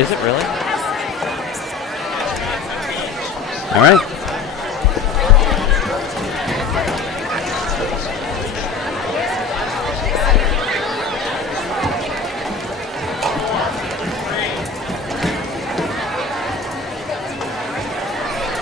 Is it really? All right.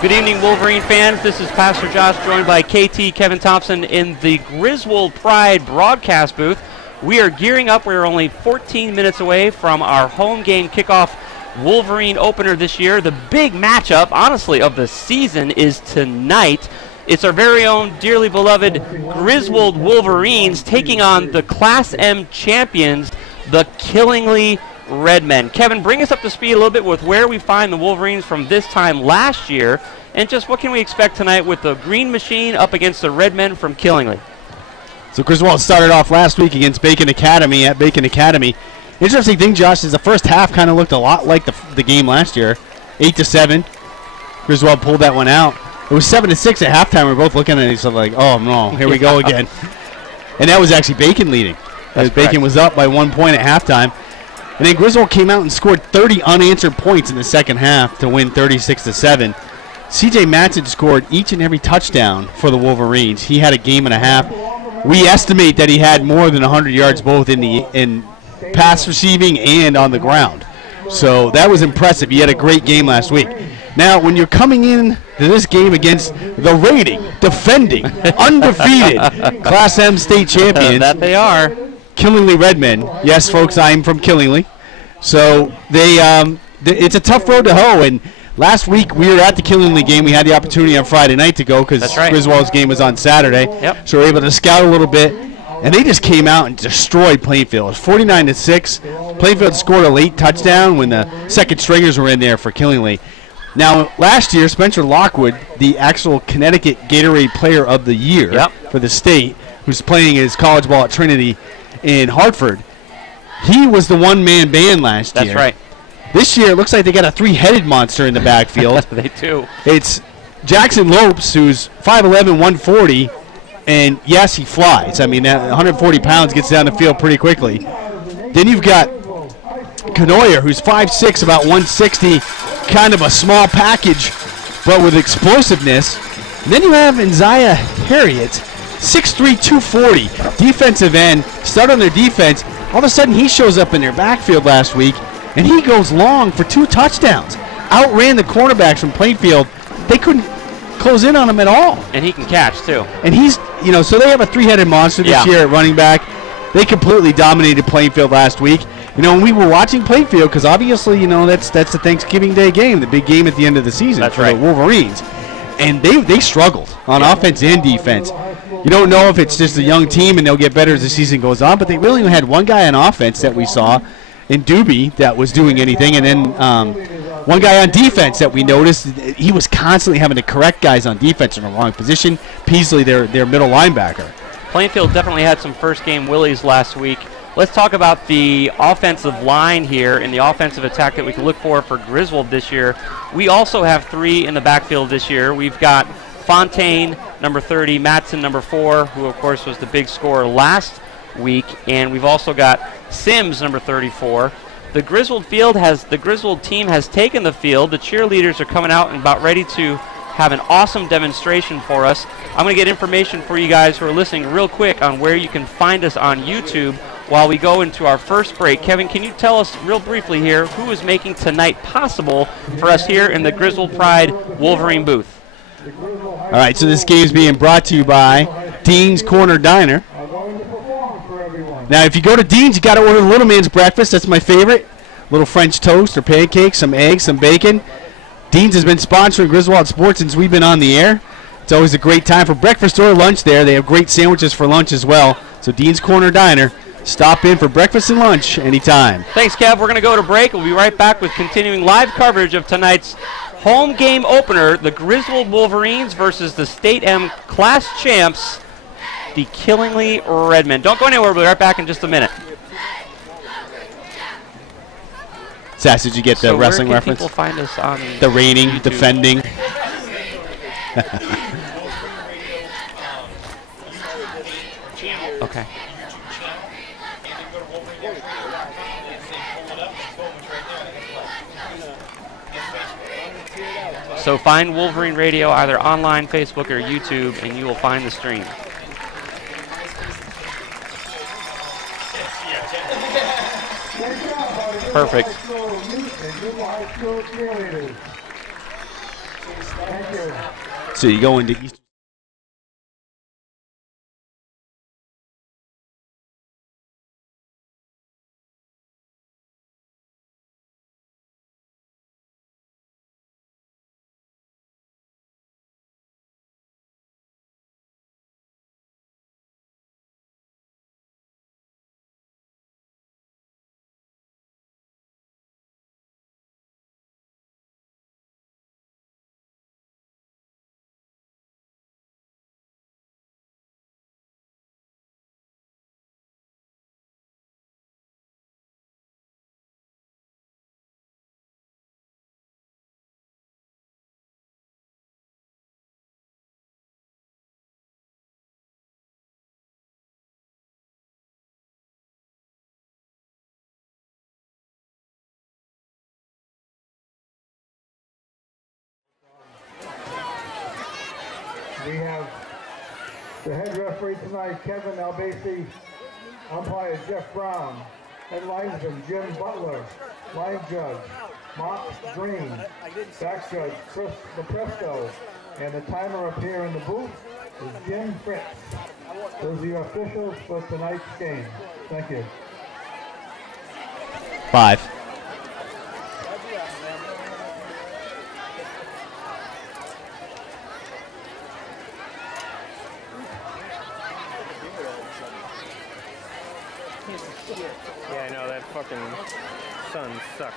Good evening, Wolverine fans. This is Pastor Josh, joined by KT Kevin Thompson in the Griswold Pride broadcast booth. We are gearing up. We're only 14 minutes away from our home game kickoff Wolverine opener this year. The big matchup, honestly, of the season is tonight. It's our very own dearly beloved Griswold Wolverines taking on the Class M champions, the Killingly Redmen. Kevin, bring us up to speed a little bit with where we find the Wolverines from this time last year, and just what can we expect tonight with the Green Machine up against the Redmen from Killingly. So Griswold started off last week against Bacon Academy at Bacon Academy. Interesting thing, Josh, is the first half kind of looked a lot like the game last year, 8-7. Griswold pulled that one out. It was 7-6 at halftime. We were both looking at each other like, oh no, here we go again. And that was actually Bacon leading. As Bacon was up by 1 point at halftime. And then Griswold came out and scored 30 unanswered points in the second half to win 36-7. CJ Matson scored each and every touchdown for the Wolverines. He had a game and a half. We estimate that he had more than 100 yards both in pass receiving and on the ground. So that was impressive. He had a great game last week. Now, when you're coming in to this game against the reigning, defending, undefeated Class M state champions. That they are. Killingly Redmen. Yes, folks, I'm from Killingly. So it's a tough road to hoe. And last week we were at the Killingly game. We had the opportunity on Friday night to go because Griswold's game was on Saturday. Yep. So we were able to scout a little bit. And they just came out and destroyed Plainfield. It was 49-6. Plainfield scored a late touchdown when the second stringers were in there for Killingly. Now, last year, Spencer Lockwood, the actual Connecticut Gatorade Player of the Year for the state, who's playing his college ball at Trinity in Hartford, he was the one-man band last year. That's right. This year, it looks like they got a three-headed monster in the backfield. They do. It's Jackson Lopes, who's 5'11", 140, and yes, he flies. I mean, that 140 pounds gets down the field pretty quickly. Then you've got Canoyer, who's 5'6", about 160, kind of a small package, but with explosiveness. And then you have Anziah Harriet, 6'3", 240, defensive end, start on their defense. All of a sudden, he shows up in their backfield last week, and he goes long for 2 touchdowns. Outran the cornerbacks from Plainfield. They couldn't close in on him at all. And he can catch, too. And he's, so they have a three-headed monster this year at running back. They completely dominated Plainfield last week. And we were watching Plainfield because obviously, that's the Thanksgiving Day game, the big game at the end of the season for the Wolverines. And they struggled on offense and defense. You don't know if it's just a young team and they'll get better as the season goes on, but they really only had one guy on offense that we saw in Doobie that was doing anything, and then one guy on defense that we noticed, he was constantly having to correct guys on defense in the wrong position. Peasley, their middle linebacker. Plainfield definitely had some first-game willies last week. Let's talk about the offensive line here and the offensive attack that we can look for Griswold this year. We also have 3 in the backfield this year. We've got Fontaine, number 30, Matson, number 4, who, of course, was the big scorer last week, and we've also got Sims, number 34. The Griswold team has taken the field. The cheerleaders are coming out and about ready to have an awesome demonstration for us. I'm going to get information for you guys who are listening real quick on where you can find us on YouTube while we go into our first break. Kevin, can you tell us real briefly here who is making tonight possible for us here in the Griswold Pride Wolverine booth? All right, so this game is being brought to you by Dean's Corner Diner. Now, if you go to Dean's, you got to order the little man's breakfast. That's my favorite. Little French toast or pancakes, some eggs, some bacon. Dean's has been sponsoring Griswold Sports since we've been on the air. It's always a great time for breakfast or lunch there. They have great sandwiches for lunch as well. So Dean's Corner Diner, stop in for breakfast and lunch anytime. Thanks, Kev. We're going to go to break. We'll be right back with continuing live coverage of tonight's home game opener, the Griswold Wolverines versus the State M Class Champs, the Killingly Redmen. Don't go anywhere. We'll be right back in just a minute. Sass, did you get the wrestling reference? People find us on the reigning, YouTube. defending. Okay. So find Wolverine Radio either online, Facebook, or YouTube, and you will find the stream. Perfect. So you go into East. We have the head referee tonight, Kevin Albasi, umpire Jeff Brown, head linesman Jim Butler, line judge Mark Green, back judge Chris DePresto, and the timer up here in the booth is Jim Fritz. Those are your officials for tonight's game. Thank you. 5. Yeah, I know, that fucking sun sucks.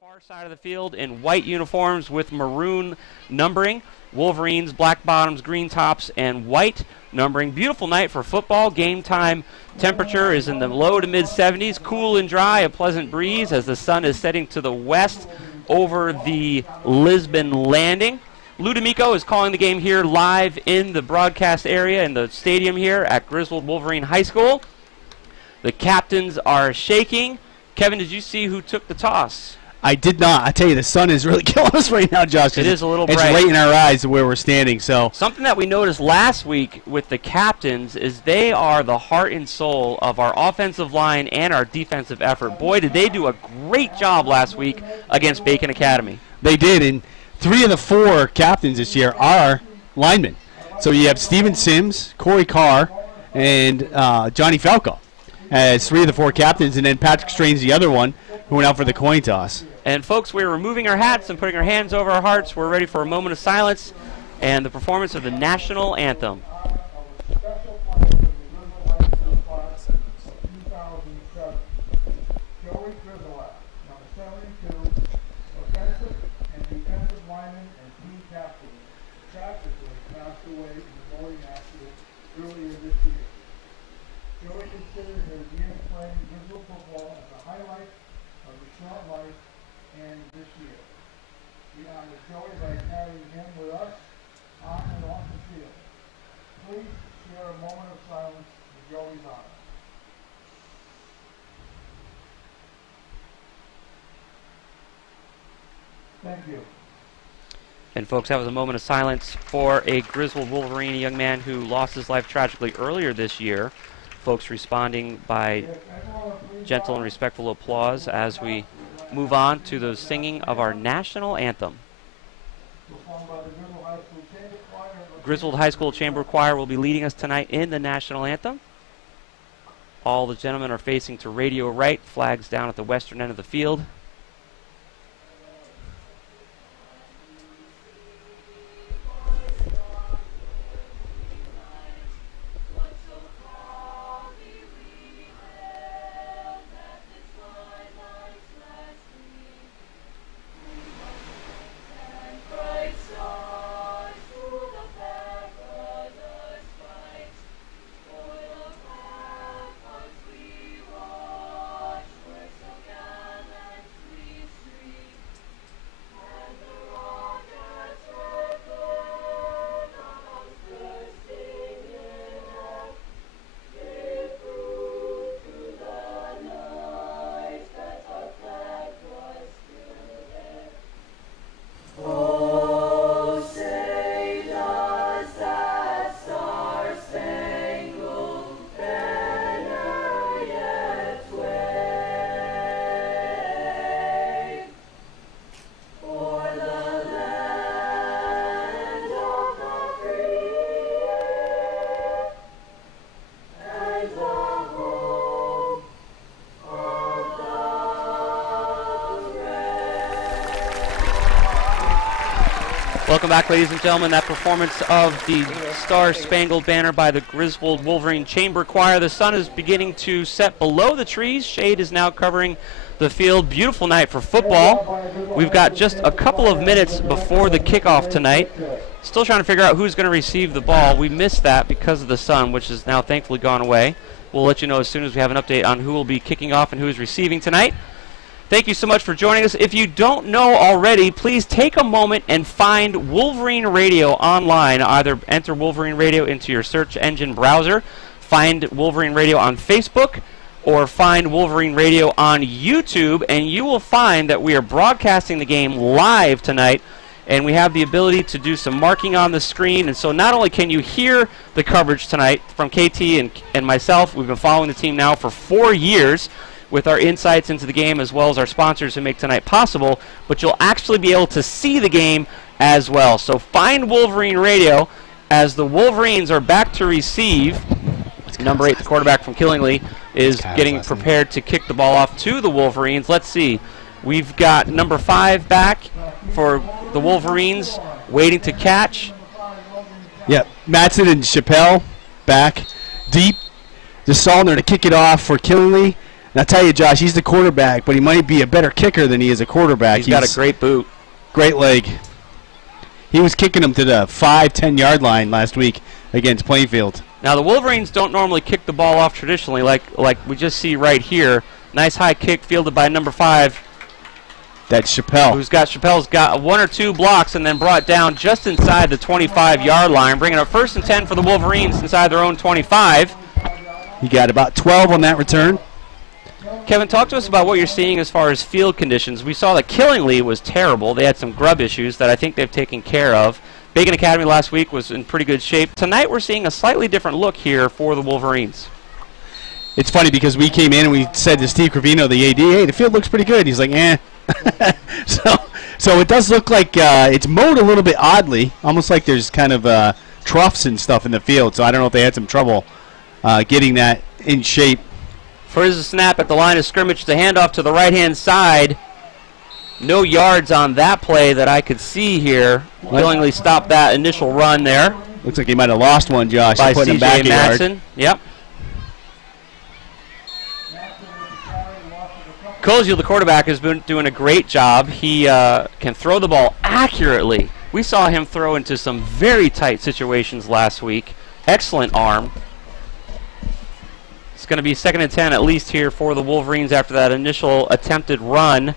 Far side of the field in white uniforms with maroon numbering. Wolverines, black bottoms, green tops, and white numbering. Beautiful night for football. Game time temperature is in the low to mid 70s. Cool and dry, a pleasant breeze as the sun is setting to the west over the Lisbon Landing. Lou D'Amico is calling the game here live in the broadcast area in the stadium here at Griswold Wolverine High School. The captains are shaking. Kevin, did you see who took the toss? I did not. I tell you, the sun is really killing us right now, Josh. It is a little bright. It's right in our eyes where we're standing. So something that we noticed last week with the captains is they are the heart and soul of our offensive line and our defensive effort. Boy, did they do a great job last week against Bacon Academy. They did, and 3 of the 4 captains this year are linemen. So you have Steven Sims, Corey Carr, and Johnny Falco as 3 of the 4 captains, and then Patrick Strain's the other one who went out for the coin toss. And folks, we're removing our hats and putting our hands over our hearts. We're ready for a moment of silence and the performance of the national anthem. Joey considers his year playing Wolverine football as a highlight of his short life and this year. We honor Joey by carrying him with us on and off the field. Please share a moment of silence for Joey's honor. Thank you. And folks, that was a moment of silence for a Griswold Wolverine, a young man who lost his life tragically earlier this year. Folks responding by gentle and respectful applause as we move on to the singing of our national anthem. Griswold High School Chamber Choir will be leading us tonight in the national anthem. All the gentlemen are facing to radio right, flags down at the western end of the field. Welcome back, ladies and gentlemen. That performance of the Star-Spangled Banner by the Griswold Wolverine Chamber Choir. The sun is beginning to set below the trees. Shade is now covering the field. Beautiful night for football. We've got just a couple of minutes before the kickoff tonight. Still trying to figure out who's going to receive the ball. We missed that because of the sun, which has now thankfully gone away. We'll let you know as soon as we have an update on who will be kicking off and who is receiving tonight. Thank you so much for joining us. If you don't know already, please take a moment and find Wolverine Radio online. Either enter Wolverine Radio into your search engine browser, find Wolverine Radio on Facebook, or find Wolverine Radio on YouTube, and you will find that we are broadcasting the game live tonight, and we have the ability to do some marking on the screen. And so not only can you hear the coverage tonight from KT and myself, we've been following the team now for 4 years, with our insights into the game as well as our sponsors who make tonight possible, but you'll actually be able to see the game as well. So find Wolverine Radio as the Wolverines are back to receive. Number 8, the quarterback from Killingly, is getting prepared to kick the ball off to the Wolverines. Let's see. We've got number 5 back for the Wolverines, waiting to catch. Yep, Matson and Chappelle back deep. Just Sallner to kick it off for Killingly. And I'll tell you, Josh, he's the quarterback, but he might be a better kicker than he is a quarterback. He's got a great boot. Great leg. He was kicking him to the 5-10 yard line last week against Plainfield. Now, the Wolverines don't normally kick the ball off traditionally like we just see right here. Nice high kick fielded by number 5. That's Chappelle. Chappelle's got 1 or 2 blocks and then brought down just inside the 25-yard line, bringing up 1st and 10 for the Wolverines inside their own 25. He got about 12 on that return. Kevin, talk to us about what you're seeing as far as field conditions. We saw that Killingly was terrible. They had some grub issues that I think they've taken care of. Bacon Academy last week was in pretty good shape. Tonight we're seeing a slightly different look here for the Wolverines. It's funny because we came in and we said to Steve Cravino, the AD, hey, the field looks pretty good. He's like, eh. So it does look like it's mowed a little bit oddly, almost like there's kind of troughs and stuff in the field. So I don't know if they had some trouble getting that in shape. First a snap at the line of scrimmage, the handoff to the right-hand side. No yards on that play that I could see here. Willingly stopped that initial run there. Looks like he might have lost one, Josh. By putting him back C.J. Matson. Yep. Koziel, the quarterback, has been doing a great job. He can throw the ball accurately. We saw him throw into some very tight situations last week. Excellent arm. It's going to be 2nd and 10 at least here for the Wolverines after that initial attempted run.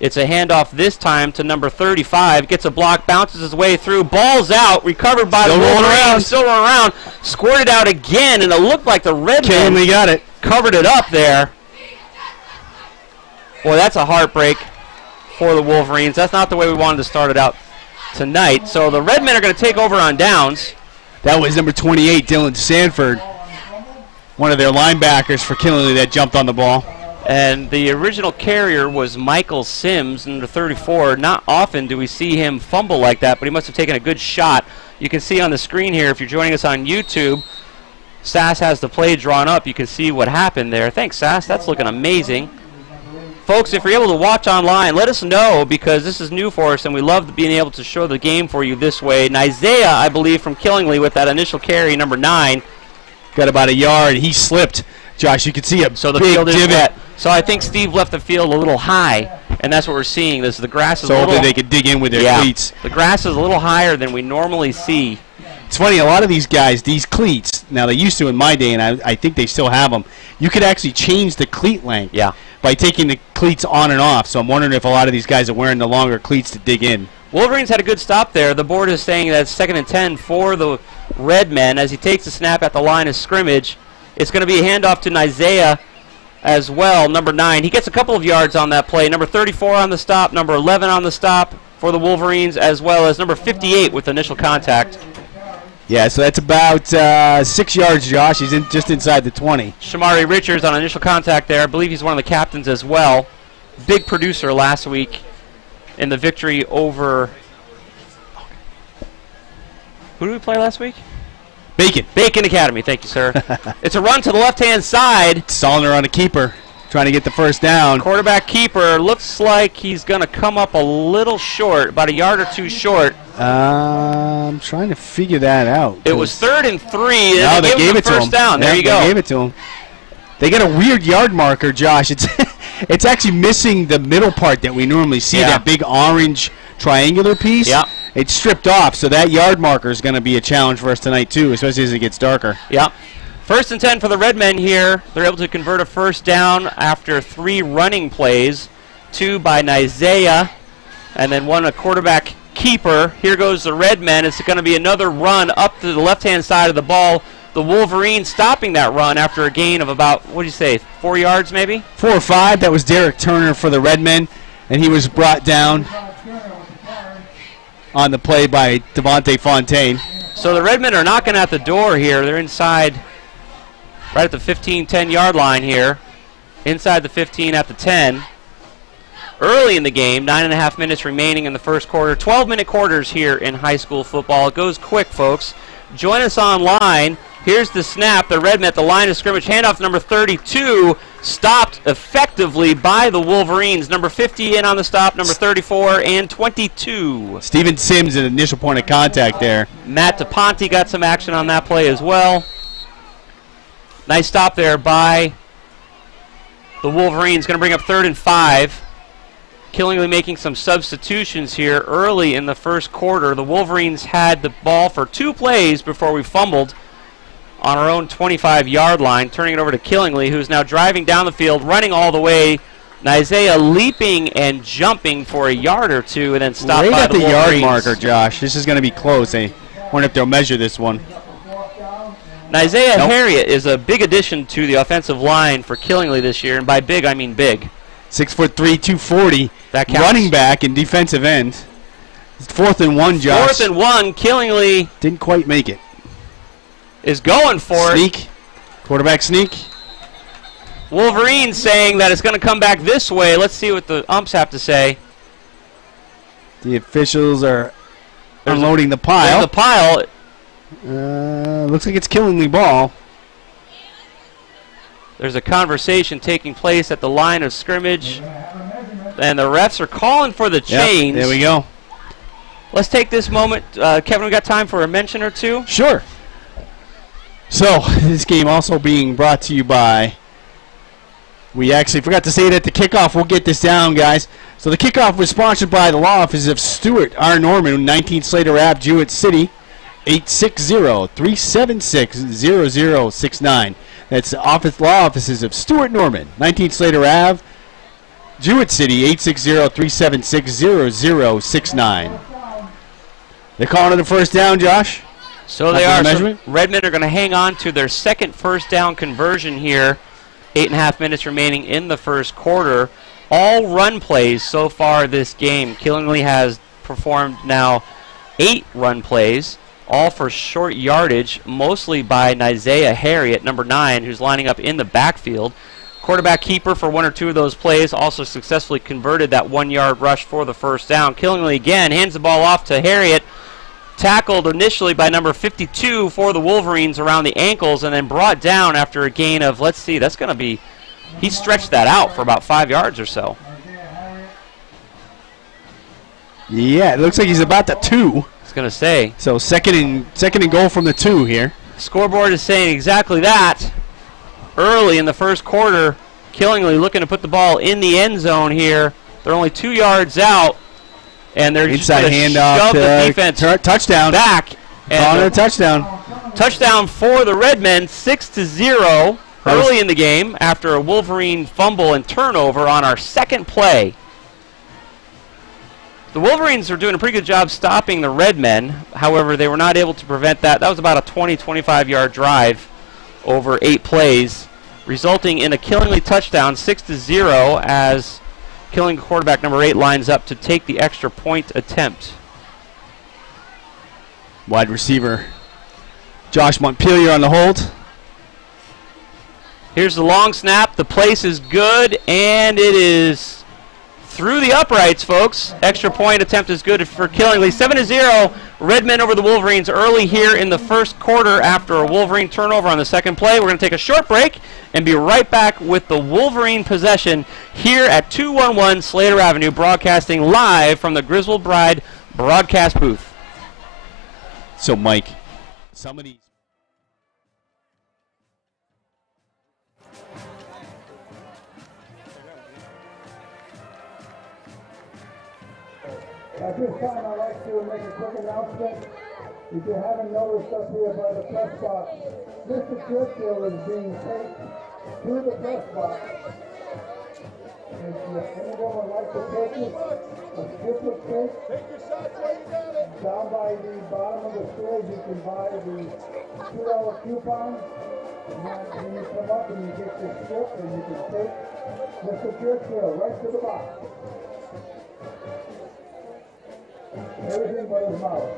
It's a handoff this time to number 35. Gets a block, bounces his way through, ball's out, recovered by the Wolverines. Still rolling around, squirted out again, and it looked like the Redmen got it. Covered it up there. Boy, that's a heartbreak for the Wolverines. That's not the way we wanted to start it out tonight. So the Redmen are going to take over on downs. That was number 28, Dylan Sanford, one of their linebackers for Killingly that jumped on the ball. And the original carrier was Michael Sims, number 34. Not often do we see him fumble like that, but he must have taken a good shot. You can see on the screen here, if you're joining us on YouTube, Sass has the play drawn up. You can see what happened there. Thanks, Sass. That's looking amazing. Folks, if you're able to watch online, let us know, because this is new for us, and we love being able to show the game for you this way. Isaiah, I believe, from Killingly with that initial carry, number 9. Got about a yard. He slipped. Josh, you can see a so the big field is divot. wet. So I think Steve left the field a little high, and that's what we're seeing. The grass is a little... So they could dig in with their cleats. The grass is a little higher than we normally see. It's funny, a lot of these guys, these cleats, now they used to in my day, and I think they still have them, you could actually change the cleat length by taking the cleats on and off. So I'm wondering if a lot of these guys are wearing the longer cleats to dig in. Wolverines had a good stop there. The board is saying that it's 2nd and 10 for the Redmen as he takes the snap at the line of scrimmage. It's going to be a handoff to Isaiah as well, number 9. He gets a couple of yards on that play. Number 34 on the stop, number 11 on the stop for the Wolverines, as well as number 58 with initial contact. Yeah, so that's about 6 yards, Josh. He's just inside the 20. Shamari Richards on initial contact there. I believe he's one of the captains as well. Big producer last week in the victory over... Who did we play last week? Bacon. Bacon Academy. Thank you, sir. It's a run to the left-hand side. Sallner on a keeper. trying to get the first down. Quarterback keeper looks like he's going to come up a little short, about a yard or two short. I'm trying to figure that out. It was 3rd and 3. No, they gave it to him. First down. There you go. They gave it to him. They got a weird yard marker, Josh. It's actually missing the middle part that we normally see, that big orange triangular piece. Yeah. It's stripped off, so that yard marker is going to be a challenge for us tonight too, especially as it gets darker. Yeah. 1st and 10 for the Redmen here. They're able to convert a first down after 3 running plays, 2 by Nizea, and then 1 a quarterback keeper. Here goes the Redmen. It's going to be another run up to the left-hand side of the ball. The Wolverines stopping that run after a gain of about, what do you say, 4 yards maybe? 4 or 5. That was Derek Turner for the Redmen, and he was brought down on the play by Devontae Fontaine. So the Redmen are knocking at the door here. They're inside right at the 15, 10-yard line here. Inside the 15 at the 10. Early in the game, 9.5 minutes remaining in the first quarter. 12-minute quarters here in high school football. It goes quick, folks. Join us online. Here's the snap. The Redmen at the line of scrimmage. Handoff number 32. Stopped effectively by the Wolverines. Number 50 in on the stop. Number 34 and 22. Steven Sims at initial point of contact there. Matt DePonte got some action on that play as well. Nice stop there by the Wolverines. Going to bring up 3rd and 5. Killingly making some substitutions here early in the first quarter. The Wolverines had the ball for 2 plays before we fumbled on our own 25-yard line. Turning it over to Killingly, who's now driving down the field, running all the way. Nizea leaping and jumping for a yard or two, and then stopped by the Wolverines. Right at the yard marker, Josh. This is going to be close. I wonder if they'll measure this one. Nizea Harriet is a big addition to the offensive line for Killingly this year, and by big, I mean big. 6'3", 240. That counts. Running back and defensive end. It's 4th and 1, Josh. 4th and 1. Killingly didn't quite make it. Is going for it. Quarterback sneak. Wolverines saying that it's going to come back this way. Let's see what the umps have to say. The officials are unloading the pile. There's the pile. Looks like it's Killingly ball. There's a conversation taking place at the line of scrimmage, and the refs are calling for the change. There we go. Let's take this moment. Kevin, we got time for a mention or two? Sure. So, this game also being brought to you by, we actually forgot to say it at the kickoff. We'll get this down, guys. So the kickoff was sponsored by the law offices of Stuart R. Norman, 19 Slater Ave, Jewett City, 860-376-0069. That's the law offices of Stuart Norman, 19 Slater Ave, Jewett City, 860-376-0069. They're calling it a first down, Josh. So they are. So Redmen are going to hang on to their second first down conversion here. 8.5 minutes remaining in the first quarter. All run plays so far this game. Killingly has performed now 8 run plays, all for short yardage, mostly by Nizea Harriet, number 9, who's lining up in the backfield. Quarterback keeper for 1 or 2 of those plays, also successfully converted that 1-yard rush for the first down. Killingly again hands the ball off to Harriet, tackled initially by number 52 for the Wolverines around the ankles, and then brought down after a gain of, let's see, that's going to be, he stretched that out for about 5 yards or so. Yeah, it looks like he's about the 2. I was going to say. So second and goal from the 2 here. Scoreboard is saying exactly that. Early in the first quarter, Killingly looking to put the ball in the end zone here. They're only 2 yards out, and they're inside just going to shove the defense touchdown back. And a touchdown. Touchdown for the Redmen, 6-0 early in the game after a Wolverine fumble and turnover on our second play. The Wolverines are doing a pretty good job stopping the Redmen. However, they were not able to prevent that. That was about a 20-25-yard drive over 8 plays, resulting in a Killingly touchdown, 6-0, as Killingly quarterback number 8 lines up to take the extra point attempt. Wide receiver Josh Montpelier on the hold. Here's the long snap. The place is good, and it is through the uprights, folks. Extra point attempt is good for Killingly. 7-0. Redmen over the Wolverines early here in the first quarter after a Wolverine turnover on the second play. We're going to take a short break and be right back with the Wolverine possession here at 211 Slater Avenue, broadcasting live from the Griswold Bride broadcast booth. So, Mike, some of these. At this time, I'd like to make a quick announcement. If you haven't noticed up here by the press box, Mr. Churchill is being taken to the press box. If anyone would like to purchase a strip of cake, down by the bottom of the stairs, you can buy the $2 coupon. And when you come up and you get your strip, and you can take Mr. Churchill right to the box. Everything but his mouth.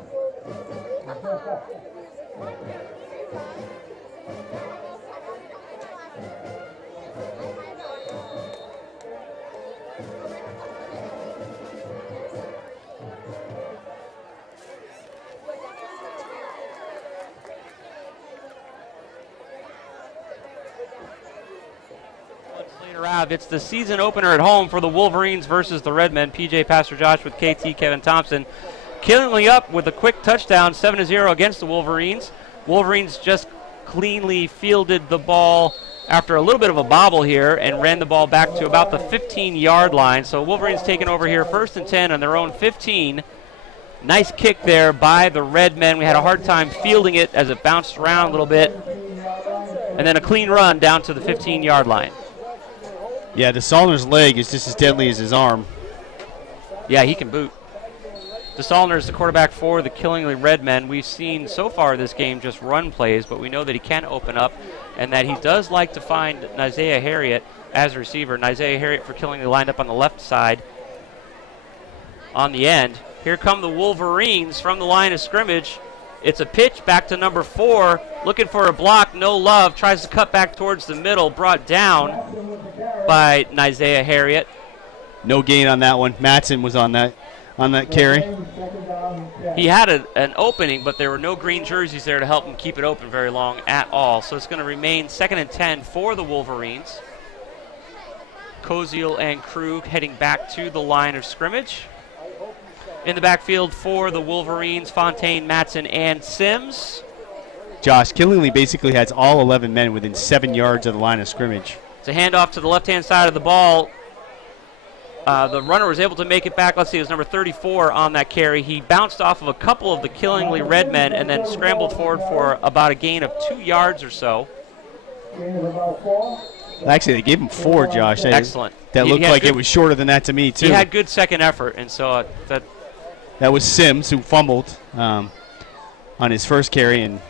It's the season opener at home for the Wolverines versus the Redmen. PJ Pastor Josh with KT Kevin Thompson. Killingly up with a quick touchdown, 7-0 against the Wolverines. Wolverines just cleanly fielded the ball after a little bit of a bobble here and ran the ball back to about the 15-yard line. So Wolverines taking over here 1st and 10 on their own 15. Nice kick there by the Redmen. We had a hard time fielding it as it bounced around a little bit. And then a clean run down to the 15-yard line. Yeah, DeSalner's leg is just as deadly as his arm. Yeah, he can boot. DeSalner is the quarterback for the Killingly Redmen. We've seen so far this game just run plays, but we know that he can open up and that he does like to find Isaiah Harriet as a receiver. And Isaiah Harriet for Killingly lined up on the left side on the end. Here come the Wolverines from the line of scrimmage. It's a pitch back to number 4, looking for a block, no love, tries to cut back towards the middle, brought down by Isaiah Harriet. No gain on that one. Matson was on that carry. He had an opening, but there were no green jerseys there to help him keep it open very long at all. So it's going to remain 2nd and 10 for the Wolverines. Koziel and Krug heading back to the line of scrimmage. In the backfield for the Wolverines, Fontaine, Matson, and Sims. Josh, Killingly basically has all 11 men within 7 yards of the line of scrimmage. It's a handoff to the left-hand side of the ball. The runner was able to make it back. Let's see, it was number 34 on that carry. He bounced off of a couple of the Killingly Redmen and then scrambled forward for about a gain of 2 yards or so. Actually, they gave him 4, Josh. Excellent. That looked like it was shorter than that to me, too. He had good second effort, and so that was Sims who fumbled on his first carry and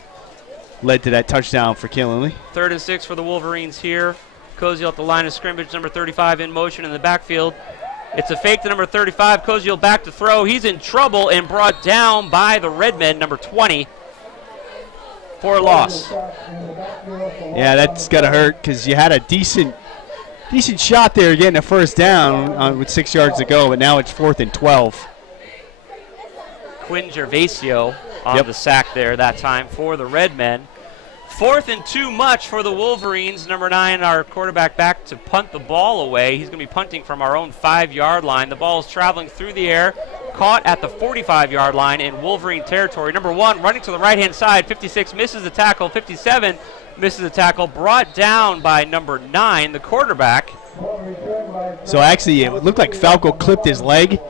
led to that touchdown for Killingly. 3rd and 6 for the Wolverines here. Koziel at the line of scrimmage, number 35 in motion in the backfield. It's a fake to number 35. Koziel back to throw. He's in trouble and brought down by the Redmen, number 20, for a loss. Yeah, that's got to hurt because you had a decent shot there getting a first down with 6 yards to go, but now it's 4th and 12. Quinn Gervasio on the sack there that time for the Redmen. 4th and 2 much for the Wolverines. Number 9, our quarterback, back to punt the ball away. He's going to be punting from our own 5-yard line. The ball is traveling through the air, caught at the 45-yard line in Wolverine territory. Number 1 running to the right-hand side. 56 misses the tackle. 57 misses the tackle. Brought down by number 9, the quarterback. So actually, it looked like Falco clipped his leg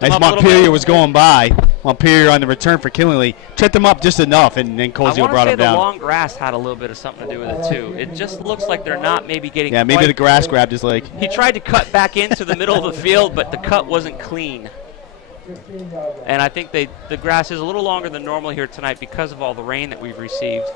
as Montpelier was going by. Montpelier on the return for Killingly tripped him up just enough, and then Koziel brought him down. The long grass had a little bit of something to do with it too. It just looks like they're not maybe getting. Yeah, maybe the grass grabbed his leg. He tried to cut back into the middle of the field, but the cut wasn't clean. And I think the grass is a little longer than normal here tonight because of all the rain that we've received.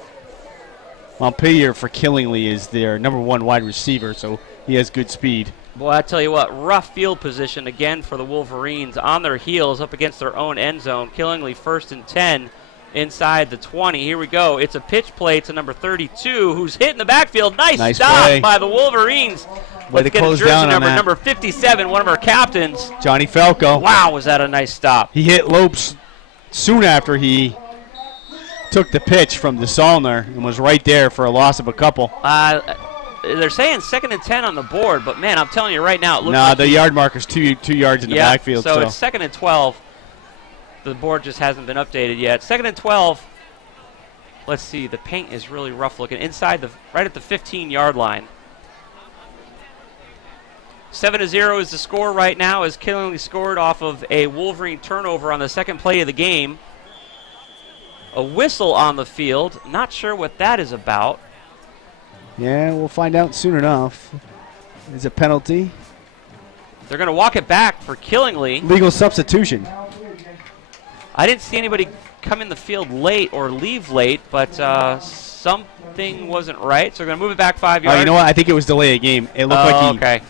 Montpelier for Killingly is their number 1 wide receiver, so he has good speed. Boy, I tell you what, rough field position again for the Wolverines on their heels up against their own end zone. Killingly 1st and 10 inside the 20. Here we go. It's a pitch play to number 32, who's hit in the backfield. Nice stop play by the Wolverines. Let's get a jersey number 57, one of our captains. Johnny Falco. Wow, was that a nice stop. He hit Lopes soon after he took the pitch from DeSaulnier and was right there for a loss of a couple. They're saying 2nd and 10 on the board, but man, I'm telling you right now, it looks like the yard marker's two yards in the backfield. So it's 2nd and 12. The board just hasn't been updated yet. 2nd and 12. Let's see. The paint is really rough looking inside right at the 15-yard line. 7-0 is the score right now, as Killingley scored off of a Wolverine turnover on the second play of the game. A whistle on the field. Not sure what that is about. Yeah, we'll find out soon enough. It's a penalty. They're going to walk it back for Killingley. Legal substitution. I didn't see anybody come in the field late or leave late, but something wasn't right. So they're going to move it back 5 yards. Oh, you know what? I think it was delay a game. It looked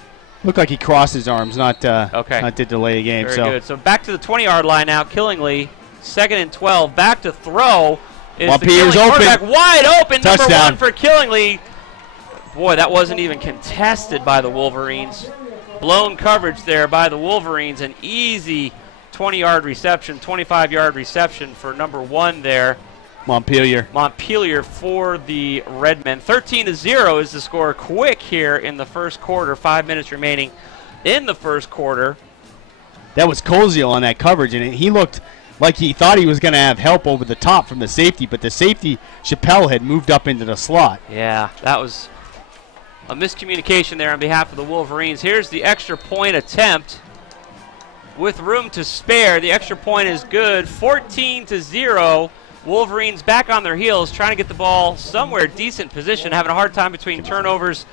looked like he crossed his arms, not did delay a game. Very good. So back to the 20-yard line now. Killingley, 2nd and 12. Back to throw. Is the Killingley quarterback wide open. Touchdown. Number 1 for Killingley. Boy, that wasn't even contested by the Wolverines. Blown coverage there by the Wolverines. An easy 20-yard reception, 25-yard reception for number 1 there. Montpelier for the Redmen. 13-0 is the score. Quick here in the first quarter. 5 minutes remaining in the first quarter. That was Koziel on that coverage, and he looked like he thought he was going to have help over the top from the safety, but the safety, Chappelle, had moved up into the slot. Yeah, that was a miscommunication there on behalf of the Wolverines. Here's the extra point attempt with room to spare. The extra point is good. 14-0. Wolverines back on their heels, trying to get the ball somewhere decent position, having a hard time between turnovers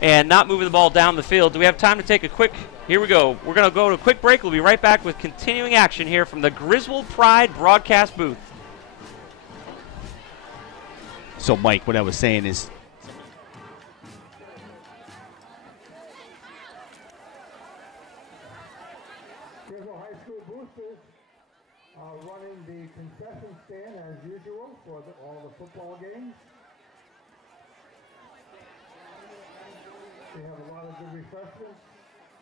and not moving the ball down the field. Do we have time to take a quick? Here we go. We're going to go to a quick break. We'll be right back with continuing action here from the Griswold Pride broadcast booth. So, Mike, what I was saying is, running the concession stand as usual for all the football games. They have a lot of good refreshments,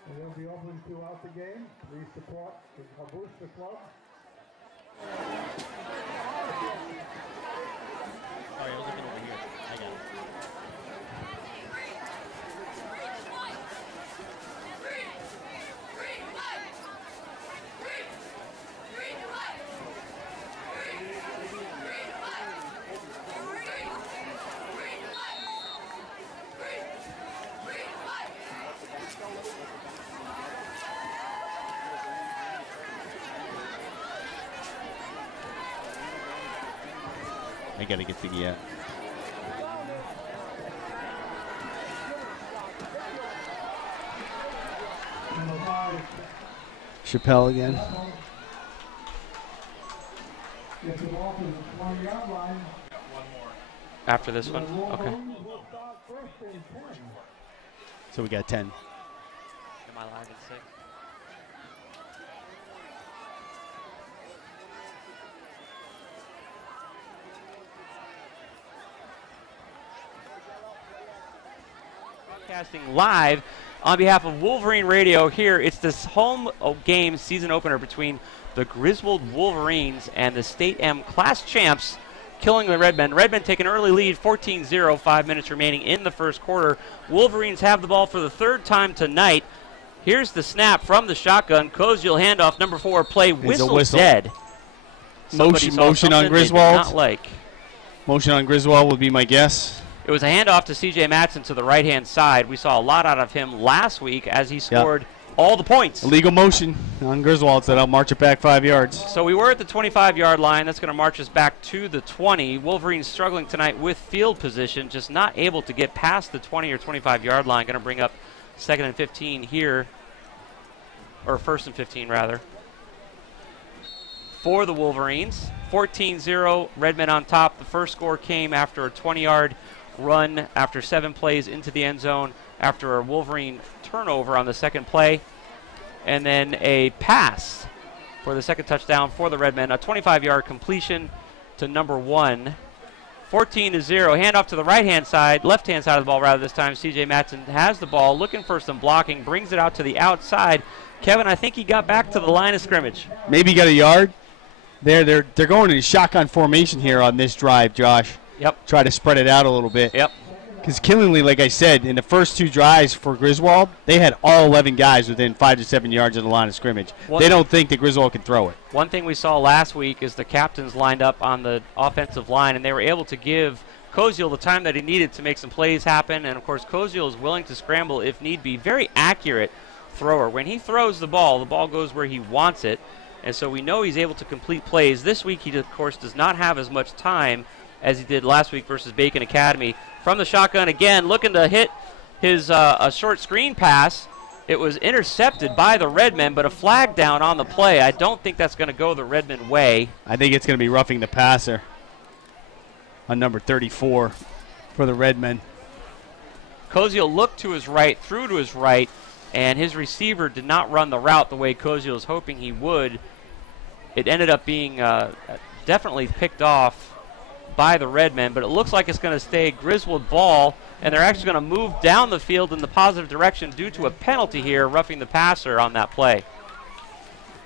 and they'll be open throughout the game. Please support the Booster Club. Sorry, I was looking over here. I got it. I got to get the Chappelle again. After this one? Okay. So we got 10. Am I live at 6? Broadcasting live on behalf of Wolverine Radio here. It's this home game season opener between the Griswold Wolverines and the State M class champs, Killingley Redmen. Redmen take an early lead, 14-0, 5 minutes remaining in the first quarter. Wolverines have the ball for the third time tonight. Here's the snap from the shotgun. Koziel handoff, number 4 play, whistle dead. Motion on Griswold. Not like. Motion on Griswold would be my guess. It was a handoff to C.J. Matson to the right-hand side. We saw a lot out of him last week as he scored all the points. Illegal motion on Griswold, so that'll march it back 5 yards. So we were at the 25-yard line. That's going to march us back to the 20. Wolverines struggling tonight with field position, just not able to get past the 20 or 25-yard line. Going to bring up 2nd and 15 here, or 1st and 15 rather, for the Wolverines. 14-0, Redmen on top. The first score came after a 20-yard run after 7 plays into the end zone after a Wolverine turnover on the second play, and then a pass for the second touchdown for the Redmen, a 25-yard completion to number 1. 14-0, handoff to the left-hand side of the ball rather this time. C.J. Matson has the ball, looking for some blocking, brings it out to the outside. Kevin, I think he got back to the line of scrimmage. Maybe got a yard. They're going in shotgun formation here on this drive, Josh. Yep. Try to spread it out a little bit. Yep. Because Killingly, like I said, in the first 2 drives for Griswold, they had all 11 guys within 5 to 7 yards of the line of scrimmage. They don't think that Griswold can throw it. One thing we saw last week is the captains lined up on the offensive line, and they were able to give Koziel the time that he needed to make some plays happen. And, of course, Koziel is willing to scramble if need be. Very accurate thrower. When he throws the ball goes where he wants it. And so we know he's able to complete plays. This week he, of course, does not have as much time as he did last week versus Bacon Academy. From the shotgun again, looking to hit his a short screen pass. It was intercepted by the Redmen, but a flag down on the play. I don't think that's going to go the Redmen way. I think it's going to be roughing the passer on number 34 for the Redmen. Koziel looked to his right, threw to his right, and his receiver did not run the route the way Koziel was hoping he would. It ended up being definitely picked off by the Redmen, but it looks like it's going to stay Griswold ball, and they're actually going to move down the field in the positive direction due to a penalty here, roughing the passer on that play.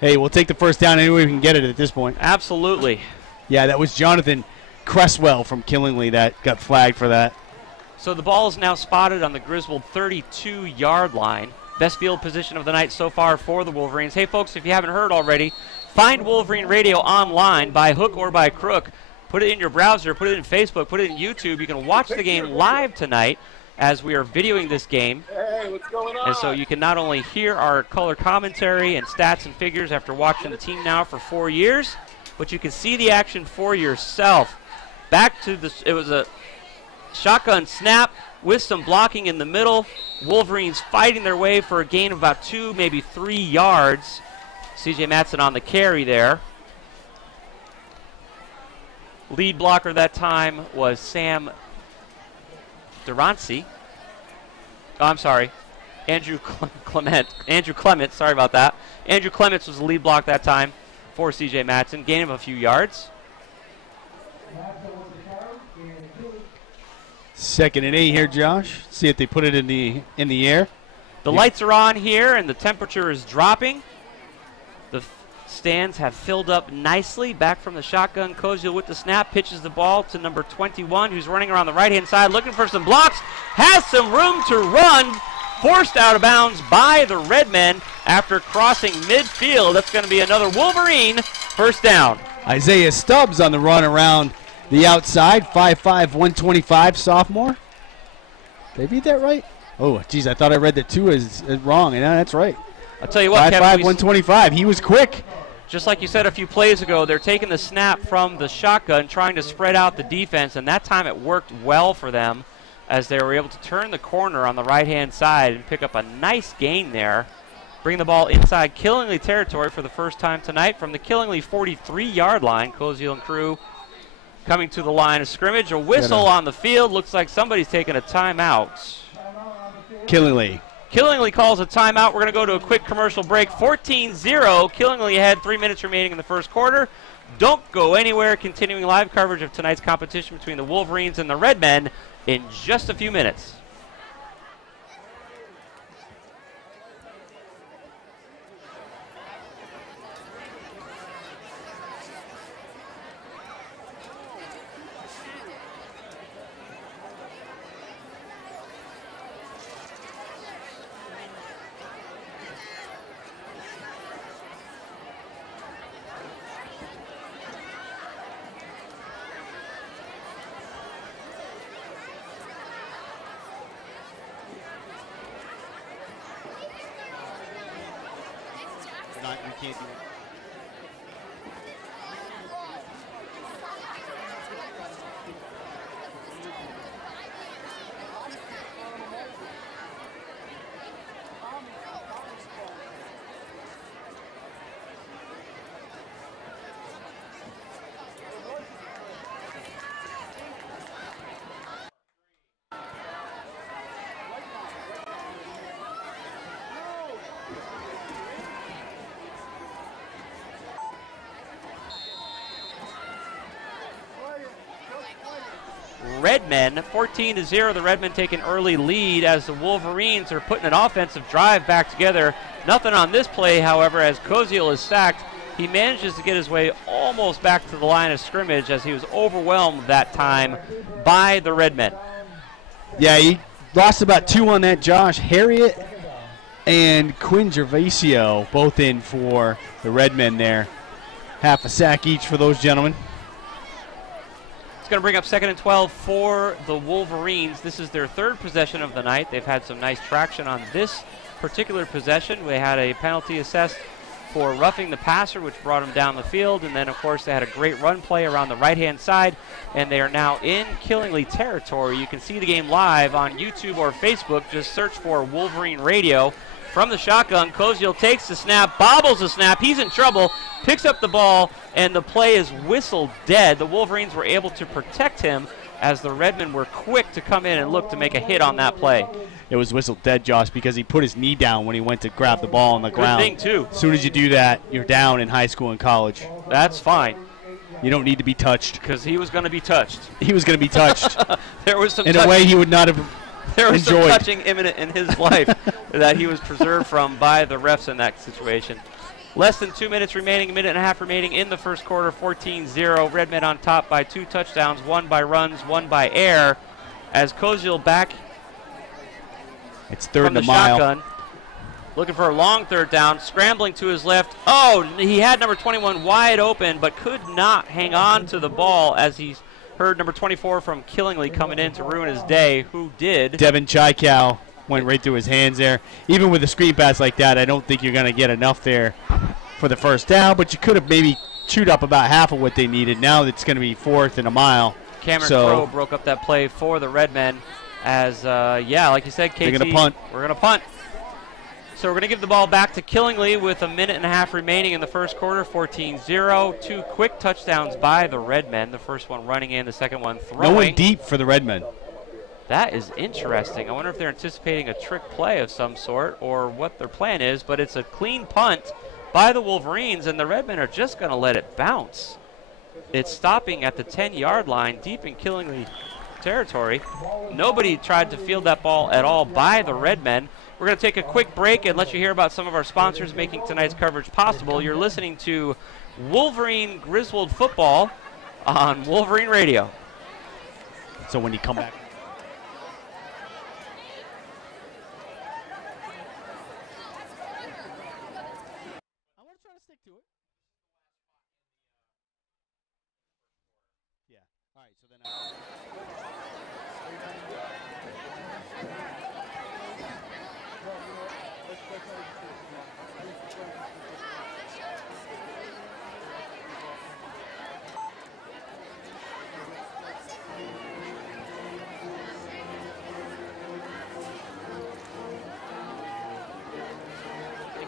Hey, we'll take the first down any way we can get it at this point. Absolutely. Yeah, that was Jonathan Cresswell from Killingly that got flagged for that. So the ball is now spotted on the Griswold 32-yard line. Best field position of the night so far for the Wolverines. Hey, folks, if you haven't heard already, find Wolverine Radio online by hook or by crook. Put it in your browser, put it in Facebook, put it in YouTube. You can watch the game live tonight as we are videoing this game. Hey, what's going on? And so you can not only hear our color commentary and stats and figures after watching the team now for 4 years, but you can see the action for yourself. Back to this, it was a shotgun snap with some blocking in the middle. Wolverines fighting their way for a gain of about 2, maybe 3 yards. C.J. Matson on the carry there. Lead blocker that time was Sam Durancy. Oh, I'm sorry. Andrew Clement, sorry about that. Andrew Clements was the lead block that time for C.J. Matson. Gain of a few yards. 2nd and 8 here, Josh. See if they put it in the air. The lights are on here, and the temperature is dropping. The stands have filled up nicely. Back from the shotgun, Koziel with the snap, pitches the ball to number 21, who's running around the right-hand side, looking for some blocks, has some room to run, forced out of bounds by the Redmen after crossing midfield. That's going to be another Wolverine first down. Isaiah Stubbs on the run around the outside, 5'5", 125 sophomore. Did I read that right? Oh, geez, I thought I read that 2 is wrong, and that's right. I'll tell you what, 5'5", Kevin, 125. He was quick. Just like you said a few plays ago, they're taking the snap from the shotgun, trying to spread out the defense, and that time it worked well for them as they were able to turn the corner on the right-hand side and pick up a nice gain there. Bring the ball inside Killingly territory for the first time tonight from the Killingly 43-yard line. Koziel and crew coming to the line of scrimmage. A whistle on the field. Looks like somebody's taking a timeout. Killingly. Killingly calls a timeout. We're going to go to a quick commercial break. 14-0. Killingly had 3 minutes remaining in the first quarter. Don't go anywhere. Continuing live coverage of tonight's competition between the Wolverines and the Redmen in just a few minutes. You can't do it. Redmen, 14-0. The Redmen take an early lead as the Wolverines are putting an offensive drive back together. Nothing on this play, however, as Koziel is sacked. He manages to get his way almost back to the line of scrimmage as he was overwhelmed that time by the Redmen. Yeah, he lost about 2 on that, Josh. Harriet and Quinn Gervasio both in for the Redmen there. Half a sack each for those gentlemen. It's going to bring up 2nd and 12 for the Wolverines. This is their 3rd possession of the night. They've had some nice traction on this particular possession. They had a penalty assessed for roughing the passer, which brought him down the field. And then, of course, they had a great run play around the right-hand side. And they are now in Killingley territory. You can see the game live on YouTube or Facebook. Just search for Wolverine Radio. From the shotgun, Koziel takes the snap, bobbles the snap. He's in trouble, picks up the ball, and the play is whistled dead. The Wolverines were able to protect him as the Redmen were quick to come in and look to make a hit on that play. It was whistled dead, Josh, because he put his knee down when he went to grab the ball on the ground. Good thing, too. As soon as you do that, you're down in high school and college. That's fine. You don't need to be touched. Because he was going to be touched. He was going to be touched. There was some in a way he would not have There was enjoyed. some touching imminent in his life that he was preserved from by the refs in that situation. Less than 2 minutes remaining, a minute and a half remaining in the first quarter, 14-0. Redmen on top by 2 touchdowns, 1 by runs, 1 by air. As Koziel back it's third from and the a mile. shotgun, looking for a long 3rd down, scrambling to his left. Oh, he had number 21 wide open, but could not hang on to the ball as he's heard number 24 from Killingley coming in to ruin his day. Who did? Devin Chykow went right through his hands there. Even with a screen pass like that, I don't think you're going to get enough there for the first down, but you could have maybe chewed up about half of what they needed. Now it's going to be 4th and a mile. Cameron Crowe broke up that play for the Redmen as, like you said, KT, they're going to punt. We're going to punt. So we're going to give the ball back to Killingley with a minute and a half remaining in the first quarter, 14-0. 2 quick touchdowns by the Redmen. The first one running in, the second one throwing. No one deep for the Redmen. That is interesting. I wonder if they're anticipating a trick play of some sort or what their plan is, but it's a clean punt by the Wolverines, and the Redmen are just going to let it bounce. It's stopping at the 10-yard line deep in Killingley territory. Nobody tried to field that ball at all by the Redmen. We're going to take a quick break and let you hear about some of our sponsors making tonight's coverage possible. You're listening to Wolverine Griswold Football on Wolverine Radio. So when you come back. I want to try to stick to it. Yeah. All right, so then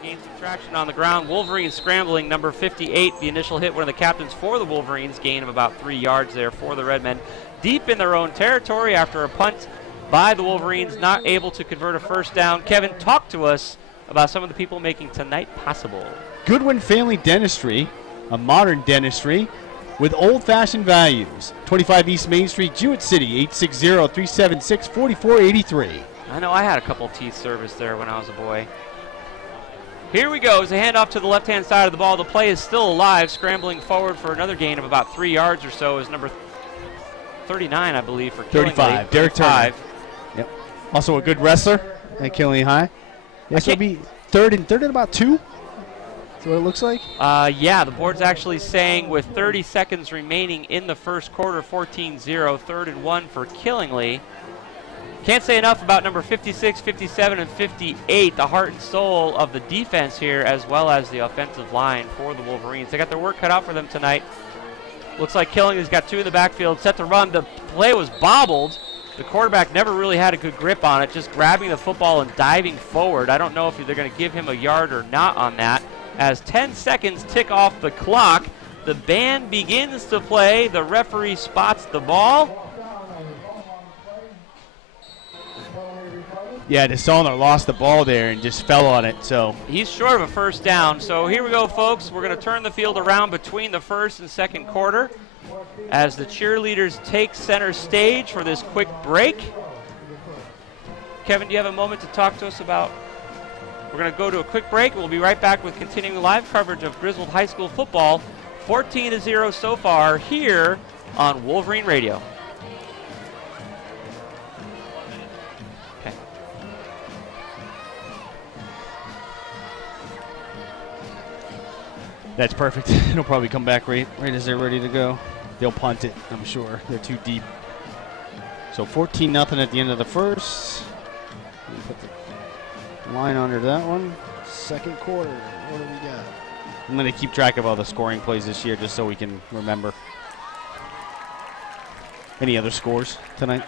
Gained some traction on the ground. Wolverines scrambling, number 58, the initial hit, one of the captains for the Wolverines, gain of about 3 yards there for the Redmen. Deep in their own territory after a punt by the Wolverines, not able to convert a first down. Kevin, talk to us about some of the people making tonight possible. Goodwin Family Dentistry, a modern dentistry with old-fashioned values. 25 East Main Street, Jewett City, 860-376-4483. I know I had a couple teeth serviced there when I was a boy. Here we go as a handoff to the left-hand side of the ball. The play is still alive, scrambling forward for another gain of about 3 yards or so is number 39, I believe, for Killingley. 35, Derek Turner. Yep. Also a good wrestler at Killingley High. Yes, it'll be third and about 2. That's what it looks like. Yeah, the board's actually saying with 30 seconds remaining in the first quarter, 14-0, 3rd and 1 for Killingley. Can't say enough about number 56, 57, and 58, the heart and soul of the defense here, as well as the offensive line for the Wolverines. They got their work cut out for them tonight. Looks like Killingley's got 2 in the backfield, set to run. The play was bobbled. The quarterback never really had a good grip on it, just grabbing the football and diving forward. I don't know if they're going to give him a yard or not on that. As 10 seconds tick off the clock, the band begins to play. The referee spots the ball. Yeah, DeSaulner lost the ball there and just fell on it. So he's short of a first down. So here we go, folks. We're going to turn the field around between the first and second quarter as the cheerleaders take center stage for this quick break. Kevin, do you have a moment to talk to us about We're going to go to a quick break. We'll be right back with continuing live coverage of Griswold High School football. 14-0 so far here on Wolverine Radio. Okay. That's perfect. It'll probably come back right as they're ready to go. They'll punt it, I'm sure. They're too deep. So 14-0 at the end of the first. Put the line under that one. Second quarter. What do we got? I'm going to keep track of all the scoring plays this year just so we can remember. Any other scores tonight?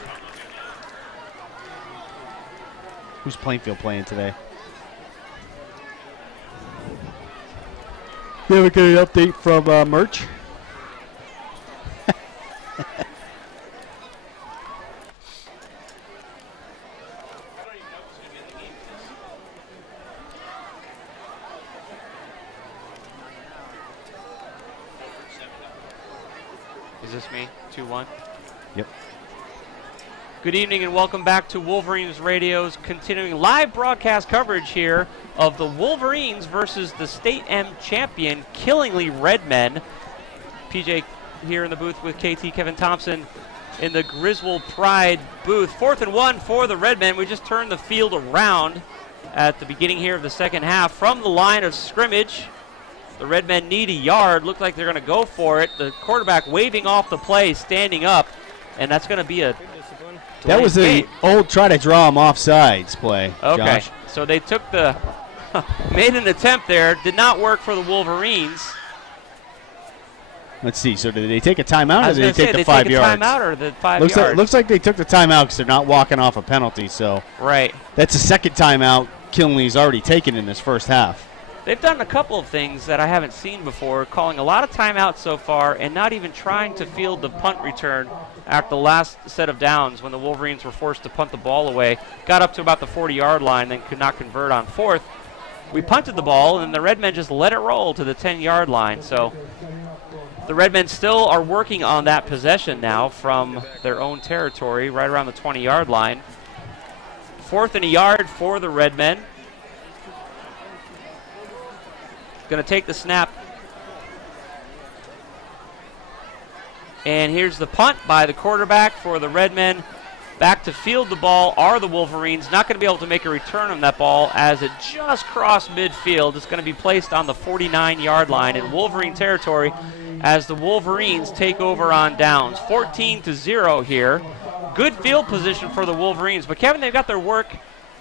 Who's Plainfield playing today? You have a good update from Merch? Is this me? 2-1? Yep. Good evening and welcome back to Wolverines Radio's continuing live broadcast coverage here of the Wolverines versus the State M champion, Killingly Redmen. PJ here in the booth with KT Kevin Thompson in the Griswold Pride booth. 4th and 1 for the Redmen. We just turned the field around at the beginning here of the second half from the line of scrimmage. The Redmen need a yard. Look like they're going to go for it. The quarterback waving off the play, standing up, and that's going to be a that was the old try to draw him offsides play. Okay, Josh. So they took the made an attempt there. Did not work for the Wolverines. Let's see. So did they take a timeout, or did they take the 5 yards? yards? Timeout or the 5 yards? yards? Looks like they took the timeout because they're not walking off a penalty. So right. That's the second timeout Killingly's already taken in this first half. They've done a couple of things that I haven't seen before, calling a lot of timeouts so far and not even trying to field the punt return after the last set of downs when the Wolverines were forced to punt the ball away. Got up to about the 40-yard line, then could not convert on 4th. We punted the ball, and the Redmen just let it roll to the 10-yard line. So the Redmen still are working on that possession now from their own territory, right around the 20-yard line. 4th and a yard for the Redmen. Going to take the snap. And here's the punt by the quarterback for the Redmen. Back to field the ball are the Wolverines. Not going to be able to make a return on that ball as it just crossed midfield. It's going to be placed on the 49-yard line in Wolverine territory as the Wolverines take over on downs. 14-0 here. Good field position for the Wolverines. But Kevin, they've got their work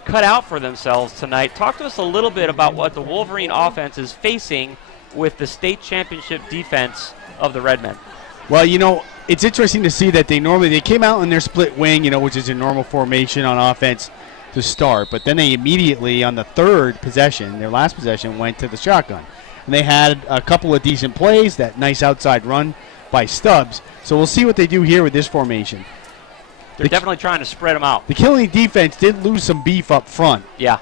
cut out for themselves tonight. Talk to us a little bit about what the Wolverine offense is facing with the state championship defense of the Redmen. Well, you know, it's interesting to see that they came out in their split wing, you know, which is a normal formation on offense to start, but then they immediately on the third possession, their last possession, went to the shotgun. And they had a couple of decent plays, that nice outside run by Stubbs. So we'll see what they do here with this formation. They're definitely trying to spread them out. The Killing defense did lose some beef up front. Yeah.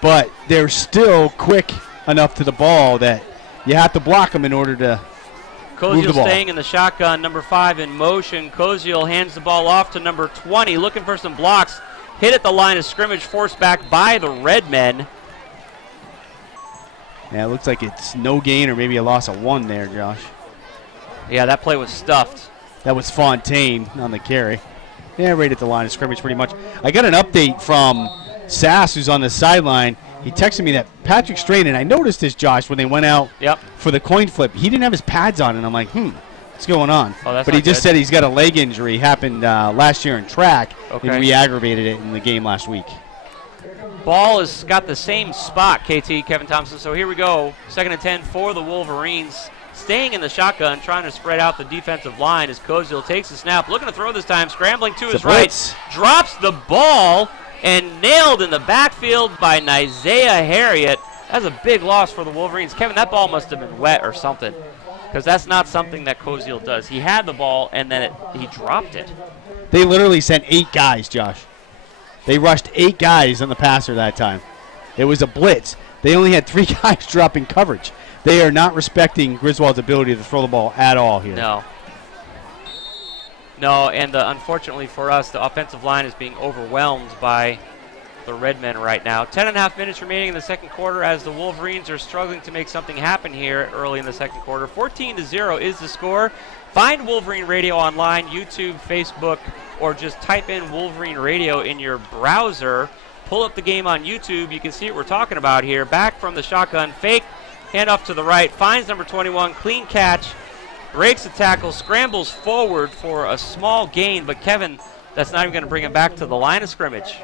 But they're still quick enough to the ball that you have to block them in order to move the ball. staying in the shotgun, number 5 in motion. Koziel hands the ball off to number 20, looking for some blocks. Hit at the line of scrimmage, forced back by the Redmen. Yeah, it looks like it's no gain or maybe a loss of 1 there, Josh. Yeah, that play was stuffed. That was Fontaine on the carry. Yeah, right at the line of scrimmage pretty much. I got an update from Sass, who's on the sideline. He texted me that Patrick Strain, and I noticed this, Josh, when they went out for the coin flip. He didn't have his pads on, and I'm like, what's going on? Oh, that's but he just said he's got a leg injury. Happened last year in track, and re-aggravated it in the game last week. Ball has got the same spot, KT, Kevin Thompson. So here we go. 2nd and 10 for the Wolverines. Staying in the shotgun, trying to spread out the defensive line as Koziel takes the snap. Looking to throw this time, scrambling to his right. Drops the ball and nailed in the backfield by Isaiah Harriet. That's a big loss for the Wolverines. Kevin, that ball must have been wet or something, because that's not something that Koziel does. He had the ball, and then he dropped it. They literally sent 8 guys, Josh. They rushed 8 guys on the passer that time. It was a blitz. They only had 3 guys dropping coverage. They are not respecting Griswold's ability to throw the ball at all here. No, and unfortunately for us, the offensive line is being overwhelmed by the Redmen right now. 10.5 minutes remaining in the second quarter as the Wolverines are struggling to make something happen here early in the second quarter. 14-0 is the score. Find Wolverine Radio online, YouTube, Facebook, or just type in Wolverine Radio in your browser. Pull up the game on YouTube. You can see what we're talking about here. Back from the shotgun, fake, hand off to the right, finds number 21, clean catch, breaks the tackle, scrambles forward for a small gain, but Kevin, that's not even going to bring him back to the line of scrimmage.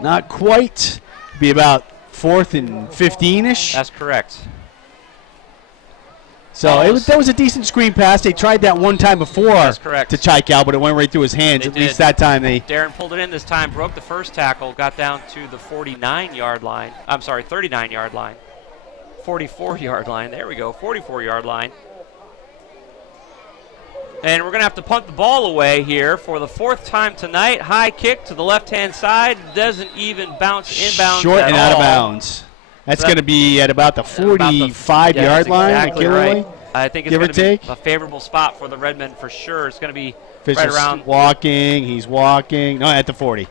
Not quite. Be about 4th and 15-ish. That's correct. So that was a decent screen pass. They tried that one time before That's correct. to Chaikal, but it went right through his hands. They At least that time they... Darren pulled it in this time, broke the first tackle, got down to the 39-yard line. I'm sorry, 39-yard line. 44-yard line. There we go, 44-yard line. And we're going to have to punt the ball away here for the 4th time tonight. High kick to the left-hand side. Doesn't even bounce inbounds Short at and all. out of bounds. That's going to be at about the 45-yard line. Exactly right. I think it's Give or going to take. be a favorable spot for the Redmen for sure. It's going to be Fisher's right around. walking. He's walking. No, at the 40.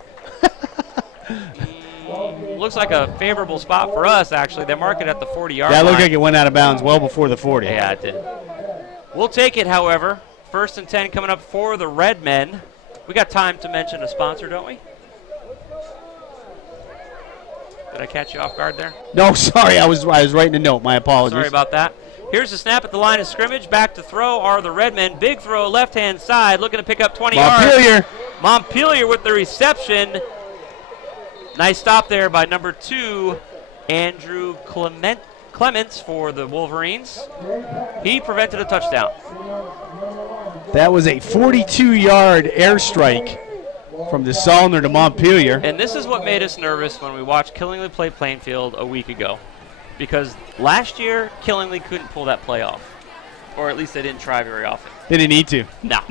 Looks like a favorable spot for us, actually. They mark it at the 40-yard line. That looked like it went out of bounds well before the 40. Yeah, it did. We'll take it, however. 1st and 10 coming up for the Redmen. We got time to mention a sponsor, don't we? Did I catch you off guard there? No, sorry. I was writing a note. My apologies. Sorry about that. Here's the snap at the line of scrimmage. Back to throw are the Redmen. Big throw left-hand side, looking to pick up 20 yards. Montpelier with the reception. Nice stop there by number 2, Andrew Clements for the Wolverines. He prevented a touchdown. That was a 42-yard airstrike from the Solner to Montpelier. And this is what made us nervous when we watched Killingly play Plainfield a week ago. Because last year, Killingly couldn't pull that play off. Or at least they didn't try very often. They didn't need to. No.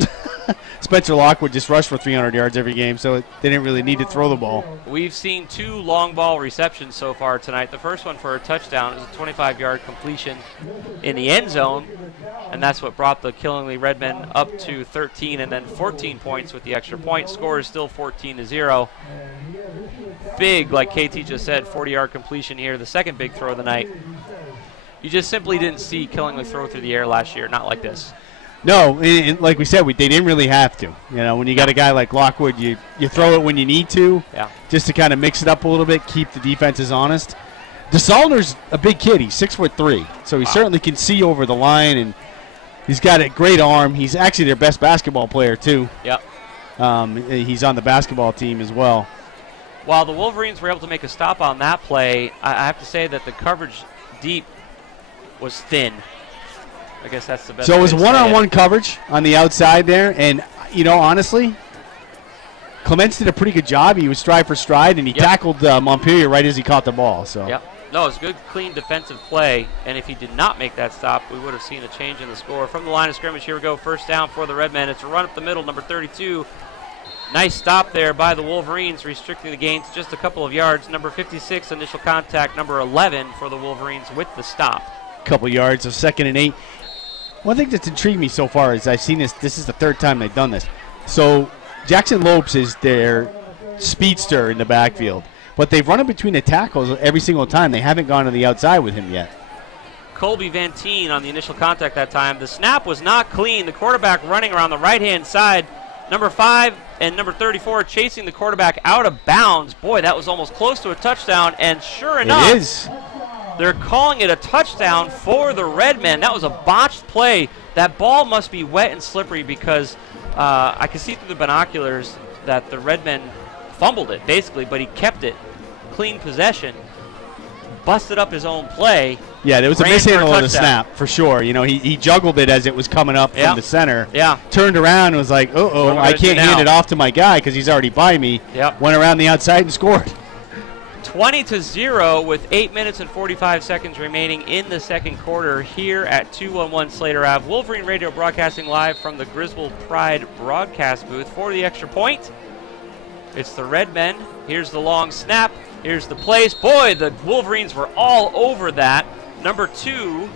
Spencer Lockwood just rushed for 300 yards every game, so they didn't really need to throw the ball. We've seen 2 long ball receptions so far tonight. The first one for a touchdown is a 25-yard completion in the end zone, and that's what brought the Killingly Redmen up to 13 and then 14 points with the extra point. Score is still 14-0. Big, like KT just said, 40-yard completion here, the second big throw of the night. You just simply didn't see Killingly throw through the air last year, not like this. No, and like we said, they didn't really have to. You know, when you got a guy like Lockwood, you throw it when you need to, just to kind of mix it up a little bit, keep the defenses honest. DeSalner's a big kid. He's 6'3", so he certainly can see over the line, and he's got a great arm. He's actually their best basketball player, too. Yep. He's on the basketball team as well. While the Wolverines were able to make a stop on that play, I have to say that the coverage deep was thin. I guess that's the best. So it was one-on-one coverage on the outside there, and, you know, honestly, Clements did a pretty good job. He was stride for stride, and he tackled Montpelier right as he caught the ball. So. Yep. No, it was a good, clean defensive play, and if he did not make that stop, we would have seen a change in the score. From the line of scrimmage, here we go, 1st down for the Redmen. It's a run up the middle, number 32. Nice stop there by the Wolverines, restricting the gain to just a couple of yards. Number 56, initial contact. Number 11 for the Wolverines with the stop. Couple yards, so 2nd and 8. One thing that's intrigued me so far is I've seen this. This is the 3rd time they've done this. So Jackson Lopes is their speedster in the backfield, but they've run in between the tackles every single time. They haven't gone to the outside with him yet. Colby Van Teen on the initial contact that time. The snap was not clean. The quarterback running around the right-hand side. Number 5 and number 34 chasing the quarterback out of bounds. Boy, that was almost close to a touchdown, and sure enough, it is. They're calling it a touchdown for the Redmen. That was a botched play. That ball must be wet and slippery because I could see through the binoculars that the Redmen fumbled it, basically, but he kept it. Clean possession. Busted up his own play. Yeah, there was a mishandle on the snap, for sure. You know, he juggled it as it was coming up from the center. Yeah. Turned around and was like, uh-oh, I can't hand it off to my guy because he's already by me. Yep. Went around the outside and scored. 20-0 with 8 minutes and 45 seconds remaining in the second quarter here at 211 Slater Ave. Wolverine Radio broadcasting live from the Griswold Pride broadcast booth for the extra point. It's the Redmen. Here's the long snap. Here's the place. Boy, the Wolverines were all over that. Number 2,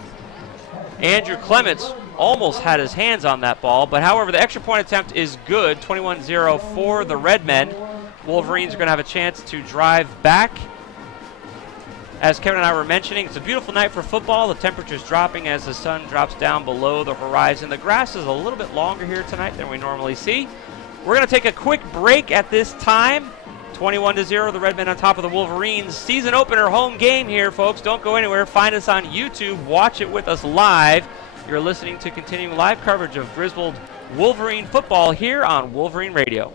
Andrew Clements almost had his hands on that ball, but however, the extra point attempt is good. 21-0 for the Redmen. Wolverines are going to have a chance to drive back. As Kevin and I were mentioning, it's a beautiful night for football. The temperature's dropping as the sun drops down below the horizon. The grass is a little bit longer here tonight than we normally see. We're going to take a quick break at this time. 21-0, the Redmen on top of the Wolverines. Season opener home game here, folks. Don't go anywhere. Find us on YouTube. Watch it with us live. You're listening to continuing live coverage of Griswold Wolverine football here on Wolverine Radio.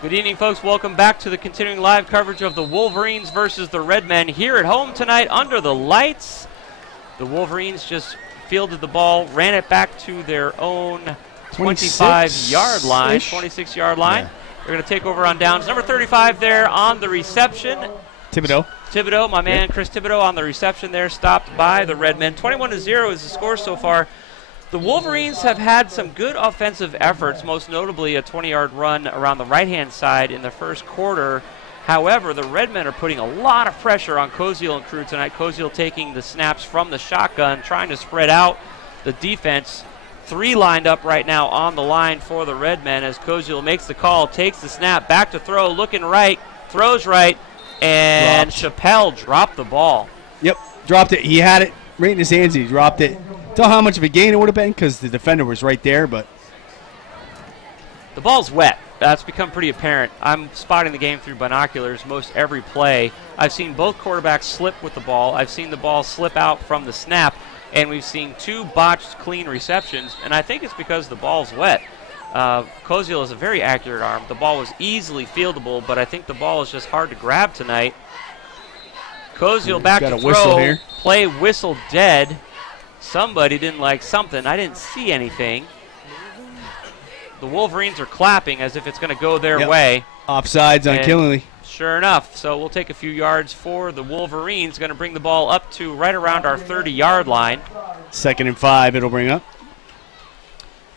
Good evening, folks. Welcome back to the continuing live coverage of the Wolverines versus the Redmen here at home tonight under the lights. The Wolverines just fielded the ball, ran it back to their own 25-yard line, 26-yard line. Yeah. They're going to take over on downs. Number 35 there on the reception. Thibodeau, my man, Chris Thibodeau on the reception there, stopped by the Redmen. 21-0 is the score so far. The Wolverines have had some good offensive efforts, most notably a 20-yard run around the right-hand side in the first quarter. However, the Redmen are putting a lot of pressure on Koziel and crew tonight. Koziel taking the snaps from the shotgun, trying to spread out the defense. 3 lined up right now on the line for the Redmen as Koziel makes the call, takes the snap, back to throw, looking right, throws right, and Chappelle dropped the ball. Yep, dropped it. He had it right in his hands. He dropped it. Don't know how much of a gain it would have been because the defender was right there, but the ball's wet. That's become pretty apparent. I'm spotting the game through binoculars most every play. I've seen both quarterbacks slip with the ball. I've seen the ball slip out from the snap, and we've seen 2 botched clean receptions, and I think it's because the ball's wet. Koziel is a very accurate arm. The ball was easily fieldable, but I think the ball is just hard to grab tonight. Koziel back to throw. Play whistle dead. Somebody didn't like something. I didn't see anything. The Wolverines are clapping as if it's going to go their way. Offsides on Killingley. Sure enough. So we'll take a few yards for the Wolverines. Going to bring the ball up to right around our 30-yard line. 2nd and 5 it'll bring up.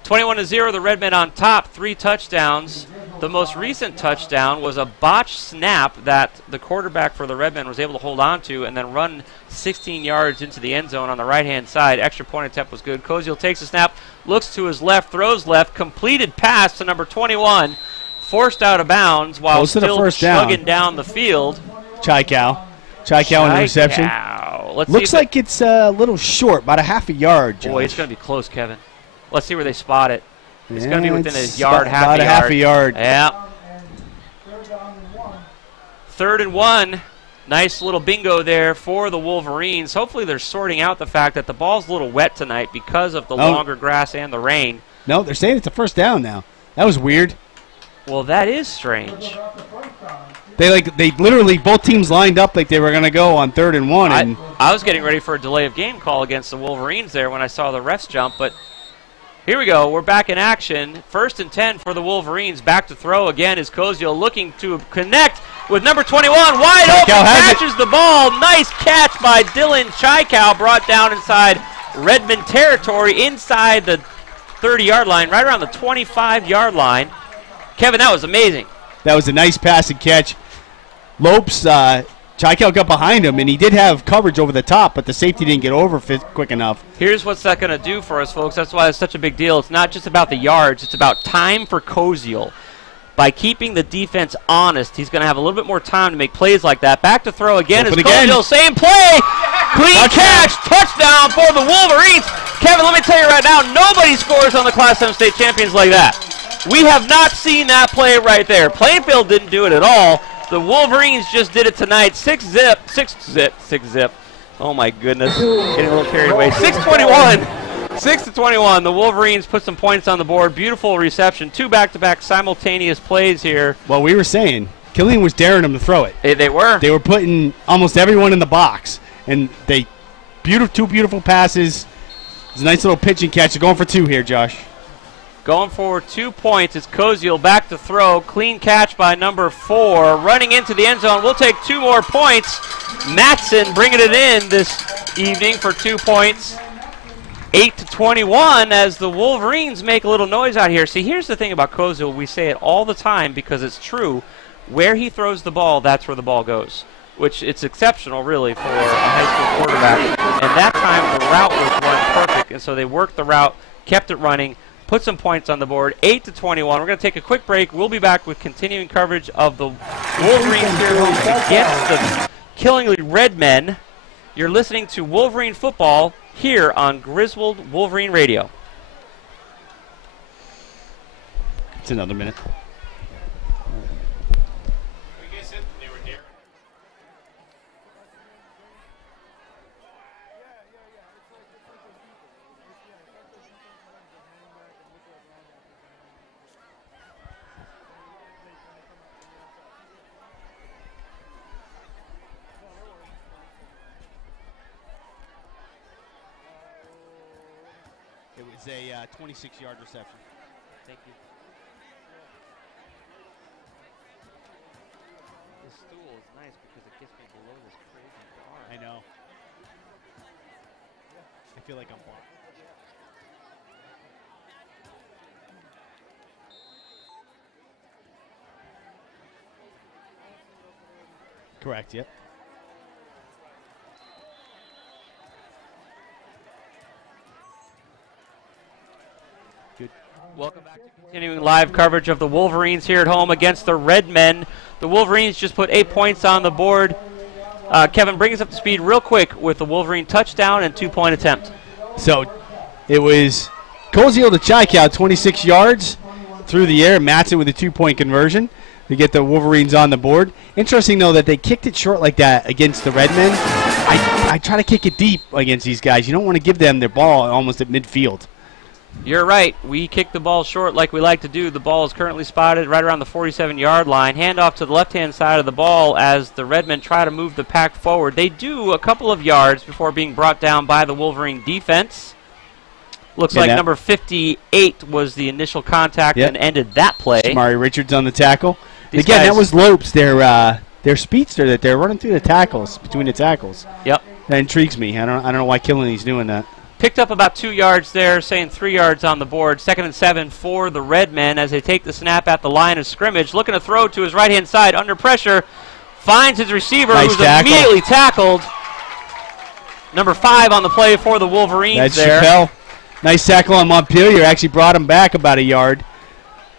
21-0, the Redmen on top, 3 touchdowns. The most recent touchdown was a botched snap that the quarterback for the Redmen was able to hold on to and then run 16 yards into the end zone on the right-hand side. Extra point attempt was good. Koziel takes a snap, looks to his left, throws left, completed pass to number 21, forced out of bounds while still chugging down the field. Chaikow in the reception. Looks like it's a little short, about a half a yard, Josh. Boy, it's going to be close, Kevin. Let's see where they spot it. It's going to be within a yard, about half a yard. Yeah. 3rd and 1. Nice little bingo there for the Wolverines. Hopefully they're sorting out the fact that the ball's a little wet tonight because of the longer grass and the rain. No, they're saying it's a first down now. That was weird. Well, that is strange. They literally, both teams lined up like they were going to go on 3rd and 1. And I was getting ready for a delay of game call against the Wolverines there when I saw the refs jump, but here we go. We're back in action. 1st and 10 for the Wolverines. Back to throw again is Koziel looking to connect with number 21. Wide open, catches the ball. Nice catch by Dylan Chaikow, brought down inside Redmond territory, inside the 30-yard line, right around the 25-yard line. Kevin, that was amazing. That was a nice passing catch. Lopes, Chaikow got behind him, and he did have coverage over the top, but the safety didn't get over quick enough. Here's what's that going to do for us, folks. That's why it's such a big deal. It's not just about the yards. It's about time for Koziel. By keeping the defense honest, he's going to have a little bit more time to make plays like that. Back to throw again is Koziel. Same play. Clean catch. Touchdown for the Wolverines. Kevin, let me tell you right now, nobody scores on the Class M state champions like that. We have not seen that play right there. Plainfield didn't do it at all. The Wolverines just did it tonight. 6 zip. Oh my goodness. Getting a little carried away. 6-21. 6-21. The Wolverines put some points on the board. Beautiful reception. 2 back-to-back simultaneous plays here. Well, we were saying Killeen was daring them to throw it. They were. They were putting almost everyone in the box, and they two beautiful passes. It's a nice little pitch and catch. They're going for 2 here, Josh. Going for 2 points. It's Koziel back to throw. Clean catch by number 4. Running into the end zone. We'll take 2 more points. Matson bringing it in this evening for 2 points. 8-21 as the Wolverines make a little noise out here. See, here's the thing about Koziel. We say it all the time because it's true. Where he throws the ball, that's where the ball goes, which it's exceptional, really, for a high school quarterback. And that time, the route was run perfect, and so they worked the route, kept it running, put some points on the board. 8-21. We're going to take a quick break. We'll be back with continuing coverage of the Wolverines here against the Killingly Redmen. You're listening to Wolverine Football here on Griswold Wolverine Radio. It's another minute. It was a 26-yard reception. Thank you. This stool is nice because it gets me below this crazy bar. I know. I feel like I'm blocked. Correct, yep. Welcome back to continuing live coverage of the Wolverines here at home against the Redmen. The Wolverines just put 8 points on the board. Kevin, bring us up to speed real quick with the Wolverine touchdown and 2-point attempt. So it was Koziel to Chaikow, 26 yards through the air. Matson with a 2-point conversion to get the Wolverines on the board. Interesting, though, that they kicked it short like that against the Redmen. I try to kick it deep against these guys. You don't want to give them their ball almost at midfield. You're right. We kick the ball short like we like to do. The ball is currently spotted right around the 47-yard line. Handoff to the left-hand side of the ball as the Redmen try to move the pack forward. They do a couple of yards before being brought down by the Wolverine defense. Looks like number 58 was the initial contact and ended that play. Shamari Richards on the tackle. Again, that was Lopes, their speedster that they're running through the tackles, between the tackles. Yep. That intrigues me. I don't know why Killenly's doing that. Picked up about 2 yards there, saying 3 yards on the board. 2nd and 7 for the Redmen as they take the snap at the line of scrimmage. Looking to throw to his right-hand side under pressure. Finds his receiver, who's immediately tackled. Number 5 on the play for the Wolverines. That's there. Chappelle. Nice tackle on Montpelier. Actually brought him back about a yard.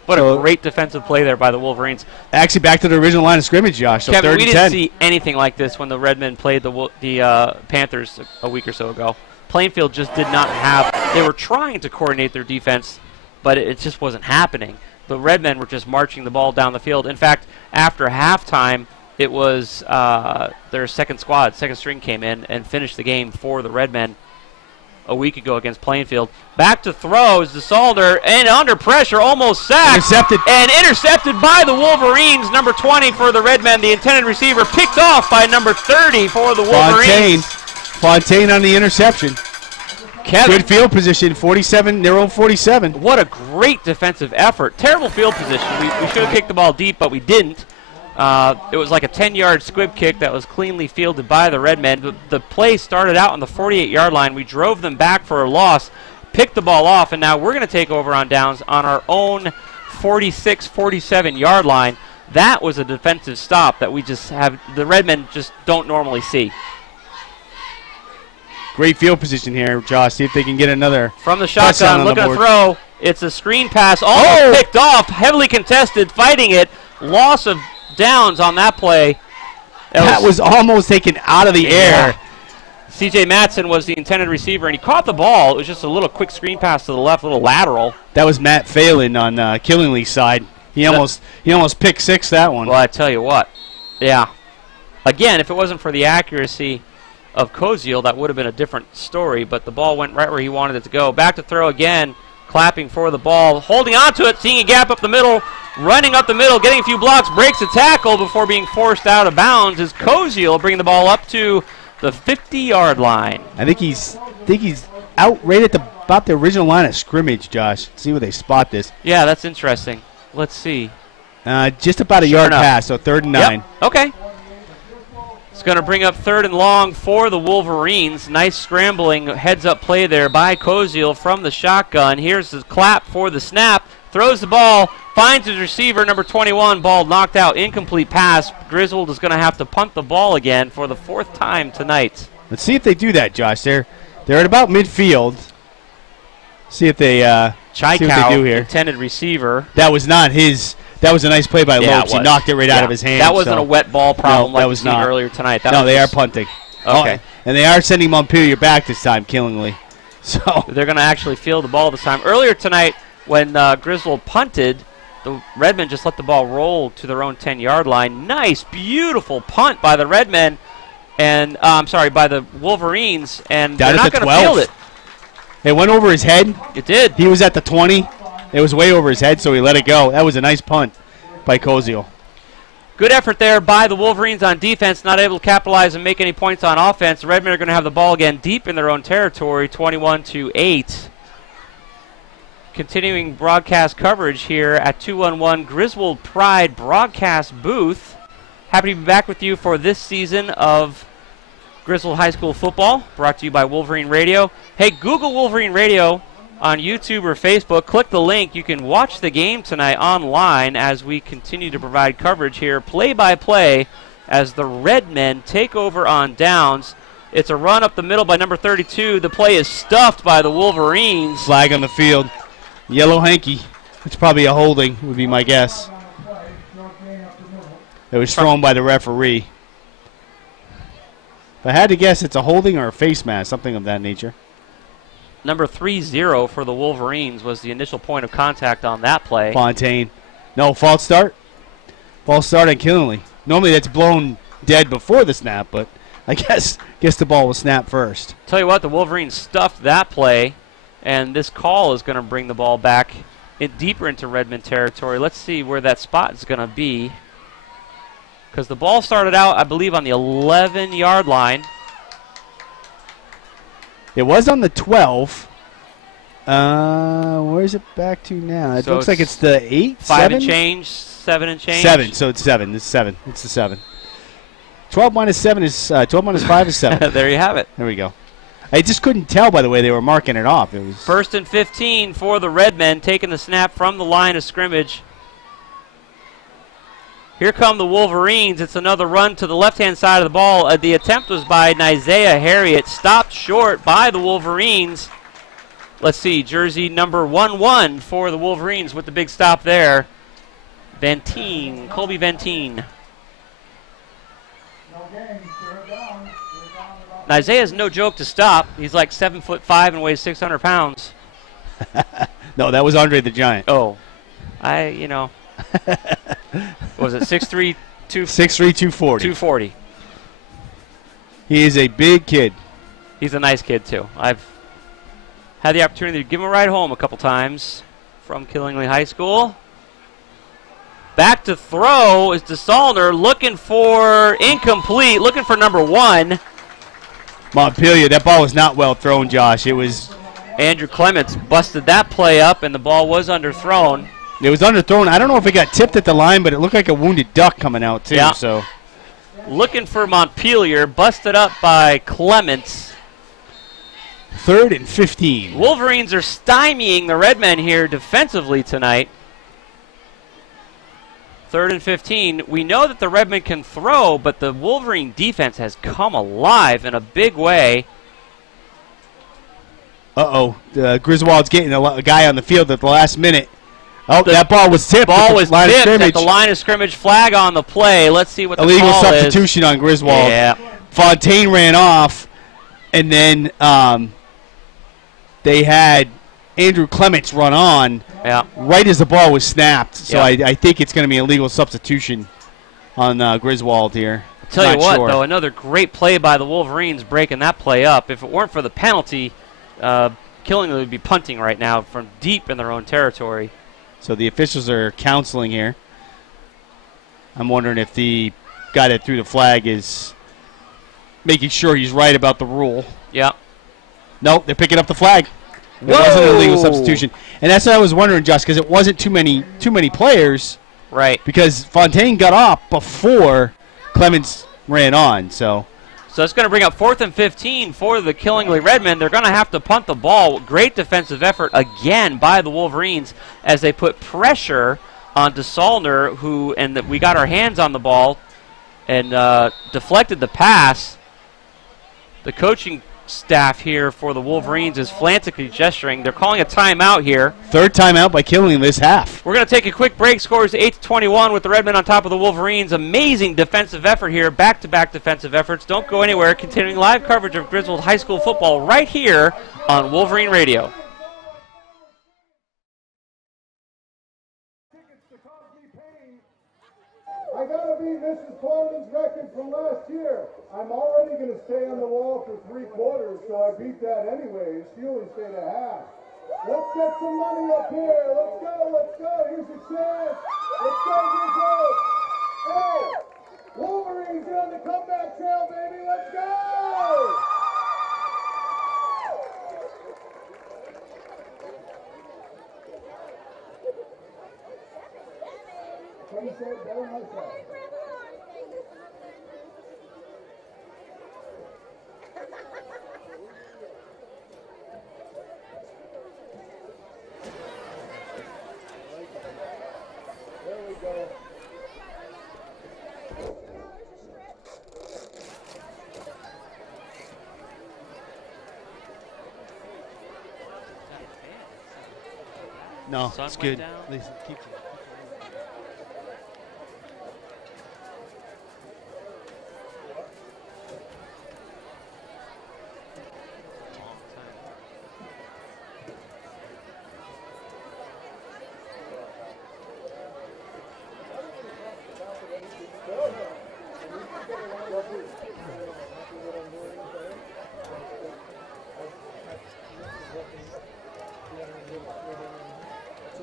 What a great defensive play there by the Wolverines. Actually back to the original line of scrimmage, Josh. So Kevin, 3rd we and didn't 10. see anything like this when the Redmen played the Panthers a week or so ago. Plainfield just did not have – they were trying to coordinate their defense, but it just wasn't happening. The Redmen were just marching the ball down the field. In fact, after halftime, it was their second string came in and finished the game for the Redmen a week ago against Plainfield. Back to throw is DeSalder, and under pressure, almost sacked. Intercepted. And intercepted by the Wolverines. Number 20 for the Redmen, the intended receiver, picked off by number 30 for the Wolverines. Fontaine on the interception. Kevin. Good field position, 47, their own 47. What a great defensive effort. Terrible field position. We should have kicked the ball deep, but we didn't. It was like a 10-yard squib kick that was cleanly fielded by the Redmen. The play started out on the 48-yard line. We drove them back for a loss, picked the ball off, and now we're going to take over on downs on our own 46, 47-yard line. That was a defensive stop that we just have, the Redmen just don't normally see. Great field position here, Josh. See if they can get another. From the shotgun, looking to throw. It's a screen pass, almost picked off, heavily contested, fighting it. Loss of downs on that play. That was almost taken out of the air. C.J. Matson was the intended receiver, and he caught the ball. It was just a little quick screen pass to the left, a little lateral. That was Matt Phelan on Killingly's side. He almost picked six that one. Well, I tell you what. Yeah. Again, if it wasn't for the accuracy of Koziel, that would have been a different story, but the ball went right where he wanted it to go. Back to throw again, clapping for the ball, holding on to it, seeing a gap up the middle, running up the middle, getting a few blocks, breaks a tackle before being forced out of bounds is Koziel, bringing the ball up to the 50-yard line. I think he's out right at about the original line of scrimmage, Josh. See where they spot this. Yeah, that's interesting. Let's see. Just about a yard pass, so 3rd and 9. Yep. Okay. It's going to bring up 3rd and long for the Wolverines. Nice scrambling heads-up play there by Koziel from the shotgun. Here's the clap for the snap. Throws the ball, finds his receiver, number 21. Ball knocked out, incomplete pass. Griswold is going to have to punt the ball again for the 4th time tonight. Let's see if they do that, Josh. They're at about midfield. See if they see what they do here. Intended receiver. That was not his. That was a nice play by Lopes. He knocked it right out of his hand. That wasn't a wet ball problem like we seen earlier tonight. No, they are punting. Okay. And they are sending Montpelier back this time, Killingly. So they're going to actually field the ball this time. Earlier tonight, when Griswold punted, the Redmen just let the ball roll to their own 10-yard line. Nice, beautiful punt by the Redmen, and by the Wolverines, and they're not going to field it. It went over his head. It did. He was at the 20. It was way over his head, so he let it go. That was a nice punt by Koziel. Good effort there by the Wolverines on defense, not able to capitalize and make any points on offense. The Redmen are going to have the ball again deep in their own territory, 21-8. Continuing broadcast coverage here at 211 Griswold Pride broadcast booth. Happy to be back with you for this season of Griswold High School football, brought to you by Wolverine Radio. Hey, Google Wolverine Radio on YouTube or Facebook. Click the link. You can watch the game tonight online as we continue to provide coverage here, play-by-play, as the Redmen take over on downs. It's a run up the middle by number 32. The play is stuffed by the Wolverines. Flag on the field. Yellow hanky. It's probably a holding, would be my guess. It was thrown by the referee. If I had to guess, it's a holding or a face mask, something of that nature. Number 30 for the Wolverines was the initial point of contact on that play. Fontaine. No, false start. False start on Killingly. Normally that's blown dead before the snap, but I guess the ball was snapped first. Tell you what, the Wolverines stuffed that play, and this call is going to bring the ball back deeper into Redmond territory. Let's see where that spot is going to be, because the ball started out, I believe, on the 11-yard line. It was on the 12. Where is it back to now? It looks like it's the 8, 5 and change, 7 and change. 7, so it's 7. It's 7. It's the 7. 12 minus 7 is 12 minus 5 is 7. There you have it. There we go. I just couldn't tell by the way they were marking it off. It was 1st and 15 for the Redmen, taking the snap from the line of scrimmage. Here come the Wolverines. It's another run to the left-hand side of the ball. The attempt was by Isaiah Harriet, stopped short by the Wolverines. Let's see, jersey number 11 for the Wolverines with the big stop there. Vantine, Colby Vantine. Isaiah's no joke to stop. He's like 7'5" and weighs 600 pounds. No, that was Andre the Giant. Oh, was it 6'3", 240? 240. He is a big kid. He's a nice kid, too. I've had the opportunity to give him a ride home a couple times from Killingly High School. Back to throw is DeSaulner, looking for incomplete, looking for number 1. Montpelier, that ball was not well thrown, Josh. It was Andrew Clements busted that play up, and the ball was underthrown. It was underthrown. I don't know if it got tipped at the line, but it looked like a wounded duck coming out, too. Yeah. So, looking for Montpelier, busted up by Clements. 3rd and 15. Wolverines are stymieing the Redmen here defensively tonight. 3rd and 15. We know that the Redmen can throw, but the Wolverine defense has come alive in a big way. Griswold's getting a guy on the field at the last minute. Oh, that ball was tipped. Ball was tipped at the line of scrimmage. Flag on the play. Let's see what the illegal call substitution is. on Griswold. Yeah. Fontaine ran off, and then they had Andrew Clements run on right as the ball was snapped. So I think it's going to be a legal substitution on Griswold here. Tell you what, though, another great play by the Wolverines breaking that play up. If it weren't for the penalty, Killingly would be punting right now from deep in their own territory. So the officials are counseling here. I'm wondering if the guy that threw the flag is making sure he's right about the rule. Yeah. Nope, they're picking up the flag. It wasn't an illegal substitution. And that's what I was wondering, Josh, because it wasn't too many players. Right. Because Fontaine got off before Clements ran on. So it's going to bring up 4th and 15 for the Killingly Redmen. They're going to have to punt the ball. Great defensive effort again by the Wolverines as they put pressure on DeSaulner, we got our hands on the ball and deflected the pass. The coaching staff here for the Wolverines is frantically gesturing. They're calling a timeout here. 3rd timeout by Killingly this half. We're going to take a quick break. Scores 8-21 with the Redmen on top of the Wolverines. Amazing defensive effort here. Back-to-back defensive efforts. Don't go anywhere. Continuing live coverage of Griswold High School football right here on Wolverine Radio. I gotta beat Mrs. Coleman's record from last year. I'm already gonna stay on the wall for 3 quarters, so I beat that anyways. She only stayed a half. Let's get some money up here. Let's go. Here's your chance. Let's go, Griswold. Hey, Wolverines are on the comeback trail, baby. Let's go. What do you say? Better myself. There we go. No, it's good. Lisa, keep it.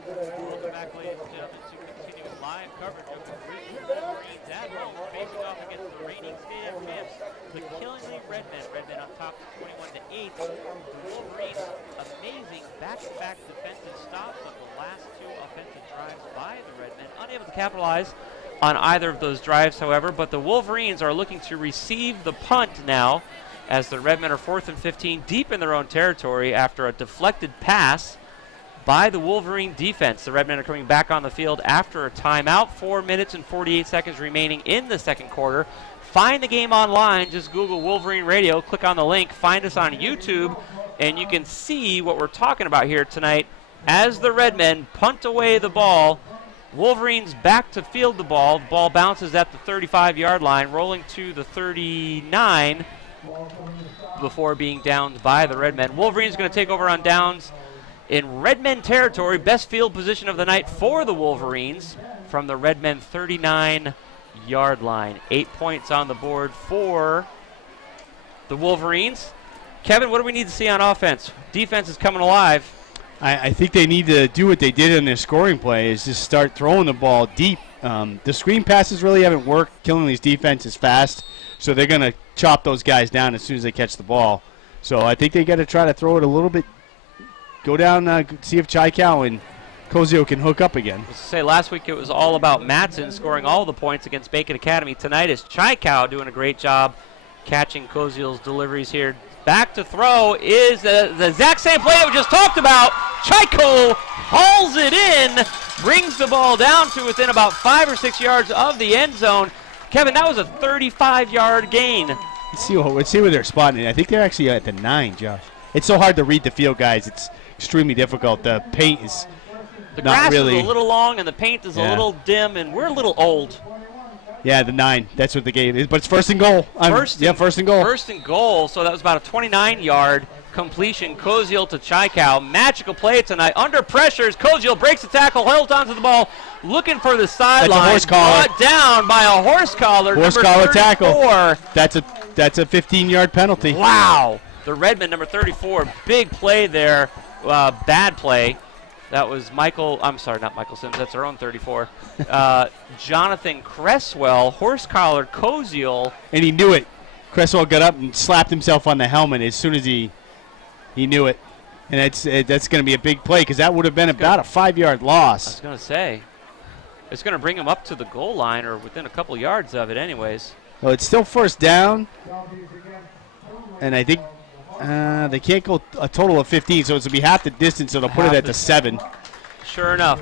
Welcome back, ladies and gentlemen, to continuing live coverage of the Wolverines at home, facing off against the reigning state champs, the Killingly Redmen. Redmen on top 21-8. The Wolverines, amazing back-to-back defensive stops of the last 2 offensive drives by the Redmen. Unable to capitalize on either of those drives, however, but the Wolverines are looking to receive the punt now as the Redmen are 4th and 15 deep in their own territory after a deflected pass by the Wolverine defense. The Redmen are coming back on the field after a timeout. 4 minutes and 48 seconds remaining in the second quarter. Find the game online. Just Google Wolverine Radio. Click on the link. Find us on YouTube, and you can see what we're talking about here tonight as the Redmen punt away the ball. Wolverines back to field the ball. The ball bounces at the 35-yard line, rolling to the 39 before being downed by the Redmen. Wolverines going to take over on downs in Redmen territory. Best field position of the night for the Wolverines from the Redmen 39-yard line. 8 points on the board for the Wolverines. Kevin, what do we need to see on offense? Defense is coming alive. I think they need to do what they did in their scoring play, is just start throwing the ball deep. The screen passes really haven't worked. Killingly's defense is fast, so they're going to chop those guys down as soon as they catch the ball. So I think they got to try to throw it a little bit. Go down, see if Chaikow and Kozio can hook up again. I was to say, last week it was all about Madsen scoring all the points against Bacon Academy. Tonight is Chaikow doing a great job catching Kozio's deliveries here. Back to throw is the exact same play that we just talked about. Chaikow hauls it in, brings the ball down to within about 5 or 6 yards of the end zone. Kevin, that was a 35-yard gain. Let's see where they're spotting it. I think they're actually at the 9, Josh. It's so hard to read the field, guys. It's extremely difficult. The paint is the not grass really. is a little long and the paint is a little dim, and we're a little old. Yeah, the 9. That's what the game is. But it's first and goal. First and goal. So that was about a 29-yard completion. Koziel to Chaikow. Magical play tonight. Under pressures. Koziel breaks the tackle, holds onto the ball, looking for the sideline. That's a horse collar. Brought down by a horse collar. Horse number collar 34. tackle. That's a 15-yard penalty. Wow. The Redmen, number 34. Big play there. Bad play. That was not Michael Sims. That's our own 34. Jonathan Cresswell, horse collar Koziel. And he knew it. Cresswell got up and slapped himself on the helmet as soon as he knew it. And that's going to be a big play because that would have been about a 5-yard loss. I was going to say. It's going to bring him up to the goal line or within a couple yards of it anyways. Well, it's still first down. And I think they can't go a total of 15, so it's going to be half the distance, so they'll put it at the 7. Sure enough.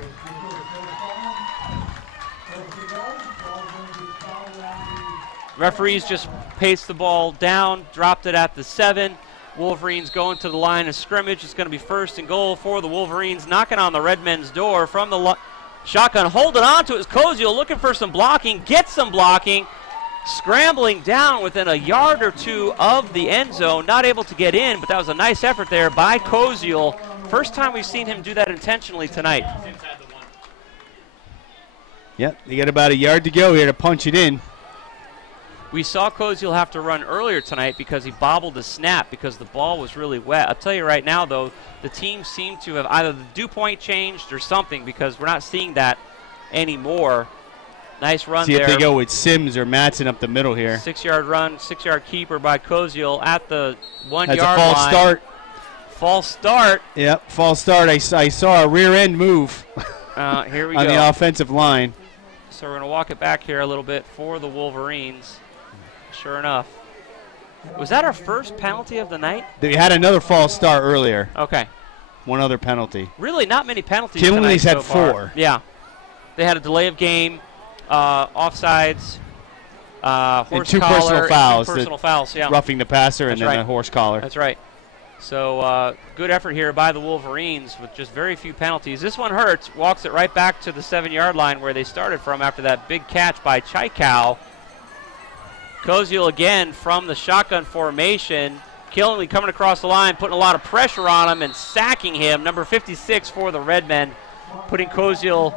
Referees just paced the ball down, dropped it at the 7. Wolverines going to the line of scrimmage. It's going to be first and goal for the Wolverines, knocking on the Redmen's door from the shotgun. Holding on to it is Koziel, looking for some blocking, gets some blocking. Scrambling down within a yard or two of the end zone. Not able to get in, but that was a nice effort there by Koziel. First time we've seen him do that intentionally tonight. Yep, they got about a yard to go here to punch it in. We saw Koziel have to run earlier tonight because he bobbled the snap because the ball was really wet. I'll tell you right now, though, the team seemed to have either the dew point changed or something because we're not seeing that anymore. Nice run there. See if they go with Sims or Matson up the middle here. 6-yard run, 6-yard keeper by Koziel at the 1-yard line. That's a false start. False start. Yep, false start. I saw a rear end move here we on go. the offensive line. So we're going to walk it back here a little bit for the Wolverines. Sure enough. Was that our first penalty of the night? They had another false start earlier. Okay. One other penalty. Really not many penalties Kinley's tonight had so far. 4. Yeah. They had a delay of game, offsides, horse and 2 collar, personal fouls. And 2 personal fouls, yeah. Roughing the passer That's and then right. a horse collar. That's right. So good effort here by the Wolverines with just very few penalties. This one hurts. Walks it right back to the 7-yard line where they started from after that big catch by Chaikow. Koziel again from the shotgun formation. Killenly coming across the line, putting a lot of pressure on him and sacking him. Number 56 for the Redmen, putting Koziel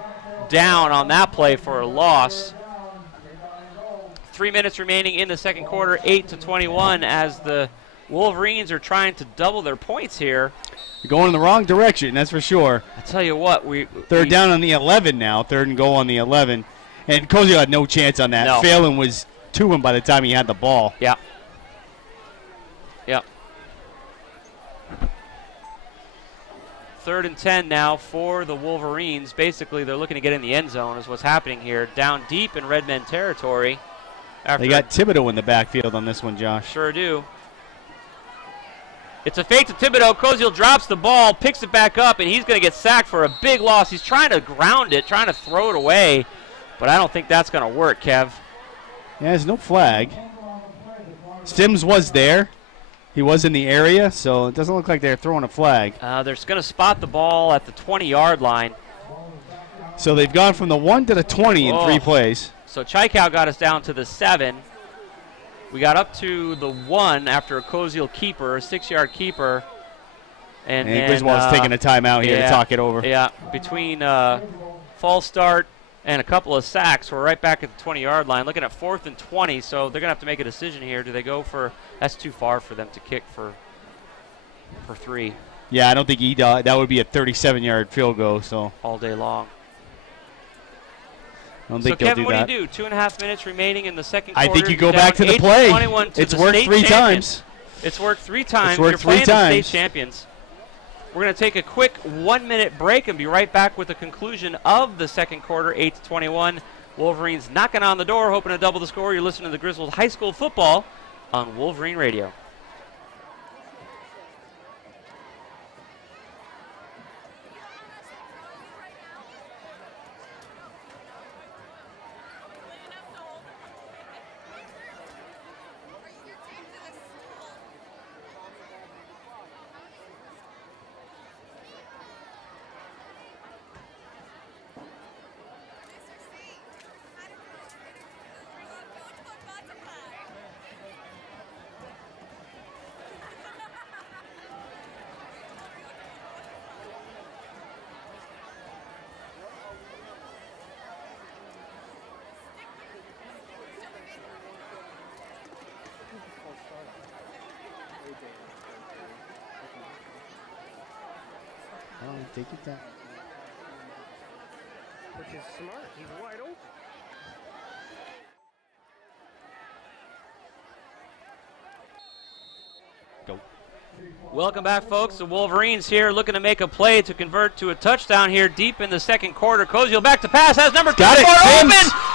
down on that play for a loss. 3 minutes remaining in the second quarter, 8-21 as the Wolverines are trying to double their points here. You're going in the wrong direction, that's for sure. I tell you what, they're down on the 11 now, 3rd and goal on the 11. And Koziel had no chance on that. No. Phelan was to him by the time he had the ball. Yeah. Yep. 3rd and 10 now for the Wolverines. Basically, they're looking to get in the end zone is what's happening here. Down deep in Redmen territory. They got Thibodeau in the backfield on this one, Josh. Sure do. It's a fake to Thibodeau. Koziel drops the ball, picks it back up, and he's going to get sacked for a big loss. He's trying to ground it, trying to throw it away, but I don't think that's going to work, Kev. Yeah, there's no flag. Sims was there. He was in the area, so it doesn't look like they're throwing a flag. They're going to spot the ball at the 20-yard line. So they've gone from the 1 to the 20 in 3 plays. So Chaikow got us down to the 7. We got up to the 1 after a Koziel keeper, a 6-yard keeper. And Griswold's taking a timeout here to talk it over. Yeah, between false start and a couple of sacks, we're right back at the 20-yard line, looking at 4th and 20, so they're going to have to make a decision here. Do they go for – that's too far for them to kick for 3. Yeah, I don't think that would be a 37-yard field goal. So all day long. I don't think so, they'll Kevin, do that. what do you do? 2.5 minutes remaining in the second quarter. I think you go back to the play. It's worked 3 times. It's worked 3 times. It's worked 3 times. You're playing the state champions. We're going to take a quick 1-minute break and be right back with the conclusion of the second quarter, 8-21. Wolverines knocking on the door, hoping to double the score. You're listening to the Griswold High School Football on Wolverine Radio. Take your time. Which is smart. He's wide open. Go. Welcome back, folks. The Wolverines here looking to make a play to convert to a touchdown here deep in the second quarter. Koziel back to pass. Has number 24 open.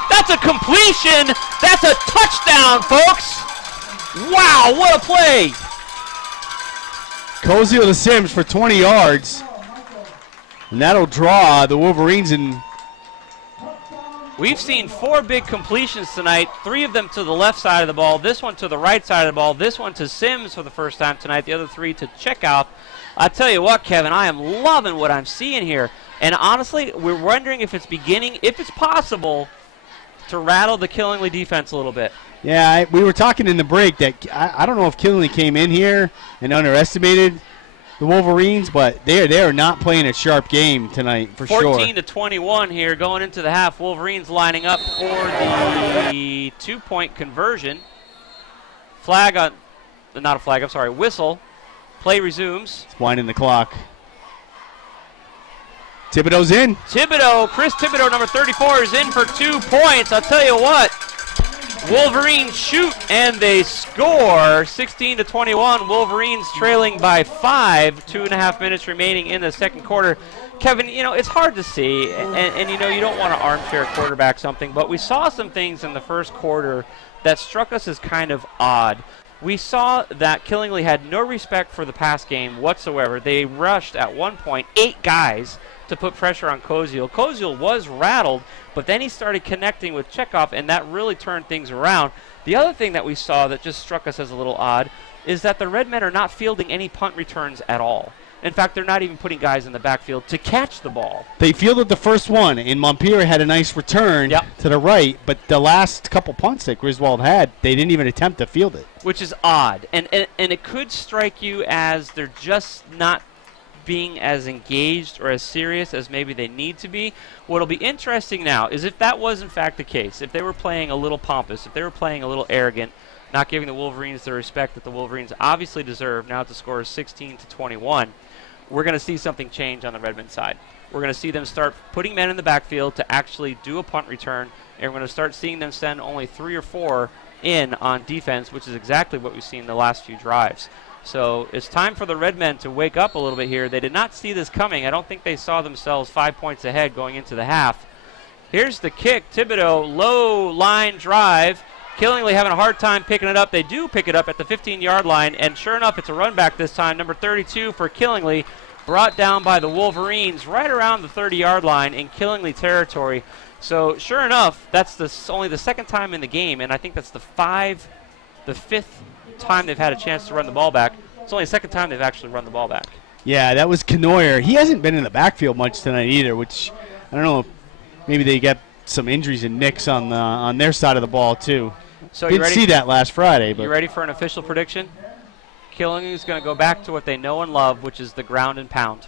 That's a completion. That's a touchdown, folks. Wow, what a play. Koziel to Sims for 20 yards. And that'll draw the Wolverines in. We've seen 4 big completions tonight, 3 of them to the left side of the ball, this one to the right side of the ball, this one to Sims for the first time tonight, the other 3 to Checkout. I tell you what, Kevin, I am loving what I'm seeing here. And honestly, we're wondering if it's beginning, if it's possible, to rattle the Killingly defense a little bit. Yeah, we were talking in the break that I don't know if Killingly came in here and underestimated the Wolverines, but they are not playing a sharp game tonight for 14 to 21 here going into the half. Wolverines lining up for the 2-point conversion. Flag on, not a flag, I'm sorry, whistle. Play resumes. It's winding the clock. Thibodeau's in. Thibodeau, Chris Thibodeau, number 34, is in for 2 points. I'll tell you what, Wolverines shoot and they score. 16 to 21. Wolverines trailing by 5. 2.5 minutes remaining in the second quarter. Kevin, you know, it's hard to see, and you know, you don't want to armchair quarterback something, but we saw some things in the first quarter that struck us as kind of odd. We saw that Killingly had no respect for the pass game whatsoever. They rushed at one point 8 guys to put pressure on Koziel. Koziel was rattled, but then he started connecting with Chekhov, and that really turned things around. The other thing that we saw that just struck us as a little odd is that the Redmen are not fielding any punt returns at all. In fact, they're not even putting guys in the backfield to catch the ball. They fielded the first one, and Montpelier had a nice return to the right, but the last couple punts that Griswold had, they didn't even attempt to field it. Which is odd, and it could strike you as they're just not being as engaged or as serious as maybe they need to be. What'll be interesting now is if that was in fact the case, if they were playing a little pompous, if they were playing a little arrogant, not giving the Wolverines the respect that the Wolverines obviously deserve, now the score is 16 to 21, we're going to see something change on the Redmond side. We're going to see them start putting men in the backfield to actually do a punt return, and we're going to start seeing them send only 3 or 4 in on defense, which is exactly what we've seen in the last few drives. So it's time for the Redmen to wake up a little bit here. They did not see this coming. I don't think they saw themselves 5 points ahead going into the half. Here's the kick. Thibodeau, low line drive. Killingly having a hard time picking it up. They do pick it up at the 15-yard line, and sure enough, it's a run back this time. Number 32 for Killingly, brought down by the Wolverines right around the 30-yard line in Killingly territory. So sure enough, that's only the second time in the game, and I think that's the fifth time they've had a chance to run the ball back. It's only the second time they've actually run the ball back. Yeah, that was Canoyer. He hasn't been in the backfield much tonight either, which I don't know. Maybe they get some injuries and nicks on their side of the ball too. So didn't see that last Friday. But you ready for an official prediction? Killingly is going to go back to what they know and love, which is the ground and pound.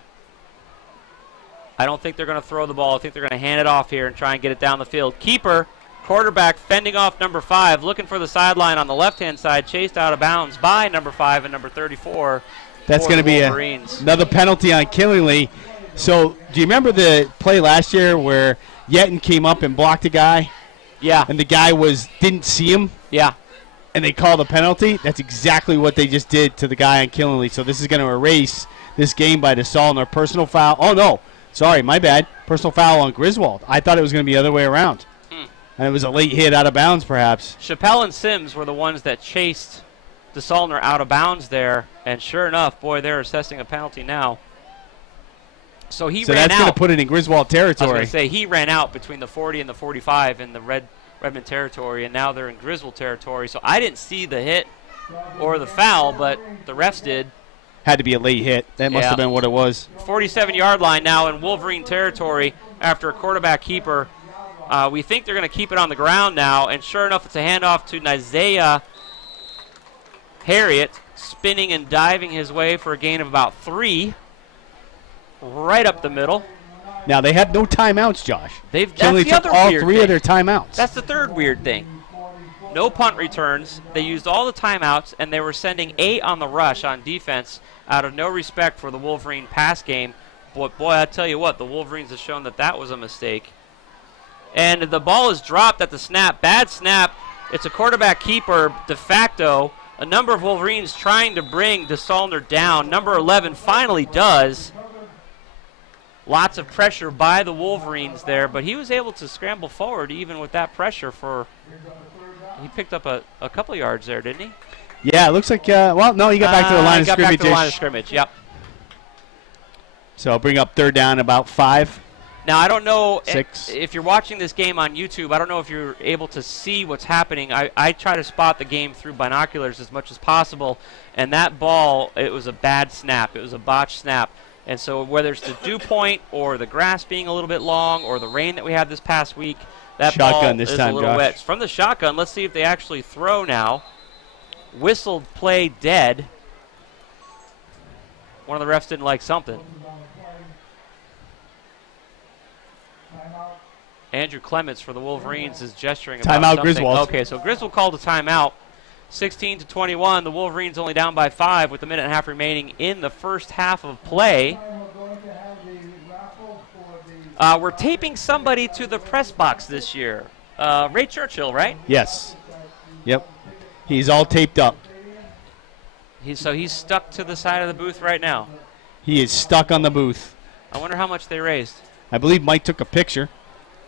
I don't think they're going to throw the ball. I think they're going to hand it off here and try and get it down the field. Keeper, quarterback, fending off number 5, looking for the sideline on the left-hand side, chased out of bounds by number 5 and number 34. That's going to be another penalty on Killingly. So do you remember the play last year where Yetton came up and blocked a guy? Yeah. And the guy didn't see him? Yeah. And they called a penalty? That's exactly what they just did to the guy on Killingly. So this is going to erase this game by DeSalle and their personal foul. Oh, no. Sorry, my bad. Personal foul on Griswold. I thought it was going to be the other way around. And it was a late hit out of bounds, perhaps. Chappelle and Sims were the ones that chased DeSaulner out of bounds there. And sure enough, boy, they're assessing a penalty now. So he ran out. So that's going to put it in Griswold territory. I was going to say, he ran out between the 40 and the 45 in the Redmond territory, and now they're in Griswold territory. So I didn't see the hit or the foul, but the refs did. Had to be a late hit. That must have been what it was. 47-yard line now in Wolverine territory after a quarterback keeper. We think they're going to keep it on the ground now, and sure enough, it's a handoff to Isaiah Harriet, spinning and diving his way for a gain of about 3, right up the middle. Now, they had no timeouts, Josh. That's the other all weird 3 thing. of their timeouts. That's the third weird thing. No punt returns. They used all the timeouts, and they were sending 8 on the rush on defense out of no respect for the Wolverine pass game. Boy, I tell you what, the Wolverines have shown that was a mistake. And the ball is dropped at the snap. Bad snap. It's a quarterback keeper de facto. A number of Wolverines trying to bring DeSaulner down. Number 11 finally does. Lots of pressure by the Wolverines there, but he was able to scramble forward even with that pressure he picked up a couple yards there, didn't he? Yeah, it looks like, well, no, he got back to the line of scrimmage. Back to the line of scrimmage, yep. So I'll bring up third down about 5. Now, I don't know 6. if you're watching this game on YouTube, I don't know if you're able to see what's happening. I try to spot the game through binoculars as much as possible, and that ball, it was a bad snap. It was a botched snap. And so whether it's the dew point or the grass being a little bit long or the rain that we had this past week, that shotgun ball this is time, a little Josh. wet. From the shotgun, let's see if they actually throw now. Whistled play dead. One of the refs didn't like something. Andrew Clements for the Wolverines is gesturing about timeout, something. Griswold. Okay, so Griswold called a timeout. 16-21. The Wolverines only down by 5 with a minute and a half remaining in the first half of play. We're taping somebody to the press box this year. Ray Churchill, right? Yes. Yep. He's all taped up. So he's stuck to the side of the booth right now. He is stuck on the booth. I wonder how much they raised. I believe Mike took a picture.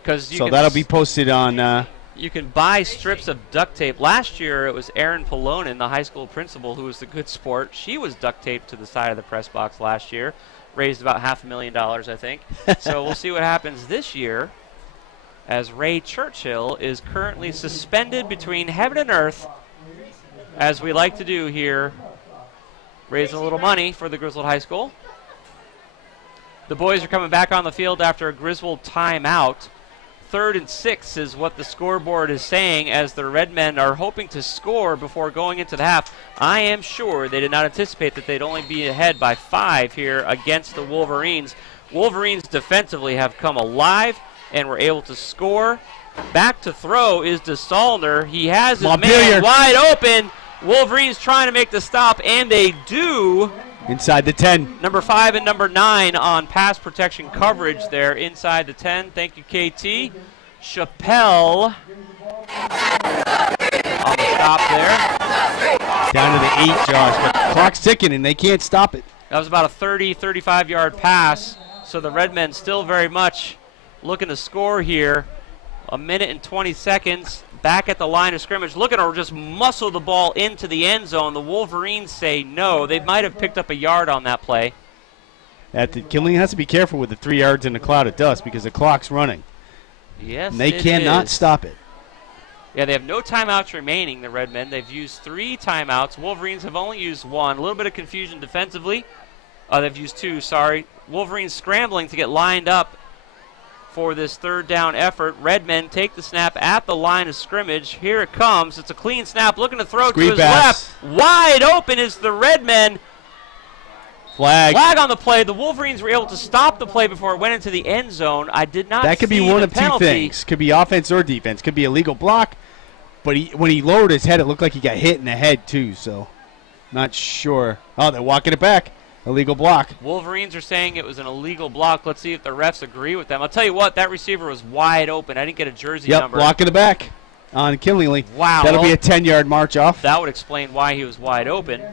So that'll be posted on... you can buy strips of duct tape. Last year it was Erin Polonin, the high school principal, who was the good sport. She was duct taped to the side of the press box last year. Raised about $500,000, I think. So we'll see what happens this year, as Ray Churchill is currently suspended between heaven and earth, as we like to do here, raising a little money for the Griswold High School. The boys are coming back on the field after a Griswold timeout. 3rd and 6 is what the scoreboard is saying, as the Redmen are hoping to score before going into the half. I am sure they did not anticipate that they'd only be ahead by 5 here against the Wolverines. Wolverines defensively have come alive and were able to score. Back to throw is DeSaulner. He has his man wide open. Wolverines trying to make the stop, and they do. Inside the 10. Number 5 and number 9 on pass protection coverage there inside the 10. Thank you, KT. Chappelle on the stop there. Down to the 8, Josh. But the clock's ticking, and they can't stop it. That was about a 30, 35-yard pass. So the Redmen still very much looking to score here. A minute and 20 seconds. Back at the line of scrimmage, looking to just muscle the ball into the end zone. The Wolverines say no. They might have picked up a yard on that play. Killeen has to be careful with the 3 yards in a cloud of dust because the clock's running. Yes, and they cannot stop it. Yeah, they have no timeouts remaining, the Redmen. They've used 3 timeouts. Wolverines have only used 1. A little bit of confusion defensively. They've used 2, sorry. Wolverines scrambling to get lined up for this 3rd down effort. Redmen take the snap at the line of scrimmage. Here it comes. It's a clean snap, looking to throw to his left. Wide open is the Redmen. Flag on the play. The Wolverines were able to stop the play before it went into the end zone. I did not see the penalty. That could be one of 2 things. Could be offense or defense. Could be a legal block. But when he lowered his head, it looked like he got hit in the head too. So, not sure. Oh, they're walking it back. Illegal block. Wolverines are saying it was an illegal block. Let's see if the refs agree with them. I'll tell you what, that receiver was wide open. I didn't get a jersey number. Yep, block in the back on Killingley. Wow. That'll be a 10-yard march off. That would explain why he was wide open.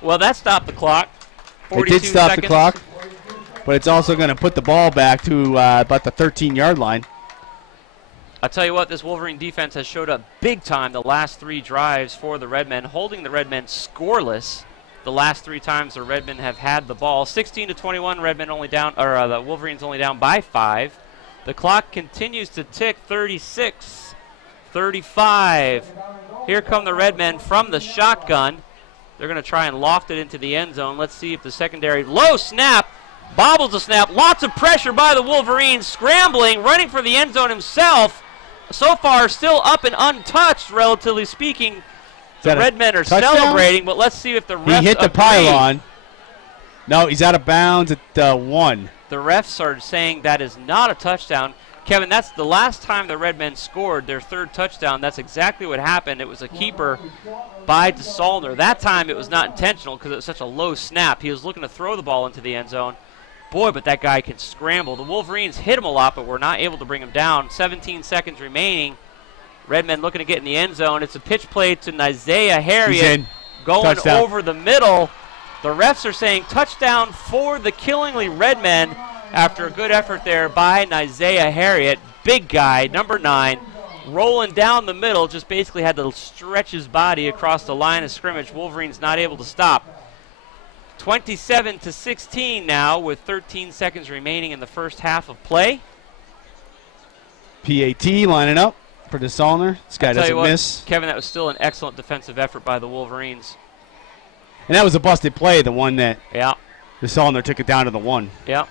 Well, that stopped the clock. It did stop the clock, but it's also going to put the ball back to about the 13-yard line. I'll tell you what, this Wolverine defense has showed up big time the last 3 drives for the Redmen, holding the Redmen scoreless the last 3 times the Redmen have had the ball. 16-21, Redmen only down, or the Wolverines only down by 5. The clock continues to tick. 36, 35. Here come the Redmen from the shotgun. They're going to try and loft it into the end zone. Let's see if the secondary, low snap, bobbles the snap. Lots of pressure by the Wolverines, scrambling, running for the end zone himself. So far, still up and untouched, relatively speaking. The Redmen are celebrating, but let's see if the refs He hit the pylon. No, he's out of bounds at 1. The refs are saying that is not a touchdown. Kevin, that's the last time the Redmen scored their third touchdown. That's exactly what happened. It was a keeper by DeSalner. That time it was not intentional because it was such a low snap. He was looking to throw the ball into the end zone. Boy, but that guy can scramble. The Wolverines hit him a lot, but were not able to bring him down. 17 seconds remaining. Redmen looking to get in the end zone. It's a pitch play to Isaiah Harriet going Touchdown. over the middle. The refs are saying touchdown for the Killingly Redmen after a good effort there by Isaiah Harriet. Big guy, number 9, rolling down the middle, just basically had to stretch his body across the line of scrimmage. Wolverines not able to stop. 27-16 now with 13 seconds remaining in the first half of play. PAT lining up for DeSalner. This guy doesn't miss. Kevin, that was still an excellent defensive effort by the Wolverines. And that was a busted play, the one that DeSalner took it down to the 1. Yeah.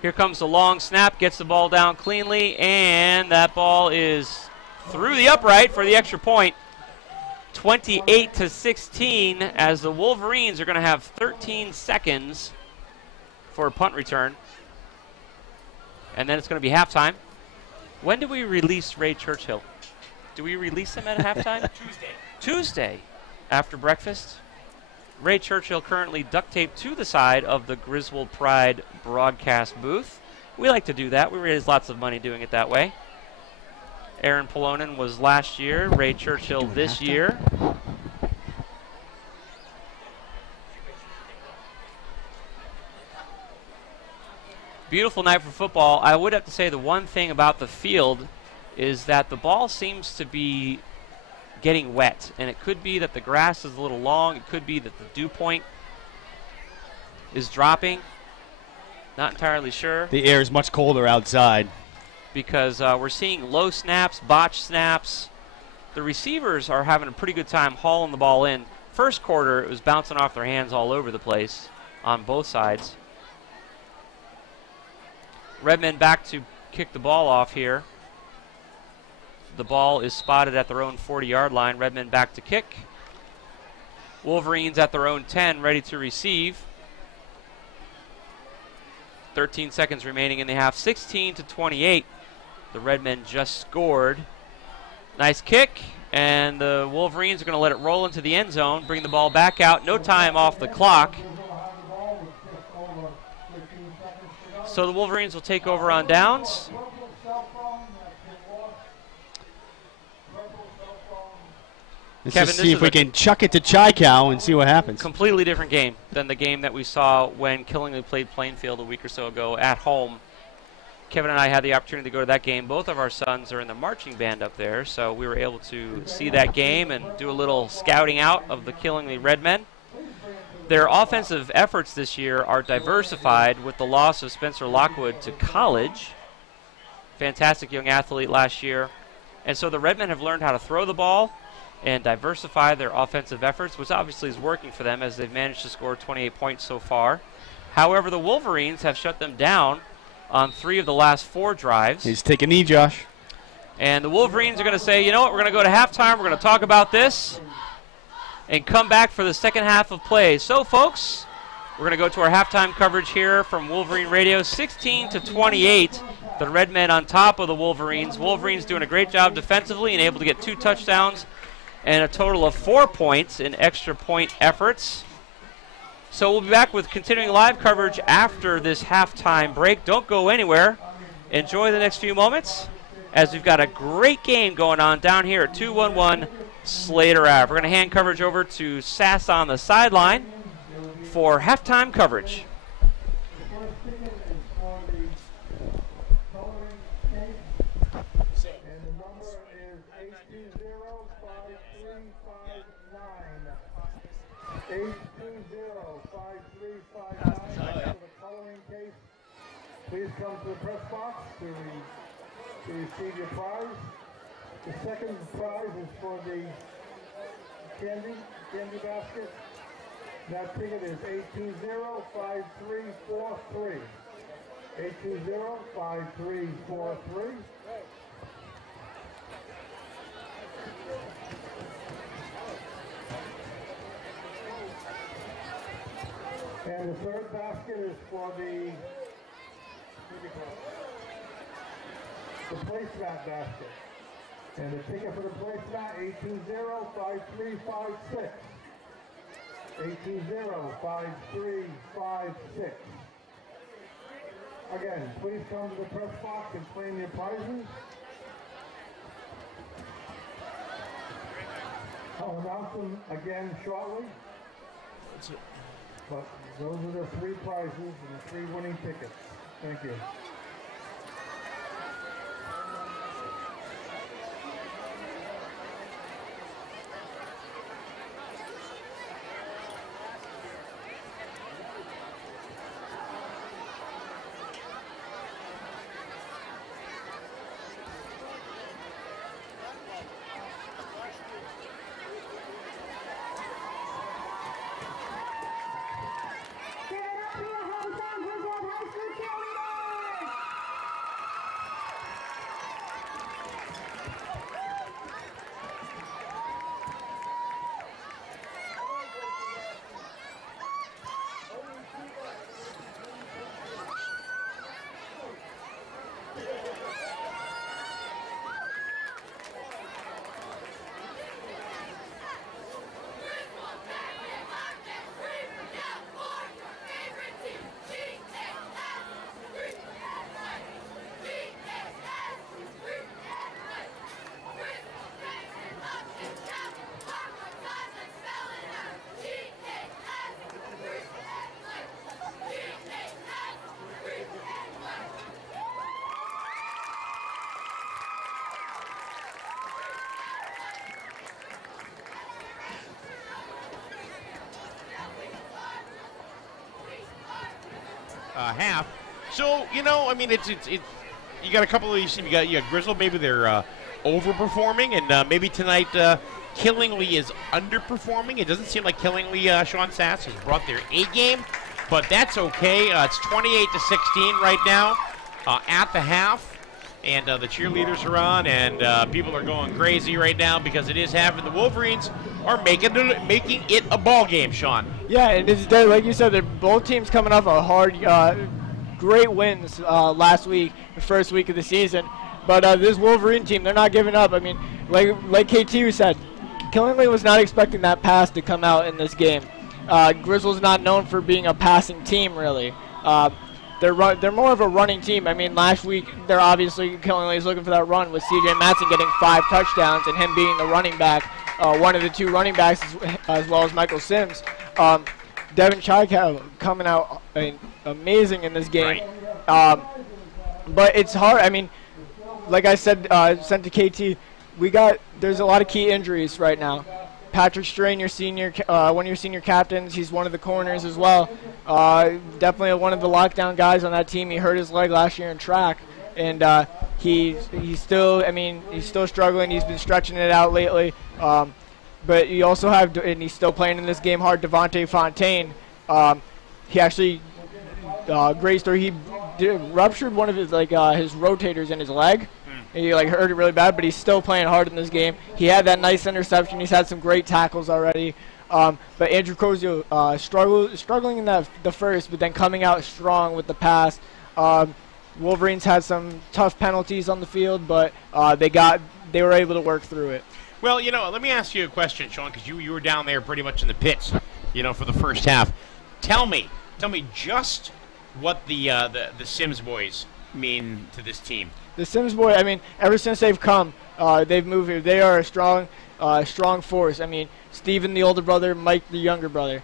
Here comes the long snap, gets the ball down cleanly, and that ball is through the upright for the extra point. 28-16 as the Wolverines are going to have 13 seconds for a punt return. And then it's going to be halftime. When do we release Ray Churchill? Do we release him at halftime? Tuesday after breakfast. Ray Churchill currently duct taped to the side of the Griswold Pride broadcast booth. We like to do that. We raise lots of money doing it that way. Aaron Polonen was last year, Ray Churchill this year. Beautiful night for football. I would have to say the one thing about the field is that the ball seems to be getting wet, and it could be that the grass is a little long. It could be that the dew point is dropping. Not entirely sure. The air is much colder outside. Because we're seeing low snaps, botch snaps. The receivers are having a pretty good time hauling the ball in. First quarter, it was bouncing off their hands all over the place on both sides. Redmen back to kick the ball off here. The ball is spotted at their own 40-yard line. Redmen back to kick. Wolverines at their own 10, ready to receive. 13 seconds remaining in the half. 16-28. The Redmen just scored. Nice kick, and the Wolverines are going to let it roll into the end zone, bring the ball back out. No time off the clock. So the Wolverines will take over on downs. Let's Kevin, just see if we can chuck it to Chai Cow and see what happens. Completely different game than the game that we saw when Killingly played Plainfield a week or so ago at home. Kevin and I had the opportunity to go to that game. Both of our sons are in the marching band up there, so we were able to see that game and do a little scouting out of the Killingly Redmen. Their offensive efforts this year are diversified with the loss of Spencer Lockwood to college. Fantastic young athlete last year. And so the Redmen have learned how to throw the ball and diversify their offensive efforts, which obviously is working for them as they've managed to score 28 points so far. However, the Wolverines have shut them down on 3 of the last 4 drives. He's taking a knee, Josh. And the Wolverines are going to say, you know what, we're going to go to halftime, we're going to talk about this, and come back for the second half of play. So, folks, we're going to go to our halftime coverage here from Wolverine Radio. 16-28, the Redmen on top of the Wolverines. Wolverines doing a great job defensively and able to get 2 touchdowns and a total of 4 points in extra point efforts. So we'll be back with continuing live coverage after this halftime break. Don't go anywhere. Enjoy the next few moments as we've got a great game going on down here at 211 Slater Ave. We're going to hand coverage over to Sass on the sideline for halftime coverage. Please come to the press box to receive your prize. The second prize is for the candy basket. That ticket is 820-5343. 820-5343. And the third basket is for the The placemat basket. And the ticket for the placemat, 820-5356. 820-5356. Again, please come to the press box and claim your prizes. I'll announce them again shortly. But those are the 3 prizes and the 3 winning tickets. Thank you. Half. So, you know, I mean, it's you got a couple of these. You got Grizzle. Maybe they're overperforming, and maybe tonight Killingly is underperforming. It doesn't seem like Killingly, Sean Sass, has brought their A game, but that's okay. It's 28-16 right now at the half, and the cheerleaders are on, and people are going crazy right now because it is half, and the Wolverines are making it a ball game, Sean. Yeah, and it's like you said, they're both teams coming off a hard, great wins last week, the first week of the season. But this Wolverine team, they're not giving up. I mean, like KT said, Killingly was not expecting that pass to come out in this game. Grizzle's not known for being a passing team, really. They're more of a running team. I mean, last week, they're obviously Killingly's looking for that run with C.J. Matson getting 5 touchdowns and him being the running back, one of the 2 running backs as well as Michael Sims. Devin Chaykow coming out amazing in this game. Right. But it's hard. I mean, like I said, sent to KT, there's a lot of key injuries right now. Patrick Strain, one of your senior captains, he's one of the corners as well. Definitely one of the lockdown guys on that team. He hurt his leg last year in track, and he's still struggling. He's been stretching it out lately. But you also have, and he's still playing in this game hard, Devontae Fontaine. He actually, great story. He ruptured one of his his rotators in his leg. He hurt it really bad, but he's still playing hard in this game. He had that nice interception. He's had some great tackles already. But Andrew Cozio struggling in the first, but then coming out strong with the pass. Wolverines had some tough penalties on the field, but they were able to work through it. Well, you know, let me ask you a question, Sean, because you were down there pretty much in the pits, you know, for the first half. Tell me just what the Sims boys mean to this team. The Sims boys, I mean, ever since they've come, they've moved here. They are a strong force. I mean, Steven, the older brother, Mike, the younger brother.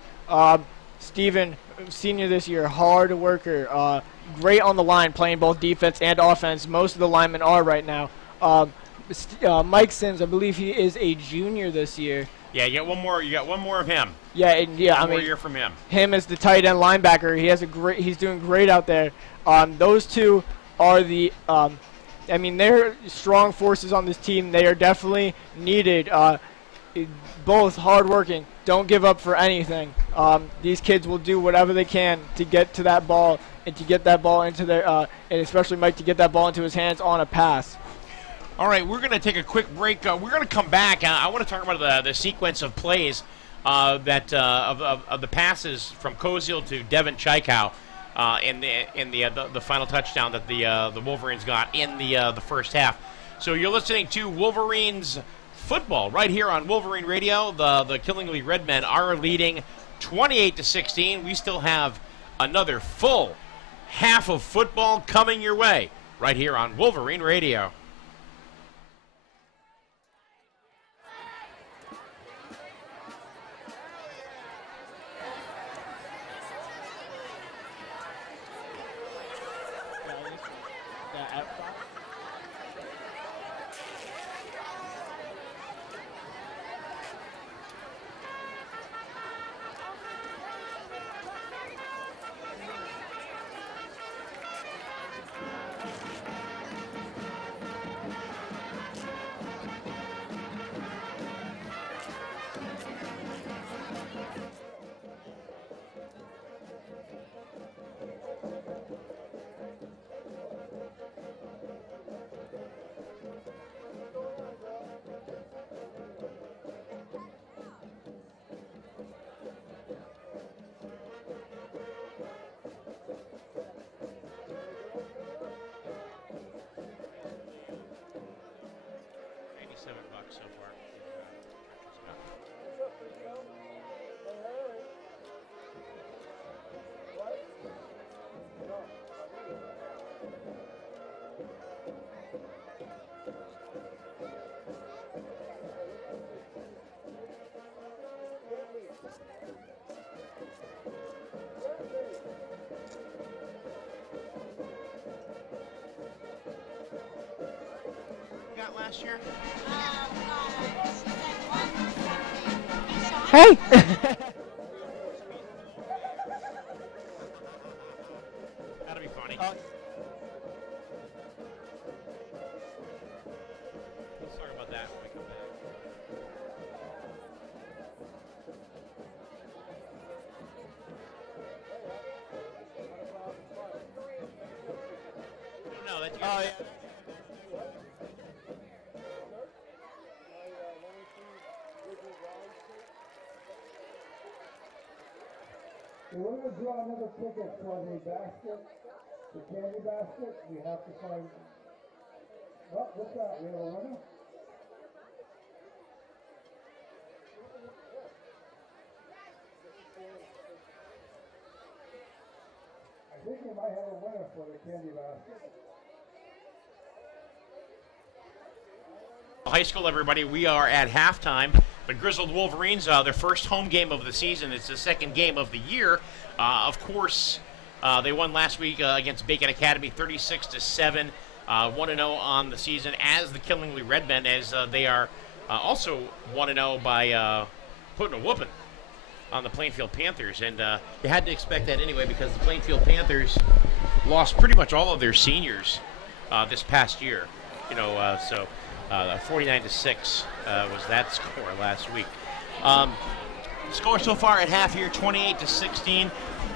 Steven, senior this year, hard worker, great on the line, playing both defense and offense. Most of the linemen are right now. Mike Sims, I believe he is a junior this year. Yeah, you got one more of him. Yeah, I mean, year from him. Him as the tight end linebacker, he's doing great out there. Those two are they're strong forces on this team. They are definitely needed. Both hardworking, don't give up for anything. These kids will do whatever they can to get to that ball and to get that ball into their, and especially Mike to get that ball into his hands on a pass. All right, we're going to take a quick break. We're going to come back. I want to talk about the sequence of plays of the passes from Kozil to Devin Chaykow. in the final touchdown that the Wolverines got in the first half. So you're listening to Wolverines Football right here on Wolverine Radio. The Killingly Redmen are leading 28-16. We still have another full half of football coming your way right here on Wolverine Radio. $87 so far. Got last year? Hey! That'll be funny. Let's talk about that when we come back. No, that's Oh, yeah. We're going to draw another ticket for the basket, the candy basket. We have to find. Oh, what's that? We have a winner? I think we might have a winner for the candy basket. High school, everybody, we are at halftime. The Grizzled Wolverines, their first home game of the season. It's the second game of the year. Of course, they won last week against Bacon Academy 36-7, 1-0 on the season as the Killingly Redmen, as they are also 1-0 by putting a whooping on the Plainfield Panthers. And you had to expect that anyway, because the Plainfield Panthers lost pretty much all of their seniors this past year. You know, so 49-6 was that score last week. Score so far at half here, 28-16.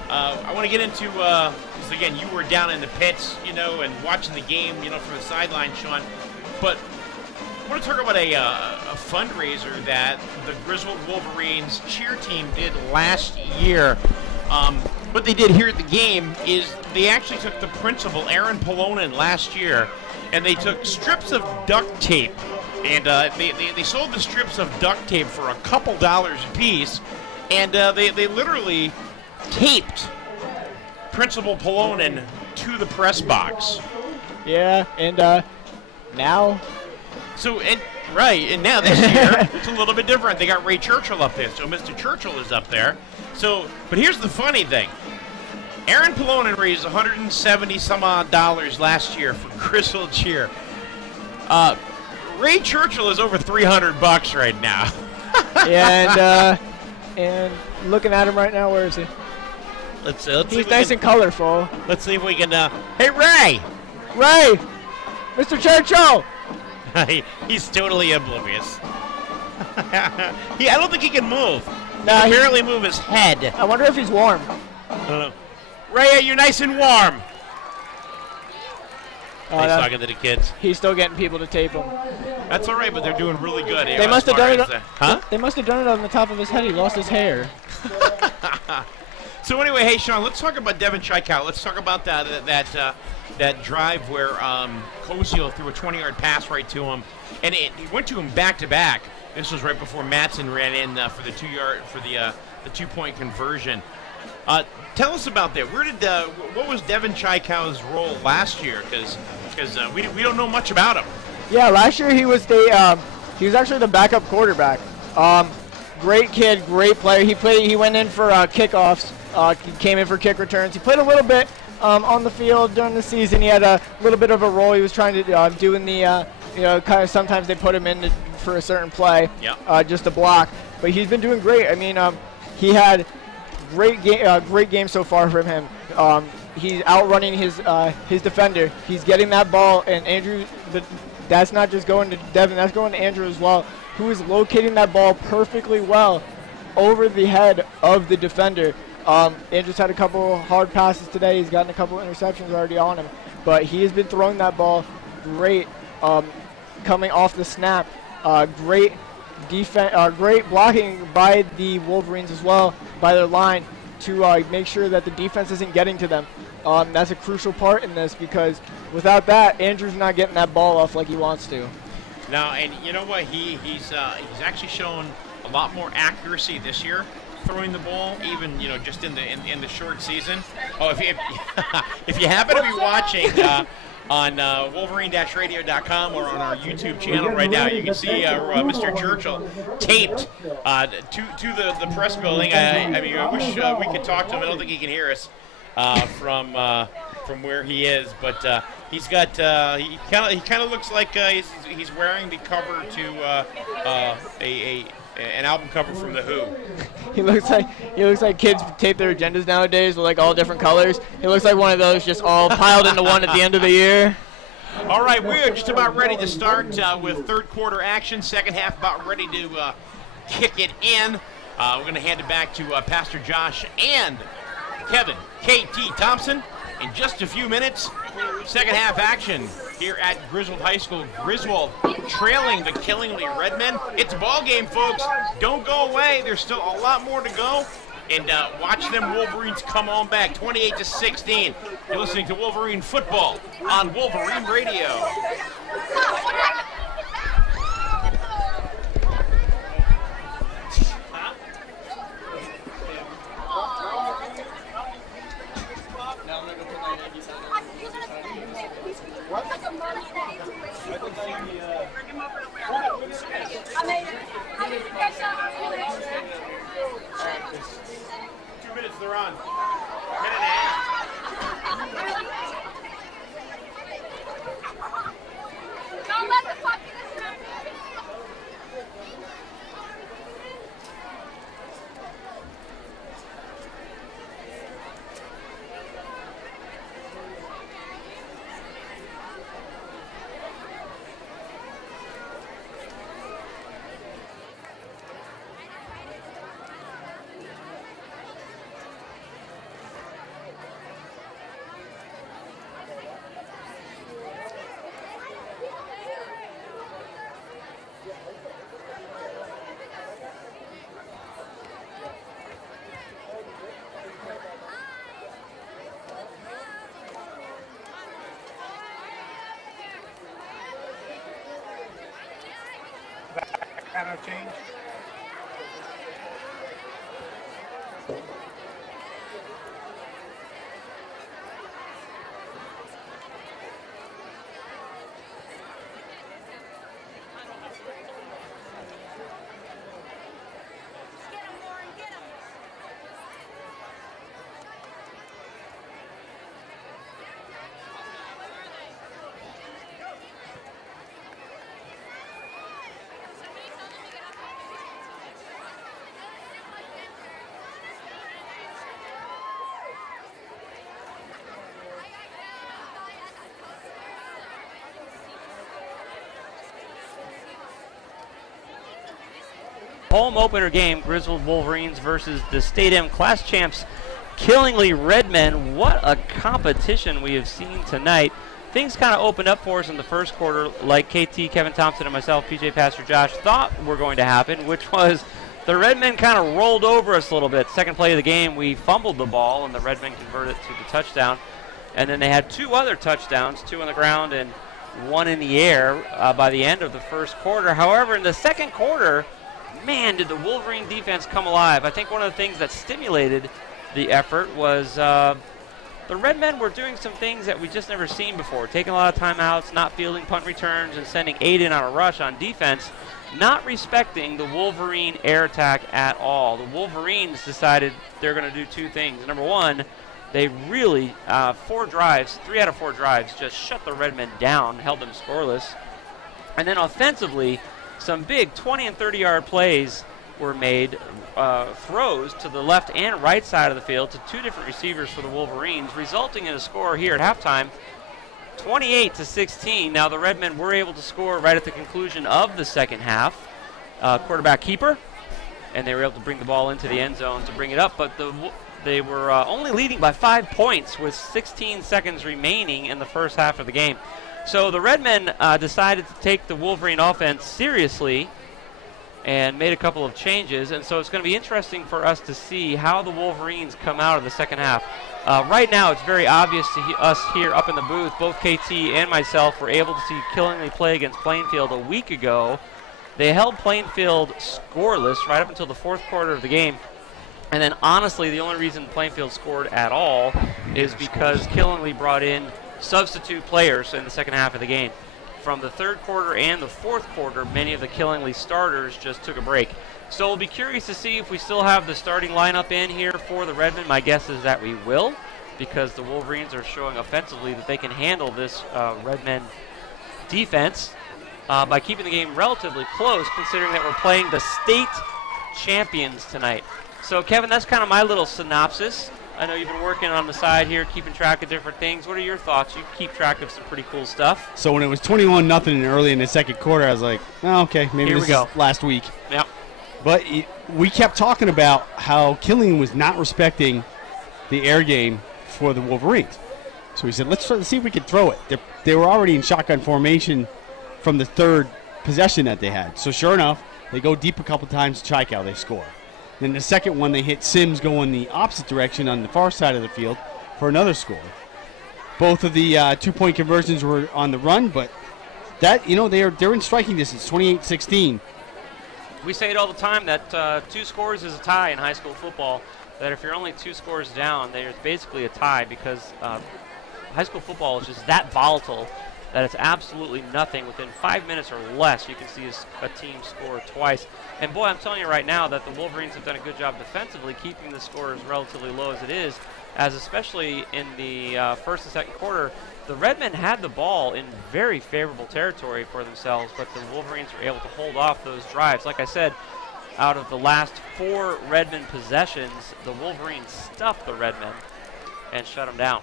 I want to get into, because again, you were down in the pits, you know, and watching the game, you know, from the sideline, Sean. But I want to talk about a fundraiser that the Grizzled Wolverines cheer team did last year. What they did here at the game is they actually took the principal, Aaron Polonin, last year, and they took strips of duct tape, and they sold the strips of duct tape for a couple dollars a piece, and they literally taped Principal Polonin to the press box. Yeah, and now. So, and now this year, it's a little bit different. They got Ray Churchill up there, so Mr. Churchill is up there. So, but here's the funny thing. Aaron Polonin raised $170-some-odd last year for Grizzled Cheer. Ray Churchill is over $300 right now. Yeah, and looking at him right now, where is he? Let's see He's nice and colorful. Let's see if we can. Hey, Ray! Ray! Mr. Churchill! He's totally oblivious. I don't think he can move. Nah, he can barely move his head. I wonder if he's warm. I don't know. Ray, are you nice and warm? He's talking to the kids. He's still getting people to tape him. That's all right, but they're doing really good. They must have done it. Huh? They must have done it on the top of his head. He lost his hair. So anyway, hey Sean, let's talk about Devin Chaikow. Let's talk about that drive where Kosiel threw a 20-yard pass right to him, and he went to him back to back. This was right before Matson ran in for the 2-point conversion. Tell us about that. What was Devin Chaikow's role last year? Because we don't know much about him. Yeah, last year he was actually the backup quarterback. Great kid, great player. He went in for kickoffs. He came in for kick returns. He played a little bit on the field during the season. He had a little bit of a role he was trying to do in the kind of sometimes they put him in for a certain play, just to block. But he's been doing great. I mean, he had great game so far from him. He's outrunning his defender. He's getting that ball, and Andrew. That's not just going to Devin. That's going to Andrew as well, who is locating that ball perfectly well over the head of the defender. Andrew's had a couple hard passes today. He's gotten a couple interceptions already on him, but he has been throwing that ball great, coming off the snap. Great defense, great blocking by the Wolverines as well, by their line, to make sure that the defense isn't getting to them. That's a crucial part in this, because without that, Andrew's not getting that ball off like he wants to. Now, and you know what? He's actually shown a lot more accuracy this year throwing the ball, even just in the short season. Oh, if you happen to be watching on Wolverine-radio.com or on our YouTube channel right now, you can see Mr. Churchill taped to the press building. I mean, I wish we could talk to him. I don't think he can hear us from where he is, but he's got he kind of looks like he's wearing the cover to an album cover from The Who. He looks like kids tape their agendas nowadays with like all different colors. He looks like one of those just all piled into one at the end of the year. All right, we're just about ready to start with third quarter action. Second half about ready to kick it in. We're going to hand it back to Pastor Josh and Kevin K.T. Thompson in just a few minutes. Second half action here at Griswold High School. Griswold trailing the Killingly Redmen. It's a ball game, folks. Don't go away. There's still a lot more to go. And watch them Wolverines come on back, 28-16. You're listening to Wolverine Football on Wolverine Radio. They're on. Minute and a half. Don't let the puck get us. Pattern change. Home opener game, Griswold Wolverines versus the State M class champs, Killingly Redmen. What a competition we have seen tonight. Things kind of opened up for us in the first quarter, like KT, Kevin Thompson, and myself, PJ Pastor Josh, thought were going to happen, which was The Redmen kind of rolled over us a little bit. Second play of the game, we fumbled the ball, and the Redmen converted to the touchdown. And then they had 2 other touchdowns, 2 on the ground and 1 in the air by the end of the first quarter. However, in the second quarter, man, did the Wolverine defense come alive. I think one of the things that stimulated the effort was the Redmen were doing some things that we just never seen before, taking a lot of timeouts, not fielding punt returns, and sending 8 in on a rush on defense, not respecting the Wolverine air attack at all. The Wolverines decided they're going to do 2 things. Number one, they really, 3 out of 4 drives, just shut the Redmen down, held them scoreless. And then offensively, some big 20 and 30-yard plays were made, throws to the left and right side of the field to 2 different receivers for the Wolverines, resulting in a score here at halftime, 28-16. Now the Redmen were able to score right at the conclusion of the second half. Quarterback keeper, and they were able to bring the ball into the end zone to bring it up, but they were only leading by 5 points with 16 seconds remaining in the first half of the game. So the Redmen decided to take the Wolverine offense seriously and made a couple of changes, and so it's going to be interesting for us to see how the Wolverines come out of the second half. Right now, it's very obvious to us here up in the booth. Both KT and myself were able to see Killingly play against Plainfield a week ago. They held Plainfield scoreless right up until the 4th quarter of the game. And then, honestly, the only reason Plainfield scored at all is because Killingly brought in substitute players in the second half of the game. From the 3rd quarter and the 4th quarter, many of the Killingly starters just took a break. So we'll be curious to see if we still have the starting lineup in here for the Redmen. My guess is that we will, because the Wolverines are showing offensively that they can handle this Redmen defense by keeping the game relatively close, considering that we're playing the state champions tonight. So, Kevin, that's kind of my little synopsis. I know you've been working on the side here, keeping track of different things. What are your thoughts? You keep track of some pretty cool stuff. So when it was 21-0 early in the second quarter, I was like, oh, okay, maybe this is last week. Yep. But we kept talking about how Killing was not respecting the air game for the Wolverines. So we said, let's try to see if we can throw it. They were already in shotgun formation from the 3rd possession that they had. So sure enough, they go deep a couple times to Chaikow, they score. Then the second one, they hit Sims going the opposite direction on the far side of the field for another score. Both of the 2-point conversions were on the run, but that, they're in striking distance, 28-16. We say it all the time that 2 scores is a tie in high school football, that if you're only 2 scores down, there's basically a tie, because high school football is just that volatile that it's absolutely nothing. Within 5 minutes or less, you can see a team score twice. And boy, I'm telling you right now that the Wolverines have done a good job defensively, keeping the score as relatively low as it is, as especially in the first and second quarter, the Redmen had the ball in very favorable territory for themselves, but the Wolverines were able to hold off those drives. Like I said, out of the last 4 Redmen possessions, the Wolverines stuffed the Redmen and shut them down.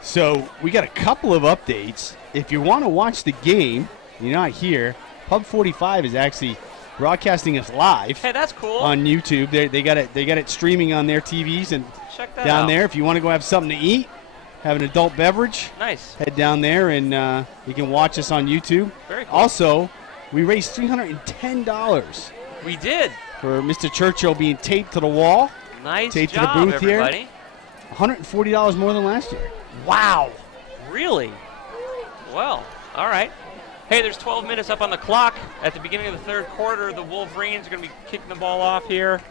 So we got a couple of updates. If you want to watch the game, you're not here, Pub 45 is actually broadcasting us live. Hey, that's cool. On YouTube. They got it streaming on their TVs, and check that down out. there, if you want to go have something to eat, have an adult beverage, nice. Head down there and you can watch us on YouTube. Very cool. Also, we raised $310. We did. For Mr. Churchill being taped to the wall. Nice taped job, to the booth everybody. Here. $140 more than last year. Wow. Really? Well, all right. Hey, there's 12 minutes up on the clock. At the beginning of the 3rd quarter, the Wolverines are going to be kicking the ball off here.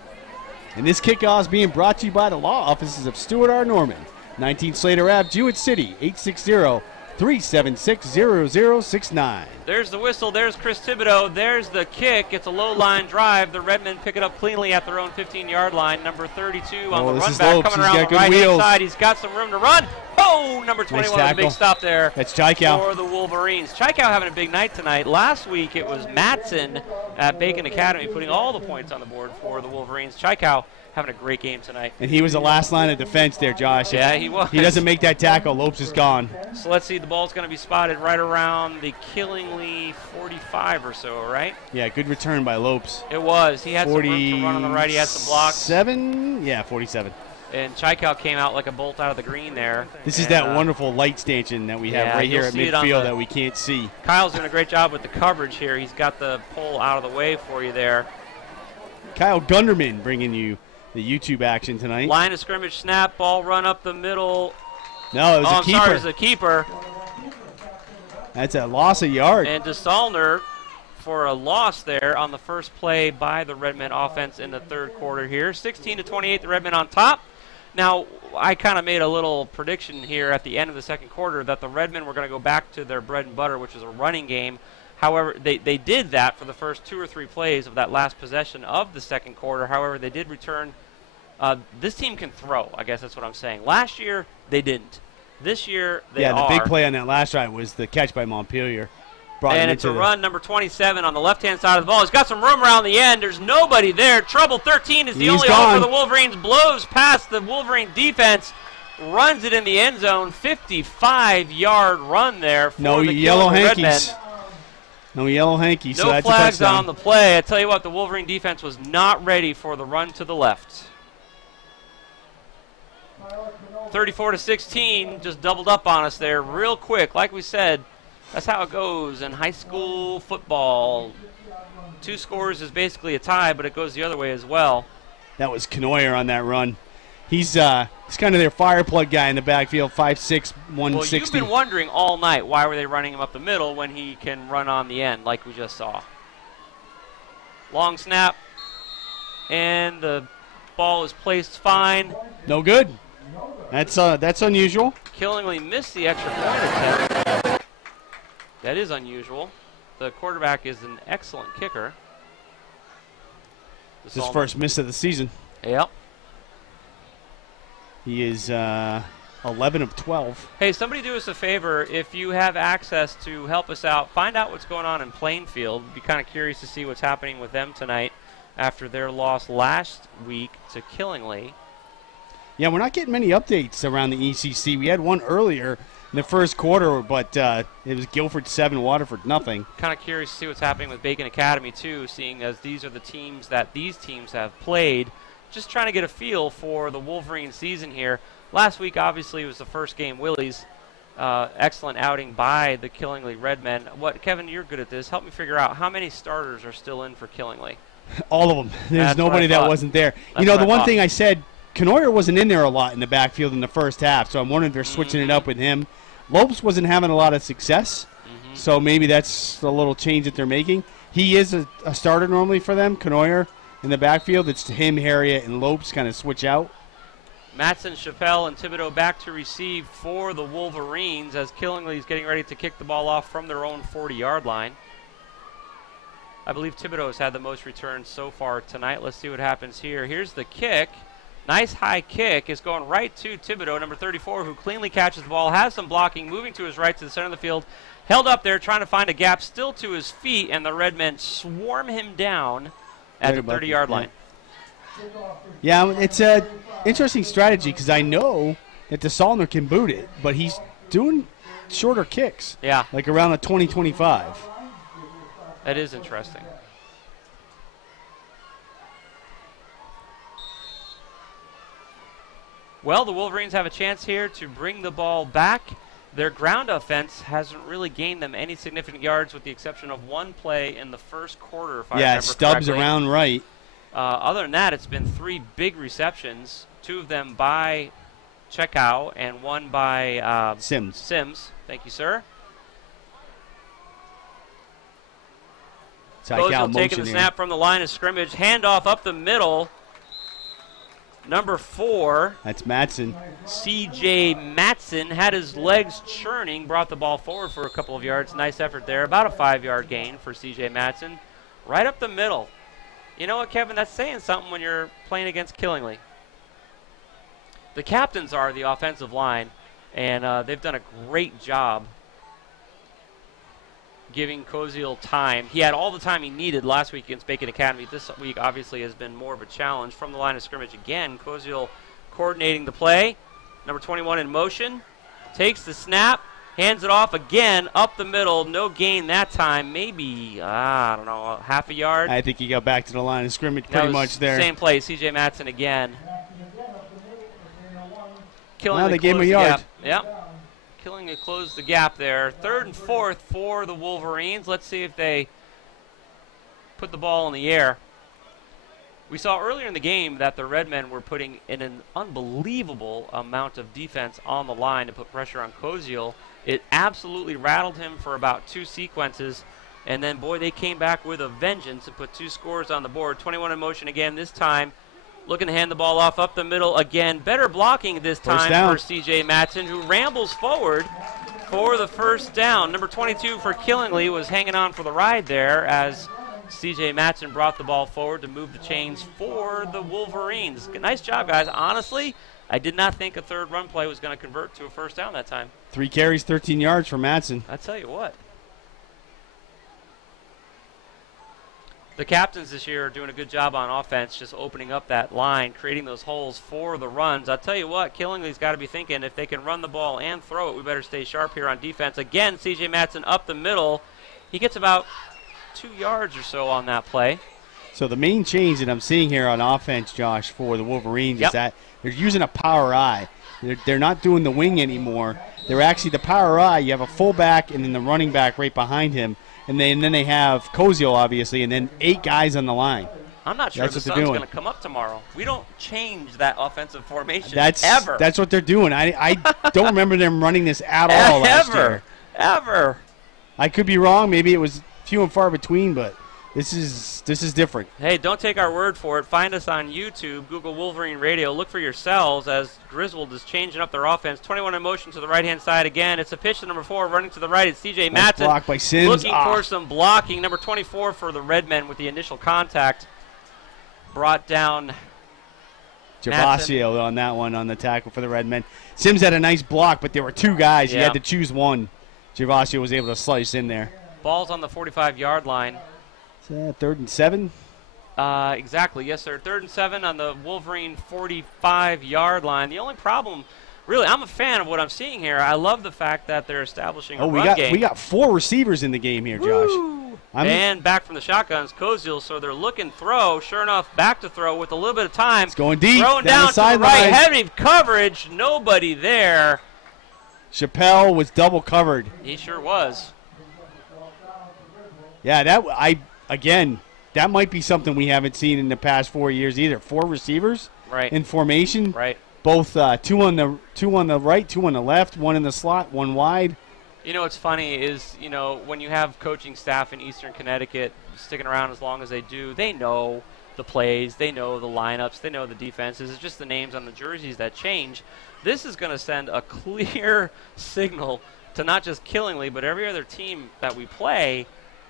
And this kickoff is being brought to you by the law offices of Stuart R. Norman, 19 Slater Ave, Jewett City, 860-376-0069. There's the whistle. There's Chris Thibodeau. There's the kick. It's a low-line drive. The Redmen pick it up cleanly at their own 15-yard line. Number 32 on the run back coming around the right-hand side. He's got some room to run. Oh, number 21 with a big stop there. That's Chaikow. For the Wolverines. Chaikow having a big night tonight. Last week it was Matson at Bacon Academy putting all the points on the board for the Wolverines. Chaikow having a great game tonight. And he was the last line of defense there, Josh. Yeah, he was. He doesn't make that tackle, Lopes is gone. So let's see, the ball's going to be spotted right around the Killingly 45 or so, right? Yeah, good return by Lopes. It was. He had some room to run on the right. He had some blocks. 47. And Chaikow came out like a bolt out of the green there. This is that wonderful light stanchion that we have right here at midfield that we can't see. Kyle's doing a great job with the coverage here. He's got the pole out of the way for you there. Kyle Gunderman bringing you the YouTube action tonight. Line of scrimmage snap, ball run up the middle. No, it was a keeper. Sorry, it was a keeper. That's a loss of yard. And DeSalner for a loss there on the first play by the Redmen offense in the third quarter here. 16-28, the Redmen on top. Now, I kind of made a little prediction here at the end of the second quarter that the Redmen were going to go back to their bread and butter, which is a running game. However, they did that for the first 2 or 3 plays of that last possession of the second quarter. However, they did return. This team can throw, I guess that's what I'm saying. Last year, they didn't. This year, they are. Yeah, the big play on that last drive was the catch by Montpelier. And it's a run, number 27 on the left-hand side of the ball. He's got some room around the end. There's nobody there. Trouble 13 is the only hope for the Wolverines. Blows past the Wolverine defense. Runs it in the end zone. 55-yard run there for the yellow Redmen. hankies. No yellow hankies. No so that's flags a touchdown. on the play. I tell you what, the Wolverine defense was not ready for the run to the left. 34-16, just doubled up on us there real quick. Like we said, that's how it goes in high school football. 2 scores is basically a tie, but it goes the other way as well. That was Knoyer on that run. He's kind of their fire plug guy in the backfield, 5'6", 160. Well, you've been wondering all night why were they running him up the middle when he can run on the end like we just saw. Long snap, and the ball is placed fine. No good. That's unusual. Killingly missed the extra point attempt. That is unusual. The quarterback is an excellent kicker. It's his first miss of the season. Yep. He is 11 of 12. Hey, somebody do us a favor. If you have access to help us out, find out what's going on in Plainfield. Be kind of curious to see what's happening with them tonight after their loss last week to Killingly. Yeah, we're not getting many updates around the ECC. We had one earlier in the first quarter, but it was Guilford 7, Waterford nothing. Kind of curious to see what's happening with Bacon Academy, too, seeing as these are the teams that these teams have played. Just trying to get a feel for the Wolverine season here. Last week, obviously, was the first game. Willie's excellent outing by the Killingly Redmen. Kevin, you're good at this. Help me figure out how many starters are still in for Killingly. All of them. There's nobody that wasn't there. That's the one thing I said, Knoyer wasn't in there a lot in the backfield in the first half, so I'm wondering if they're switching it up with him. Lopes wasn't having a lot of success, so maybe that's a little change that they're making. He is a starter normally for them, Knoyer, in the backfield. It's him, Harriet, and Lopes kind of switch out. Matson, Chappelle, and Thibodeau back to receive for the Wolverines as Killingly is getting ready to kick the ball off from their own 40-yard line. I believe Thibodeau has had the most returns so far tonight. Let's see what happens here. Here's the kick. Nice high kick. Is going right to Thibodeau, number 34, who cleanly catches the ball, has some blocking, moving to his right to the center of the field. Held up there, trying to find a gap, still to his feet, and the Redmen swarm him down at the 30-yard line. Yeah, it's an interesting strategy because I know that DeSalner can boot it, but he's doing shorter kicks. Yeah. Like around the 20-25. That is interesting. Well, the Wolverines have a chance here to bring the ball back. Their ground offense hasn't really gained them any significant yards with the exception of one play in the first quarter, if I remember Stubbs correctly. around right. Other than that, it's been 3 big receptions, 2 of them by Chekow and 1 by Sims. Thank you, sir. Kozel taking the snap from the line of scrimmage. Handoff up the middle. Number 4. That's Matson. C.J. Matson had his legs churning, brought the ball forward for a couple of yards. Nice effort there. About a 5-yard gain for C.J. Matson. Right up the middle. You know what, Kevin? That's saying something when you're playing against Killingly. The captains are the offensive line, and they've done a great job giving Kozel time. He had all the time he needed last week against Bacon Academy. This week obviously has been more of a challenge. From the line of scrimmage again, Kozel coordinating the play. Number 21 in motion. Takes the snap. Hands it off again up the middle. No gain that time. Maybe, I don't know, half a yard. I think he got back to the line of scrimmage pretty much there. Same play. C.J. Matson again. Now they gave him a yard. Yep. Killing to close the gap there. 3rd and 4th for the Wolverines. Let's see if they put the ball in the air. We saw earlier in the game that the Redmen were putting in an unbelievable amount of defense on the line to put pressure on Koziel. It absolutely rattled him for about 2 sequences, and then, boy, they came back with a vengeance and put 2 scores on the board. 21 in motion again this time, looking to hand the ball off up the middle again. Better blocking this time for C.J. Matson, who rambles forward for the first down. Number 22 for Killingley was hanging on for the ride there as C.J. Matson brought the ball forward to move the chains for the Wolverines. Nice job, guys. Honestly, I did not think a third run play was going to convert to a first down that time. 3 carries, 13 yards for Matson. I tell you what. The captains this year are doing a good job on offense, just opening up that line, creating those holes for the runs. I'll tell you what, Killingley's got to be thinking if they can run the ball and throw it, we better stay sharp here on defense. Again, C.J. Matson up the middle. He gets about 2 yards or so on that play. So the main change that I'm seeing here on offense, Josh, for the Wolverines is that they're using a power eye. They're not doing the wing anymore. They're actually the power eye. You have a fullback and then the running back right behind him. And then they have Koziel, obviously, and then 8 guys on the line. I'm not sure the sun's going to come up tomorrow. We don't change that offensive formation ever. That's what they're doing. I don't remember them running this at all last year. Ever. I could be wrong. Maybe it was few and far between, but this is different. Hey, don't take our word for it. Find us on YouTube. Google Wolverine Radio. Look for yourselves as Griswold is changing up their offense. 21 in motion to the right-hand side again. It's a pitch to number 4 running to the right. It's C.J. Matson. Blocked by Sims. Looking for some blocking. Number 24 for the Redmen with the initial contact. Brought down Gervasio on that one on the tackle for the Redmen. Sims had a nice block, but there were 2 guys. He had to choose one. Gervasio was able to slice in there. Ball's on the 45-yard line. 3rd and 7? Exactly, yes, sir. 3rd and 7 on the Wolverine 45-yard line. The only problem, really, I'm a fan of what I'm seeing here. I love the fact that they're establishing a run game. We got 4 receivers in the game here, Josh. And back from the shotguns, Koziel, so they're looking throw. Sure enough, back to throw with a little bit of time. It's going deep. Throwing down to the right, heavy coverage. Nobody there. Chappelle was double covered. He sure was. Yeah, that might be something we haven't seen in the past 4 years either. 4 receivers in formation. Right. Both 2 on the right, 2 on the left, 1 in the slot, 1 wide. You know what's funny is, when you have coaching staff in Eastern Connecticut sticking around as long as they do, they know the plays, they know the lineups, they know the defenses. It's just the names on the jerseys that change. This is going to send a clear signal to not just Killingley, but every other team that we play,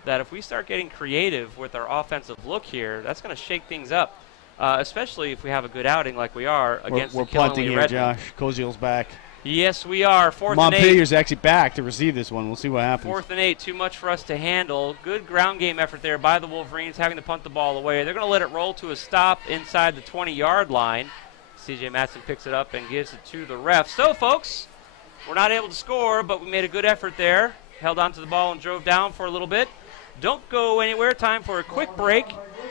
that if we start getting creative with our offensive look here, that's going to shake things up, especially if we have a good outing like we are against the Killingley Redmen. We're punting here, Josh. Koziel's back. Yes, we are. 4th and 8. Montpelier's actually back to receive this one. We'll see what happens. 4th and 8, too much for us to handle. Good ground game effort there by the Wolverines, having to punt the ball away. They're going to let it roll to a stop inside the 20-yard line. C.J. Matson picks it up and gives it to the ref. So, folks, we're not able to score, but we made a good effort there. Held on to the ball and drove down for a little bit. Don't go anywhere. Time for a quick break.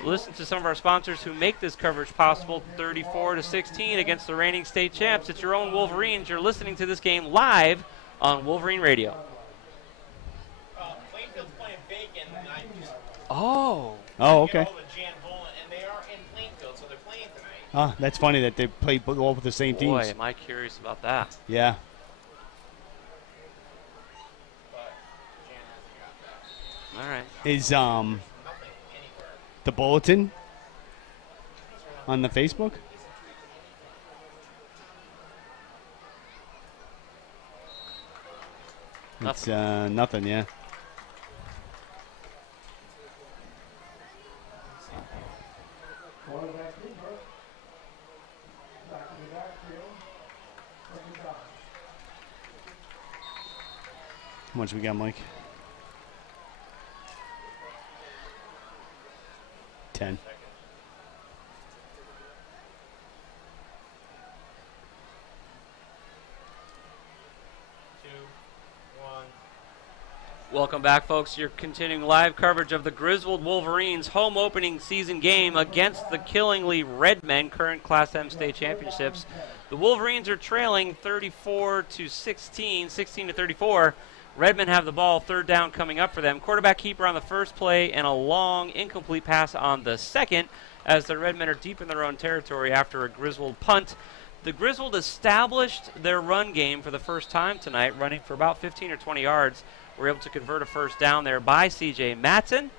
Listen to some of our sponsors who make this coverage possible. 34-16 against the reigning state champs. It's your own Wolverines. You're listening to this game live on Wolverine Radio. Plainfield's playing Bacon, and I just okay. Jan Boland, and they are in Plainfield, so they're playing tonight. That's funny that they played both with the same teams. Boy, am I curious about that. Yeah. All right. Is the bulletin on the Facebook? Nothing. It's nothing, yeah. How much we got, Mike? 10. Welcome back, folks. You're continuing live coverage of the Griswold Wolverines home opening season game against the Killingley Redmen, current Class M state championships. The Wolverines are trailing 34-16, 16-34. Redmen have the ball, third down coming up for them. Quarterback keeper on the first play and a long incomplete pass on the second as the Redmen are deep in their own territory after a Griswold punt. The Griswold established their run game for the first time tonight, running for about 15 or 20 yards. We're able to convert a first down there by C.J. Matson.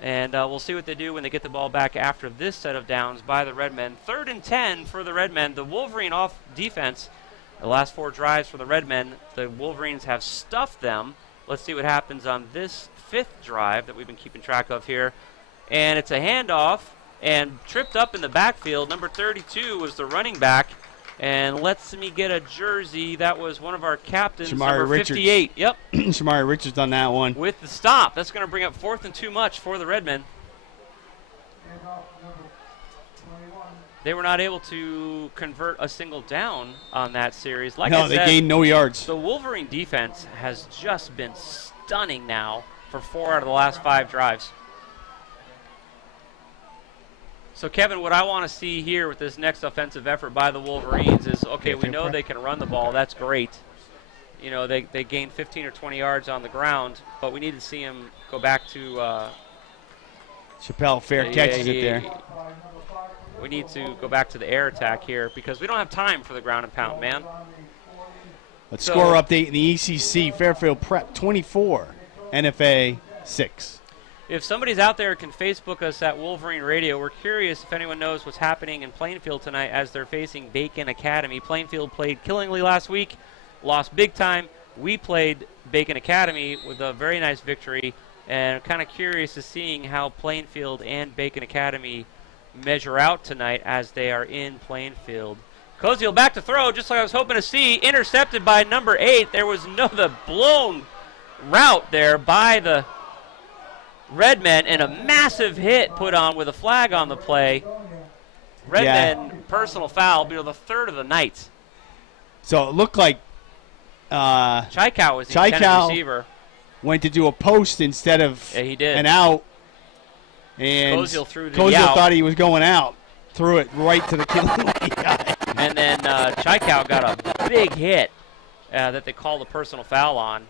And we'll see what they do when they get the ball back after this set of downs by the Redmen. 3rd and 10 for the Redmen. The Wolverine off defense. The last 4 drives for the Redmen, the Wolverines have stuffed them. Let's see what happens on this 5th drive that we've been keeping track of here. And it's a handoff and tripped up in the backfield. Number 32 was the running back. And let's me get a jersey. That was one of our captains, number 58. Yep. Shamari Richards on that one. With the stop. That's going to bring up 4th and too much for the Redmen. They were not able to convert a single down on that series. Like I said, they gained no yards. The Wolverine defense has just been stunning now for 4 out of the last 5 drives. So, Kevin, what I want to see here with this next offensive effort by the Wolverines is, okay, we know they can run the ball. That's great. You know, they gained 15 or 20 yards on the ground, but we need to see them go back to Chappelle fair catches it there. We need to go back to the air attack here because we don't have time for the ground and pound, man. Let's score update in the ECC. Fairfield Prep 24, NFA 6. If somebody's out there can Facebook us at Wolverine Radio, we're curious if anyone knows what's happening in Plainfield tonight as they're facing Bacon Academy. Plainfield played Killingly last week, lost big time. We played Bacon Academy with a very nice victory, and kind of curious to seeing how Plainfield and Bacon Academy measure out tonight as they are in Plainfield. Koziel back to throw, just like I was hoping to see. Intercepted by number 8. There was the blown route there by the Redmen, and a massive hit put on with a flag on the play. Redmen personal foul, the 3rd of the night. So it looked like Chaikow was the intended receiver. Went to do a post instead of an out. And Koziel threw Koziel thought he was going out. Threw it right to the Killingly guy. And then Chaikow got a big hit that they called a personal foul on.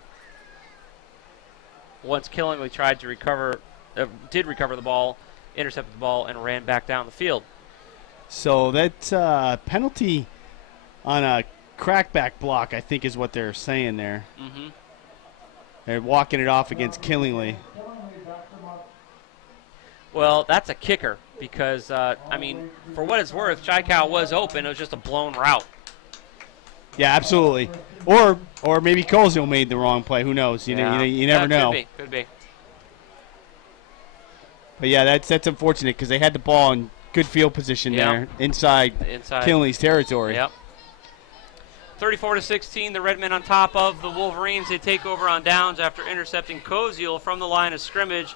Once Killingly tried to recover, did recover the ball, intercepted the ball, and ran back down the field. So that penalty on a crackback block, I think, is what they're saying there. Mm-hmm. They're walking it off against Killingly. Well, that's a kicker because, I mean, for what it's worth, Chaikow was open. It was just a blown route. Yeah, absolutely. Or maybe Koziel made the wrong play. Who knows? You never know. Could be. But yeah, that's unfortunate because they had the ball in good field position there inside Killingly's territory. Yep. 34-16, the Redmen on top of the Wolverines. They take over on downs after intercepting Koziel from the line of scrimmage.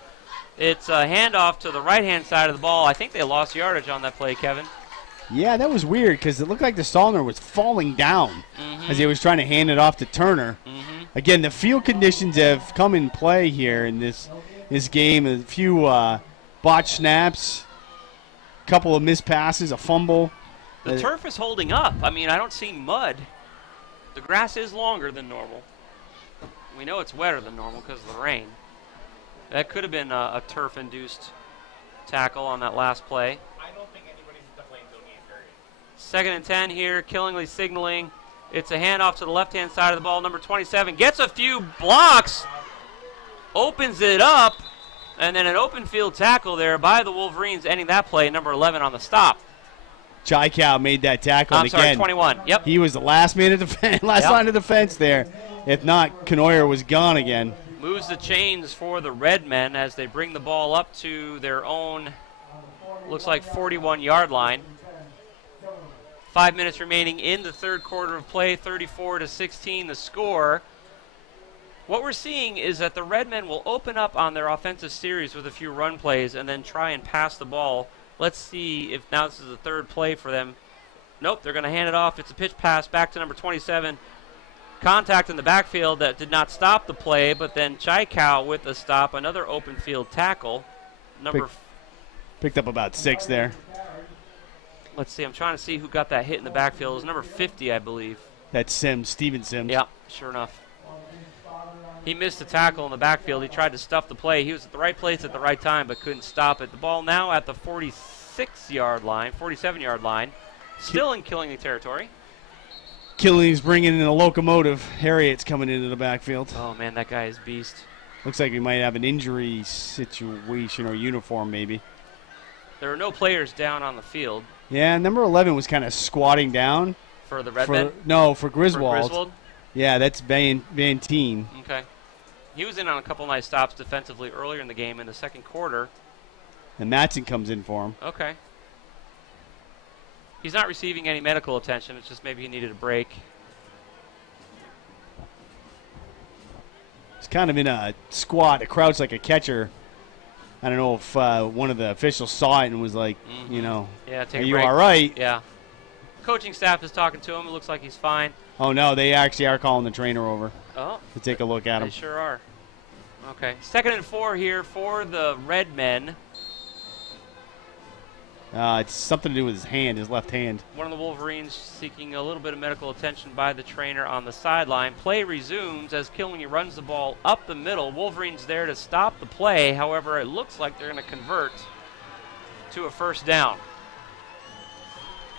It's a handoff to the right-hand side of the ball. I think they lost yardage on that play, Kevin. Yeah, that was weird because it looked like the Stallner was falling down as he was trying to hand it off to Turner. Again, the field conditions have come in play here in this game. A few botched snaps, a couple of missed passes, a fumble. The turf is holding up. I mean, I don't see mud. The grass is longer than normal. We know it's wetter than normal because of the rain. That could have been a turf-induced tackle on that last play. I don't think anybody's at the Plainfield game, period. 2nd and 10 here, Killingly signaling. It's a handoff to the left-hand side of the ball. Number 27 gets a few blocks, opens it up, and then an open field tackle there by the Wolverines, ending that play. Number 11 on the stop. Chaikow made that tackle. I'm sorry, 21. Yep. He was the last man of defense, line of defense there. If not, Canoyer was gone again. Moves the chains for the Redmen as they bring the ball up to their own, looks like 41-yard line. 5 minutes remaining in the 3rd quarter of play, 34-16 the score. What we're seeing is that the Redmen will open up on their offensive series with a few run plays and then try and pass the ball. Let's see if now this is the 3rd play for them. Nope, they're going to hand it off. It's a pitch pass back to number 27. Contact in the backfield that did not stop the play, but then Chaikow with the stop, another open field tackle. Picked up about 6 there. Let's see, I'm trying to see who got that hit in the backfield. It was number 50, I believe. That's Sims, Steven Sims. Yeah, sure enough. He missed the tackle in the backfield. He tried to stuff the play. He was at the right place at the right time, but couldn't stop it. The ball now at the 46-yard line, 47-yard line, still in Killingley territory. Killingley's bringing in a locomotive. Harriet's coming into the backfield. Oh, man, that guy is beast. Looks like we might have an injury situation or uniform maybe. There are no players down on the field. Yeah, number 11 was kind of squatting down. For the Redmen? For Griswold. For Griswold? Yeah, that's Van Teen. Okay. He was in on a couple nice stops defensively earlier in the game in the second quarter. And Matson comes in for him. Okay. He's not receiving any medical attention. It's just maybe he needed a break. He's kind of in a squat, a crouch like a catcher. I don't know if one of the officials saw it and was like, you know, yeah, take are a you break. all right? Yeah. Coaching staff is talking to him. It looks like he's fine. Oh, no, they actually are calling the trainer over to take a look at him. They sure are. Okay. 2nd and 4 here for the Redmen. It's something to do with his hand, his left hand. One of the Wolverines seeking a little bit of medical attention by the trainer on the sideline. Play resumes as Killingley runs the ball up the middle. Wolverines there to stop the play. However, it looks like they're going to convert to a first down.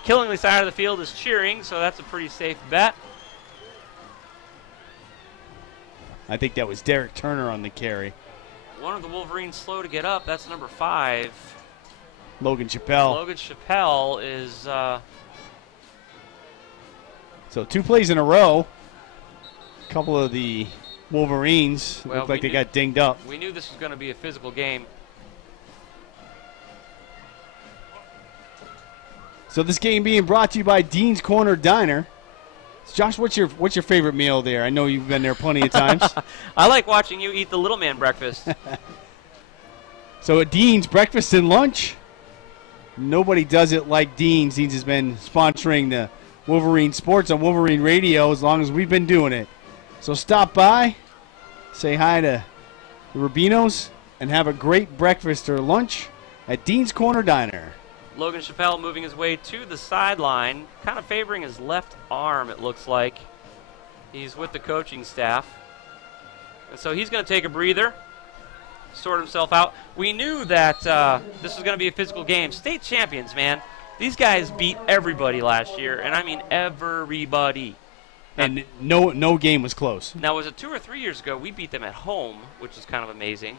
Killingley side of the field is cheering, so that's a pretty safe bet. I think that was Derek Turner on the carry. One of the Wolverines slow to get up. That's number 5. Logan Chappelle. Logan Chappelle is... So 2 plays in a row. A couple of the Wolverines look like they got dinged up. We knew this was going to be a physical game. So this game being brought to you by Dean's Corner Diner. Josh, what's your favorite meal there? I know you've been there plenty of times. I like watching you eat the little man breakfast. So at Dean's, breakfast and lunch. Nobody does it like Dean's. Dean's has been sponsoring the Wolverine Sports on Wolverine Radio as long as we've been doing it. So stop by, say hi to the Rubinos, and have a great breakfast or lunch at Dean's Corner Diner. Logan Chappelle moving his way to the sideline, kind of favoring his left arm, it looks like. He's with the coaching staff. And so he's going to take a breather, sort himself out. We knew that this was going to be a physical game. State champions, man. These guys beat everybody last year, and I mean everybody. And no game was close. Now, was it 2 or 3 years ago, we beat them at home, which is kind of amazing.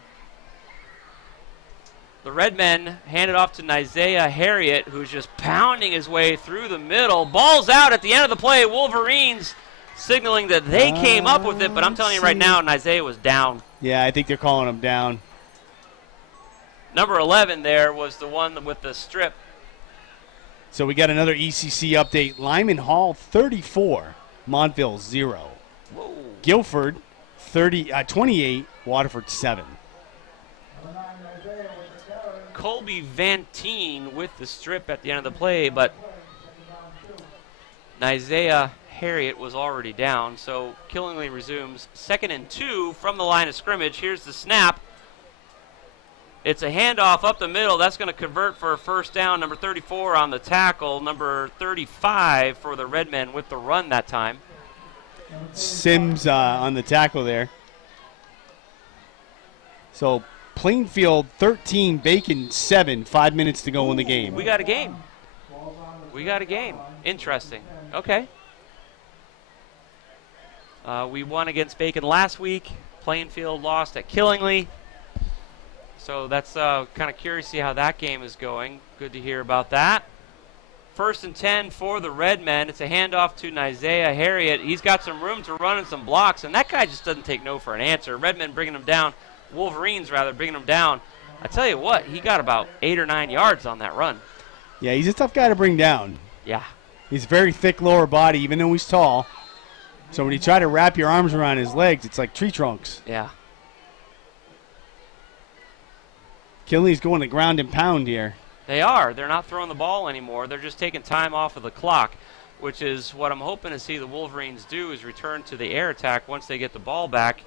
The Redmen hand it off to Isaiah Harriet, who's just pounding his way through the middle. Ball's out at the end of the play. Wolverines signaling that they came up with it, but I'm telling you right now, Isaiah was down. Yeah, I think they're calling him down. Number 11 there was the one with the strip. So we got another ECC update. Lyman Hall 34, Montville 0. Whoa. Guilford 28, Waterford 7. Colby Van Teen with the strip at the end of the play, but Isaiah Harriet was already down, so Killingley resumes 2nd and 2 from the line of scrimmage. Here's the snap. It's a handoff up the middle. That's going to convert for a first down. Number 34 on the tackle. Number 35 for the Redmen with the run that time. Sims on the tackle there. So Plainfield 13, Bacon 7, 5 minutes to go in the game. We got a game. We got a game. Interesting. Okay. We won against Bacon last week. Plainfield lost at Killingley. So that's kind of curious to see how that game is going. Good to hear about that. 1st and 10 for the Redmen. It's a handoff to Isaiah Harriet. He's got some room to run and some blocks, and that guy just doesn't take no for an answer. Redmen bringing him down. Wolverines, rather, bringing him down. I tell you what, he got about 8 or 9 yards on that run. Yeah, he's a tough guy to bring down. Yeah. He's a very thick lower body, even though he's tall. So when you try to wrap your arms around his legs, it's like tree trunks. Yeah. Killingley's going to ground and pound here. They are. They're not throwing the ball anymore. They're just taking time off of the clock, which is what I'm hoping to see the Wolverines do, is return to the air attack once they get the ball back.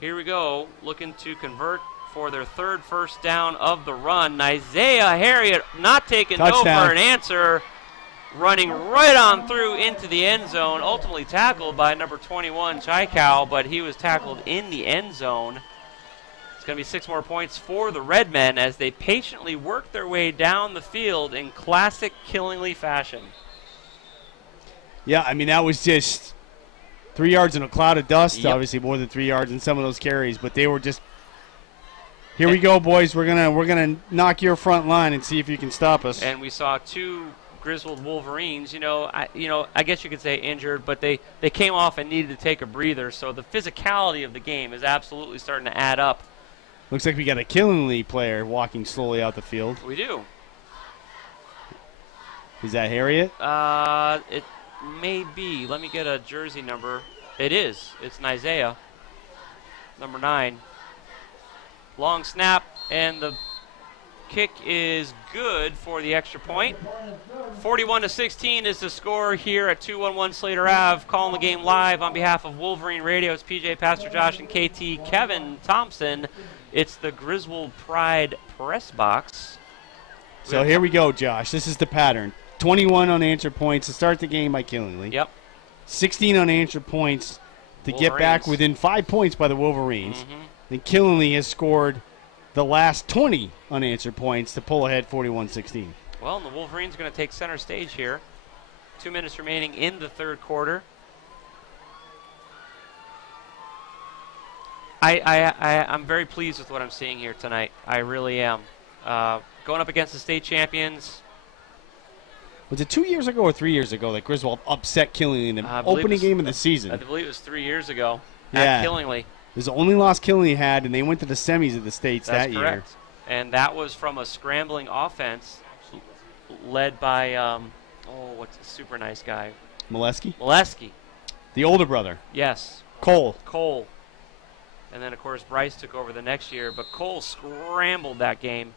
Here we go, looking to convert for their 3rd first down of the run. Isaiah Harriet not taking no for an answer. running right on through into the end zone, ultimately tackled by number 21, Chaikau, but he was tackled in the end zone. It's going to be 6 more points for the Redmen as they patiently work their way down the field in classic Killingly fashion. Yeah, I mean, that was just 3 yards in a cloud of dust. Yep. Obviously more than 3 yards in some of those carries, but they were just, here we go, boys. We're gonna knock your front line and see if you can stop us. And we saw 2 Griswold Wolverines, I guess you could say injured, but they came off and needed to take a breather. So the physicality of the game is absolutely starting to add up. Looks like we got a Killingly player walking slowly out the field. We do. Is that Harriet? It may be. Let me get a jersey number. It is. It's Nizea, number 9. Long snap, and the kick is good for the extra point. 41-16 is the score here at 211 Slater Ave. Calling the game live on behalf of Wolverine Radio. It's PJ, Pastor Josh, and KT Kevin Thompson. It's the Griswold Pride press box. So here we go, Josh. This is the pattern. 21 unanswered points to start the game by Killingly. Yep. 16 unanswered points to get back within 5 points by the Wolverines. Mm-hmm. Then Killingly has scored the last 20 unanswered points to pull ahead 41-16. Well, and the Wolverines are going to take center stage here. 2 minutes remaining in the third quarter. I'm very pleased with what I'm seeing here tonight. I really am. Going up against the state champions. Was it 2 years ago or 3 years ago that Griswold upset Killingly in the opening game of the season? I believe it was 3 years ago Yeah. at Killingly. It was the only loss Killingly had, and they went to the semis of the states That's that year. correct. And that was from a scrambling offense led by, what's a super nice guy? Molesky. The older brother. Yes. Cole. And then, of course, Bryce took over the next year. But Cole scrambled that game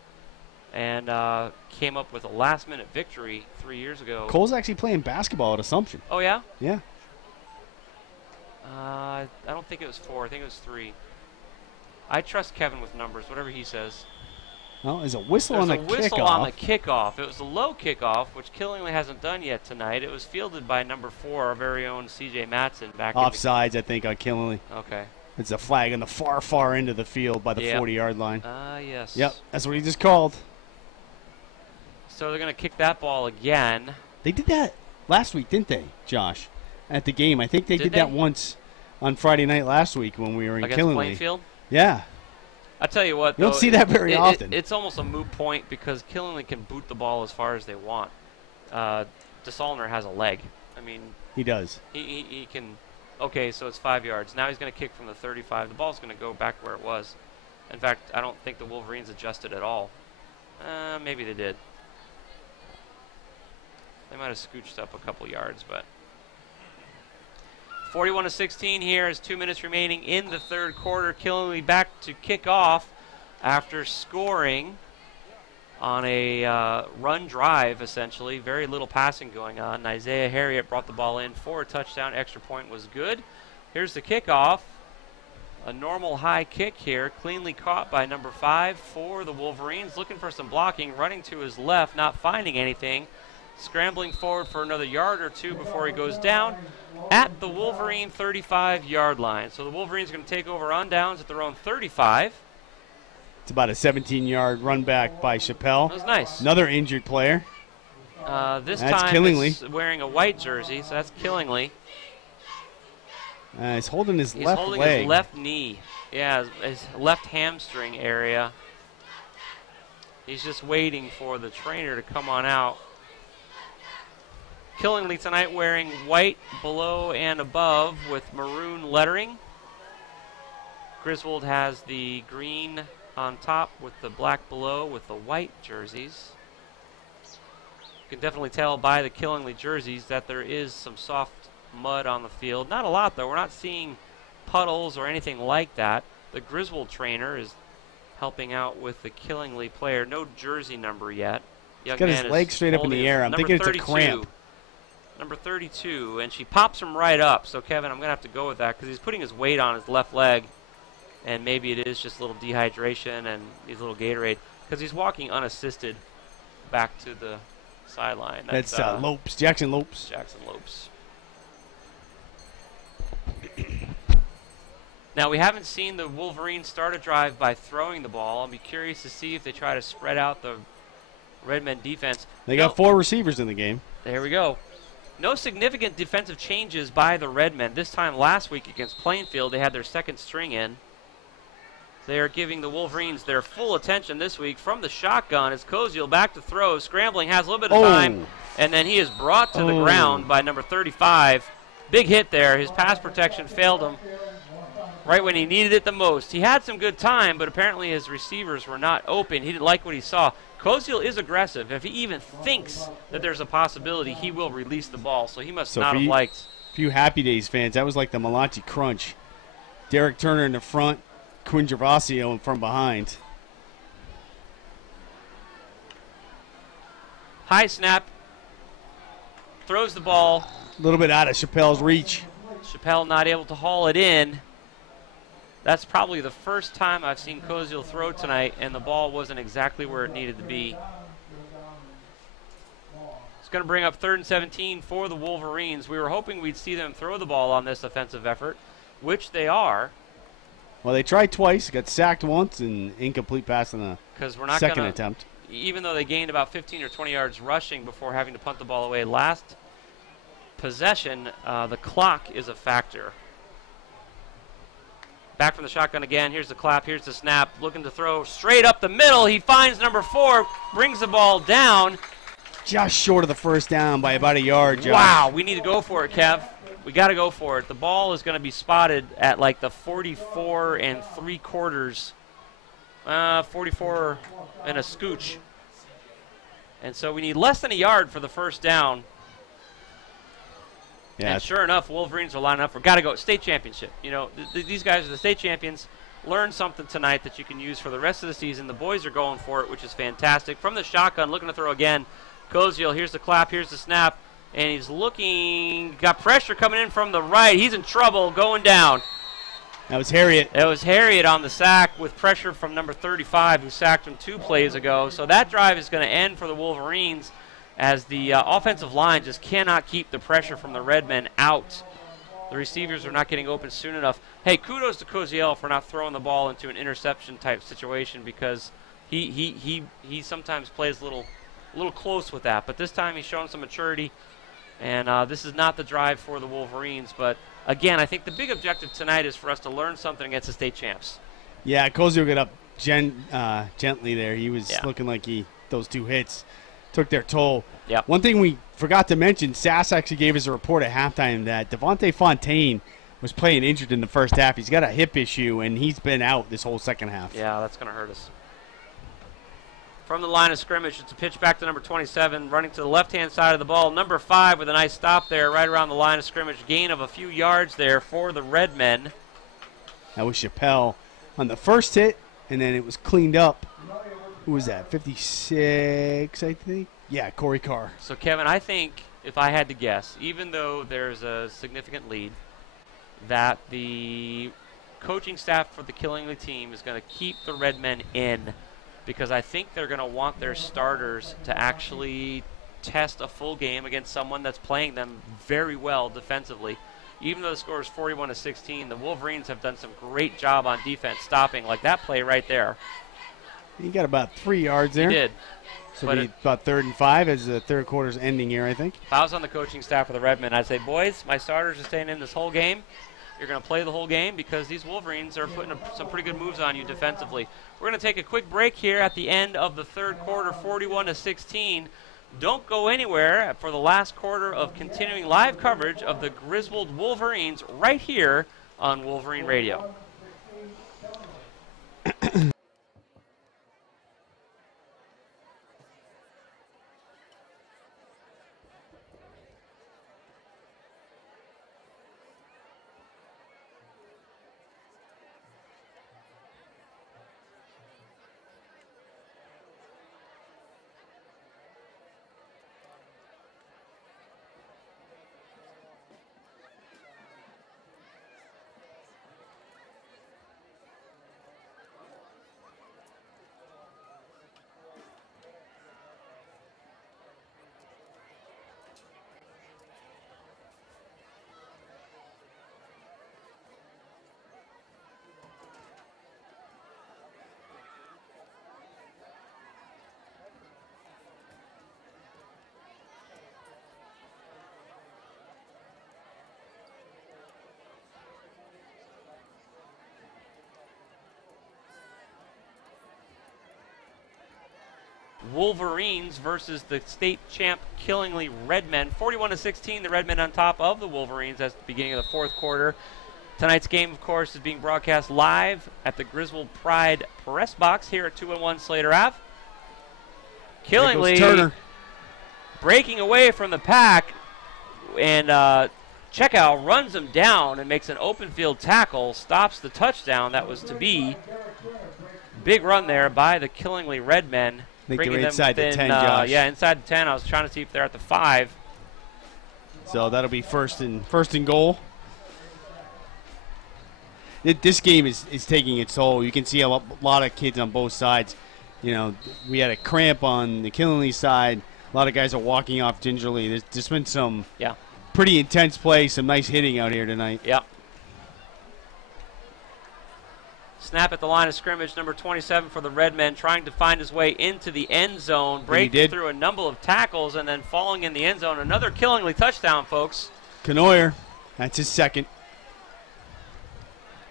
and came up with a last-minute victory 3 years ago. Cole's actually playing basketball at Assumption. Oh, yeah? Yeah. I don't think it was 4. I think it was 3. I trust Kevin with numbers, whatever he says. Well, there's a whistle There's on the a whistle kickoff. on the kickoff. It was a low kickoff, which Killingly hasn't done yet tonight. It was fielded by number 4, our very own C.J. Matson. Offsides, I think, on Killingly. Okay. It's a flag on the far end of the field by the 40-yard line. Yes. Yep, that's what he just called. So they're going to kick that ball again. They did that last week, didn't they, Josh? At the game. I think they did that once on Friday night last week when we were in against Killingly. Plainfield? Yeah. I tell you what, you don't see that very often. It's almost a moot point because Killingly can boot the ball as far as they want. DeSalner has a leg. I mean, he does. He can. Okay, so it's 5 yards. Now he's going to kick from the 35. The ball's going to go back where it was. In fact, I don't think the Wolverines adjusted at all. Maybe they did. They might have scooched up a couple yards, but 41-16 here as 2 minutes remaining in the third quarter. Killingly back to kick off after scoring on a run drive, essentially. Very little passing going on. Isaiah Harriet brought the ball in for a touchdown. Extra point was good. Here's the kickoff. A normal high kick here, cleanly caught by number 5 for the Wolverines. Looking for some blocking, running to his left, not finding anything. Scrambling forward for another yard or two before he goes down at the Wolverine 35-yard line. So the Wolverines are going to take over on downs at their own 35. It's about a 17-yard run back by Chappelle. That was nice. Another injured player. This that's time Killingly. it's wearing a white jersey, so that's Killingly. He's holding his He's left holding leg. his left knee. Yeah, his left hamstring area. He's just waiting for the trainer to come on out. Killingly tonight wearing white below and above with maroon lettering. Griswold has the green on top with the black below with the white jerseys. You can definitely tell by the Killingly jerseys that there is some soft mud on the field. Not a lot, though. We're not seeing puddles or anything like that. The Griswold trainer is helping out with the Killingly player. No jersey number yet. He's got his leg straight up in the air. I'm thinking it's a cramp. Number 32, and she pops him right up. So, Kevin, I'm going to have to go with that because he's putting his weight on his left leg, and maybe it is just a little dehydration and he's a little Gatorade because he's walking unassisted back to the sideline. That's Lopes, Jackson Lopes. Jackson Lopes. Now, we haven't seen the Wolverines start a drive by throwing the ball. I'll be curious to see if they try to spread out the Redmen defense. They got 4 receivers in the game. There we go. No significant defensive changes by the Redmen. This time last week against Plainfield, they had their second string in. They are giving the Wolverines their full attention this week from the shotgun as Koziel back to throw. Scrambling, has a little bit of time, and then he is brought to the ground by number 35. Big hit there. His pass protection failed him right when he needed it the most. He had some good time, but apparently his receivers were not open. He didn't like what he saw. Koziel is aggressive. If he even thinks that there's a possibility, he will release the ball, so he must not have liked. Few Happy Days fans, that was like the Malachi Crunch. Derek Turner in the front, Quinn Gervasio from behind. High snap. Throws the ball. A little bit out of Chappelle's reach. Chappelle not able to haul it in. That's probably the first time I've seen Koziel throw tonight, and the ball wasn't exactly where it needed to be. It's going to bring up 3rd and 17 for the Wolverines. We were hoping we'd see them throw the ball on this offensive effort, which they are. Well, they tried twice, got sacked once, and incomplete pass on the second attempt. Even though they gained about 15 or 20 yards rushing before having to punt the ball away last possession, the clock is a factor. Back from the shotgun again. Here's the clap. Here's the snap. Looking to throw straight up the middle. He finds number 4, brings the ball down. Just short of the first down by about a yard, Josh. Wow, we need to go for it, Kev. We got to go for it. The ball is going to be spotted at like the 44 3/4, 44 and a scooch. And so we need less than a yard for the first down. Yeah, and sure enough, Wolverines are lining up for got to go state championship. You know, these guys are the state champions. Learn something tonight that you can use for the rest of the season. The boys are going for it, which is fantastic. From the shotgun, looking to throw again. Koziel, here's the clap, here's the snap, and he's looking. Got pressure coming in from the right. He's in trouble, going down. That was Harriet. It was Harriet on the sack with pressure from number 35, who sacked him 2 plays ago. So that drive is going to end for the Wolverines, as the offensive line just cannot keep the pressure from the Redmen out. The receivers are not getting open soon enough. Hey, kudos to Koziel for not throwing the ball into an interception type situation, because he sometimes plays a little close with that. But this time he's shown some maturity, and this is not the drive for the Wolverines. But again, I think the big objective tonight is for us to learn something against the state champs. Yeah, Koziel got up gently there. He was looking like those 2 hits took their toll. Yep. One thing we forgot to mention, Sass actually gave us a report at halftime that Devontae Fontaine was playing injured in the first half. He's got a hip issue, and he's been out this whole second half. Yeah, that's going to hurt us. From the line of scrimmage, it's a pitch back to number 27, running to the left-hand side of the ball. Number 5 with a nice stop there right around the line of scrimmage. Gain of a few yards there for the Redmen. That was Chappelle on the first hit, and then it was cleaned up. Who was that, 56, I think? Yeah, Corey Carr. So, Kevin, I think, if I had to guess, even though there's a significant lead, that the coaching staff for the Killingly team is going to keep the Redmen in, because I think they're going to want their starters to actually test a full game against someone that's playing them very well defensively. Even though the score is 41-16, the Wolverines have done some great job on defense stopping, like that play right there. He got about 3 yards there. He did. So it'll be about 3rd and 5 as the third quarter's ending here, I think. If I was on the coaching staff for the Redmen, I'd say, boys, my starters are staying in this whole game. You're going to play the whole game because these Wolverines are putting some pretty good moves on you defensively. We're going to take a quick break here at the end of the third quarter, 41-16. Don't go anywhere for the last quarter of continuing live coverage of the Griswold Wolverines right here on Wolverine Radio. Wolverines versus the state champ Killingly Redmen. 41-16, the Redmen on top of the Wolverines at the beginning of the fourth quarter. Tonight's game, of course, is being broadcast live at the Griswold Pride Press Box here at 201 Slater Ave. Killingly breaking away from the pack, and Checkout runs him down and makes an open field tackle, stops the touchdown that was to be. Big run there by the Killingly Redmen. I think bringing they're them inside within, the 10, Josh. Yeah, inside the 10. I was trying to see if they're at the 5. So that'll be first and goal. This game is taking its toll. You can see a lot of kids on both sides. You know, we had a cramp on the Killingly side. A lot of guys are walking off gingerly. There's just been some pretty intense play, some nice hitting out here tonight. Yeah. Snap at the line of scrimmage, number 27 for the Redmen, trying to find his way into the end zone, breaking through a number of tackles, and then falling in the end zone. Another Killingly touchdown, folks. Canoyer, that's his second.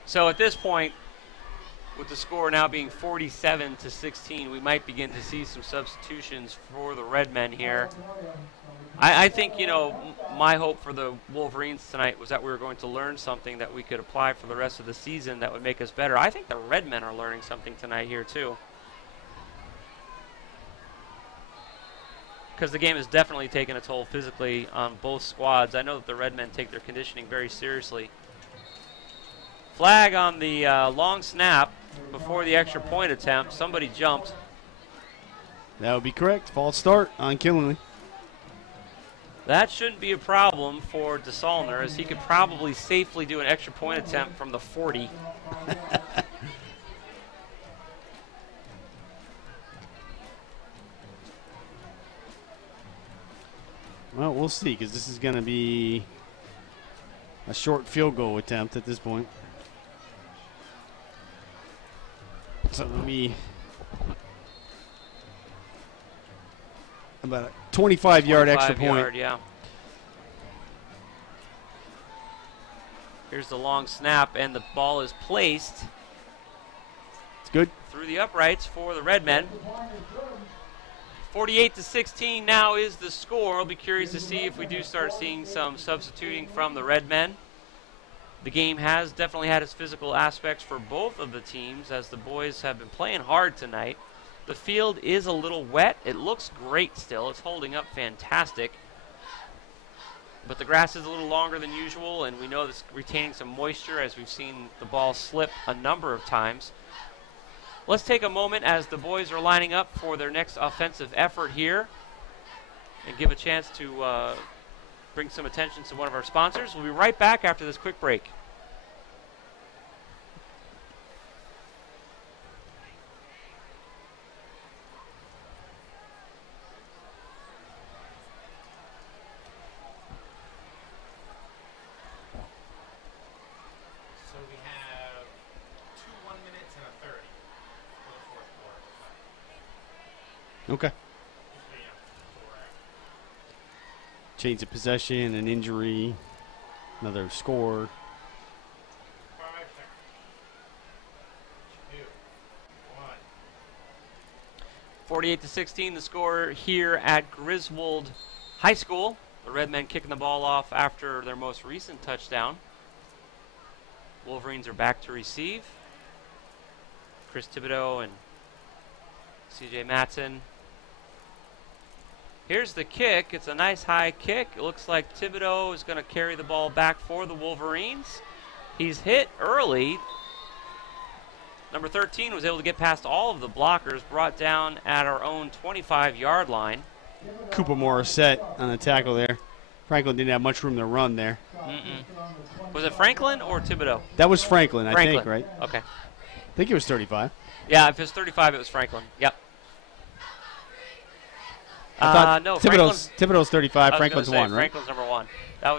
So at this point, with the score now being 47-16, we might begin to see some substitutions for the Redmen here. I think, you know, my hope for the Wolverines tonight was that we were going to learn something that we could apply for the rest of the season that would make us better. I think the Redmen are learning something tonight here, too. Because the game has definitely taken a toll physically on both squads. I know that the Redmen take their conditioning very seriously. Flag on the long snap before the extra point attempt. Somebody jumped. That would be correct. False start on Killingly. That shouldn't be a problem for DeSaulner, as he could probably safely do an extra point attempt from the 40. Well, we'll see, because this is going to be a short field goal attempt at this point. So it'll be about a 25-yard extra point. Yeah. Here's the long snap, and the ball is placed. It's good. Through the uprights for the Redmen. 48-16 now is the score. I'll be curious to see if we do start seeing some substituting from the Redmen. The game has definitely had its physical aspects for both of the teams, as the boys have been playing hard tonight. The field is a little wet. It looks great still. It's holding up fantastic. But the grass is a little longer than usual, and we know it's retaining some moisture as we've seen the ball slip a number of times. Let's take a moment as the boys are lining up for their next offensive effort here and give a chance to bring some attention to one of our sponsors. We'll be right back after this quick break. So we have 2 1 minutes and a 30 for the fourth quarter. Okay. Change of possession, an injury, another score. 48-16, the score here at Griswold High School. The Redmen kicking the ball off after their most recent touchdown. Wolverines are back to receive. Chris Thibodeau and CJ Matson. Here's the kick. It's a nice high kick. It looks like Thibodeau is going to carry the ball back for the Wolverines. He's hit early. Number 13 was able to get past all of the blockers, brought down at our own 25-yard line. Cooper Morissette on the tackle there. Franklin didn't have much room to run there. Was it Franklin or Thibodeau? That was Franklin, I think, right? Okay. I think it was 35. Yeah, if it's 35, it was Franklin. Yep. I thought no, Thibodeau's 35, Franklin's 1, right? Franklin's number 1. That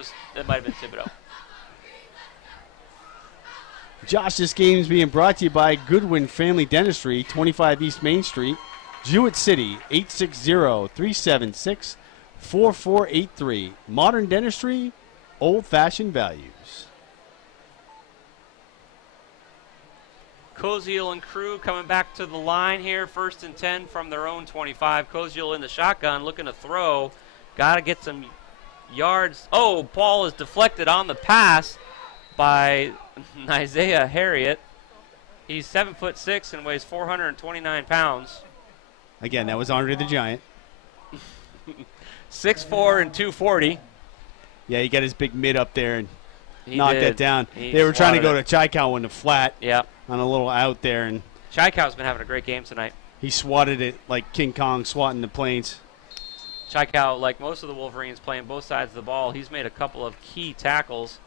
might have been Thibodeau. Josh, this game is being brought to you by Goodwin Family Dentistry, 25 East Main Street, Jewett City, 860-376-4483. Modern dentistry, old-fashioned values. Koziel and crew coming back to the line here. 1st and 10 from their own 25. Koziel in the shotgun looking to throw. Got to get some yards. Oh, ball is deflected on the pass by Isaiah Harriet. He's 7'6" and weighs 429 pounds. Again, that was Andre the Giant. 6'4" and 240. Yeah, he got his big mid up there and He knocked did. that down. He They were trying to swatted go it. to Chaikow in the flat Yeah. on a little out there, and Chaikow's been having a great game tonight. he swatted it like King Kong swatting the planes. Chaikow, like most of the Wolverines, playing both sides of the ball. He's made a couple of key tackles,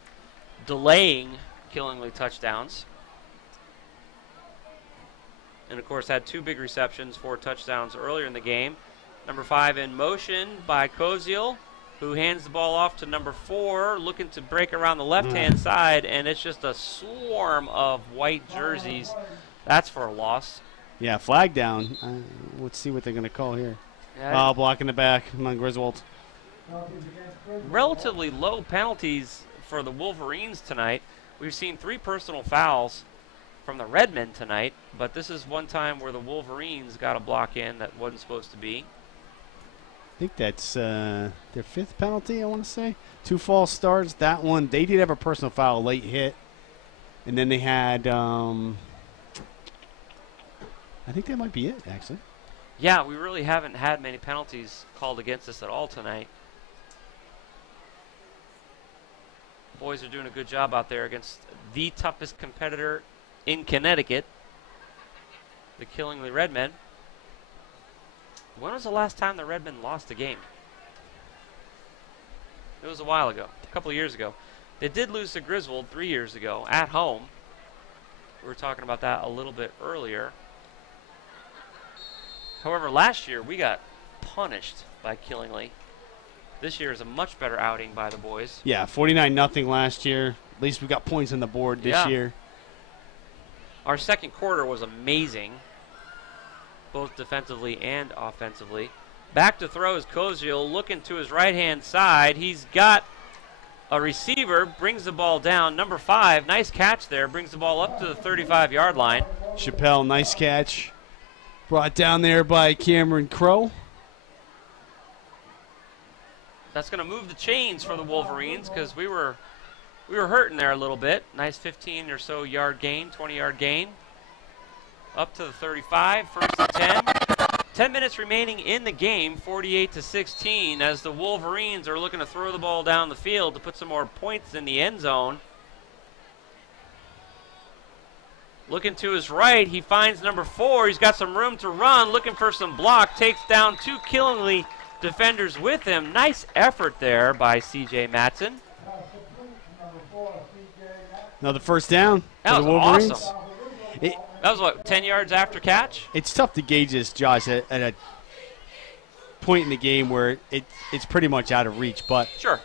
delaying Killingly touchdowns. And, of course, had 2 big receptions, 4 touchdowns earlier in the game. Number 5 in motion by Koziel, who hands the ball off to number 4, looking to break around the left-hand side, and it's just a swarm of white jerseys. That's for a loss. Yeah, flag down. Let's see what they're going to call here. Yeah, Block in the back. Come on, Griswold. relatively low penalties for the Wolverines tonight. We've seen 3 personal fouls from the Redmen tonight, but this is one time where the Wolverines got a block in that wasn't supposed to be. I think that's their 5th penalty, I want to say. 2 false starts. That one, they did have a personal foul, late hit. And then they had, I think that might be it, actually. Yeah, we really haven't had many penalties called against us at all tonight. Boys are doing a good job out there against the toughest competitor in Connecticut, the Killingly Redmen. When was the last time the Redmen lost a game? It was a while ago, a couple of years ago. They did lose to Griswold 3 years ago at home. We were talking about that a little bit earlier. However, last year we got punished by Killingly. This year is a much better outing by the boys. Yeah, 49-0 last year. At least we got points on the board this year. Our second quarter was amazing, both defensively and offensively. Back to throw is Koziel looking to his right-hand side. He's got a receiver, brings the ball down. Number 5, nice catch there, brings the ball up to the 35-yard line. Chappelle, nice catch. Brought down there by Cameron Crow. That's going to move the chains for the Wolverines because we were hurting there a little bit. Nice 15 or so yard gain, 20-yard gain. Up to the 35, 1st and 10. 10 minutes remaining in the game, 48-16, as the Wolverines are looking to throw the ball down the field to put some more points in the end zone. Looking to his right, he finds number 4. He's got some room to run, looking for some block. Takes down 2 Killingly defenders with him. Nice effort there by C.J. Matson. Another first down That for the was Wolverines. awesome. That was, what, 10 yards after catch? It's tough to gauge this, Josh, at a point in the game where it's pretty much out of reach. But Sure.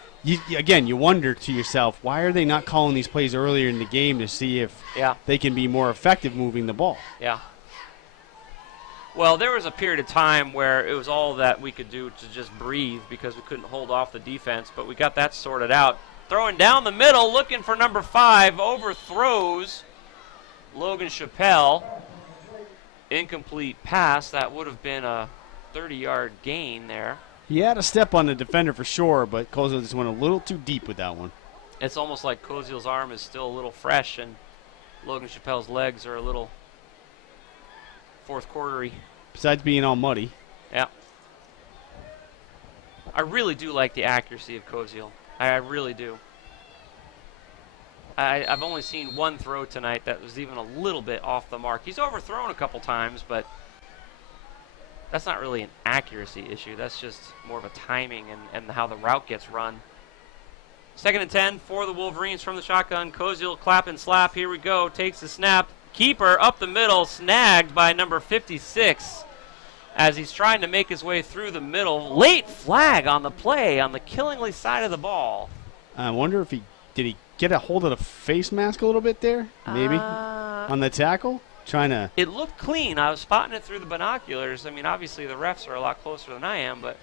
Again, you wonder to yourself, why are they not calling these plays earlier in the game to see if they can be more effective moving the ball? Yeah. Well, there was a period of time where it was all that we could do to just breathe because we couldn't hold off the defense, but we got that sorted out. Throwing down the middle, looking for number 5, overthrows Logan Chappelle. Incomplete pass. That would have been a 30-yard gain there. He had a step on the defender for sure, but Koziel just went a little too deep with that one. It's almost like Koziel's arm is still a little fresh, and Logan Chappelle's legs are a little fourth quartery. Besides being all muddy. Yeah. I really do like the accuracy of Koziel. I really do. I've only seen one throw tonight that was even a little bit off the mark. He's overthrown a couple times, but that's not really an accuracy issue. That's just more of a timing and how the route gets run. 2nd and 10 for the Wolverines from the shotgun. Koziel clap and slap. Here we go. Takes the snap. Keeper up the middle. Snagged by number 56 as he's trying to make his way through the middle. Late flag on the play on the Killingly side of the ball. I wonder if did he get a hold of the face mask a little bit there? Maybe on the tackle? Trying to. It looked clean. I was spotting it through the binoculars. I mean, obviously the refs are a lot closer than I am, but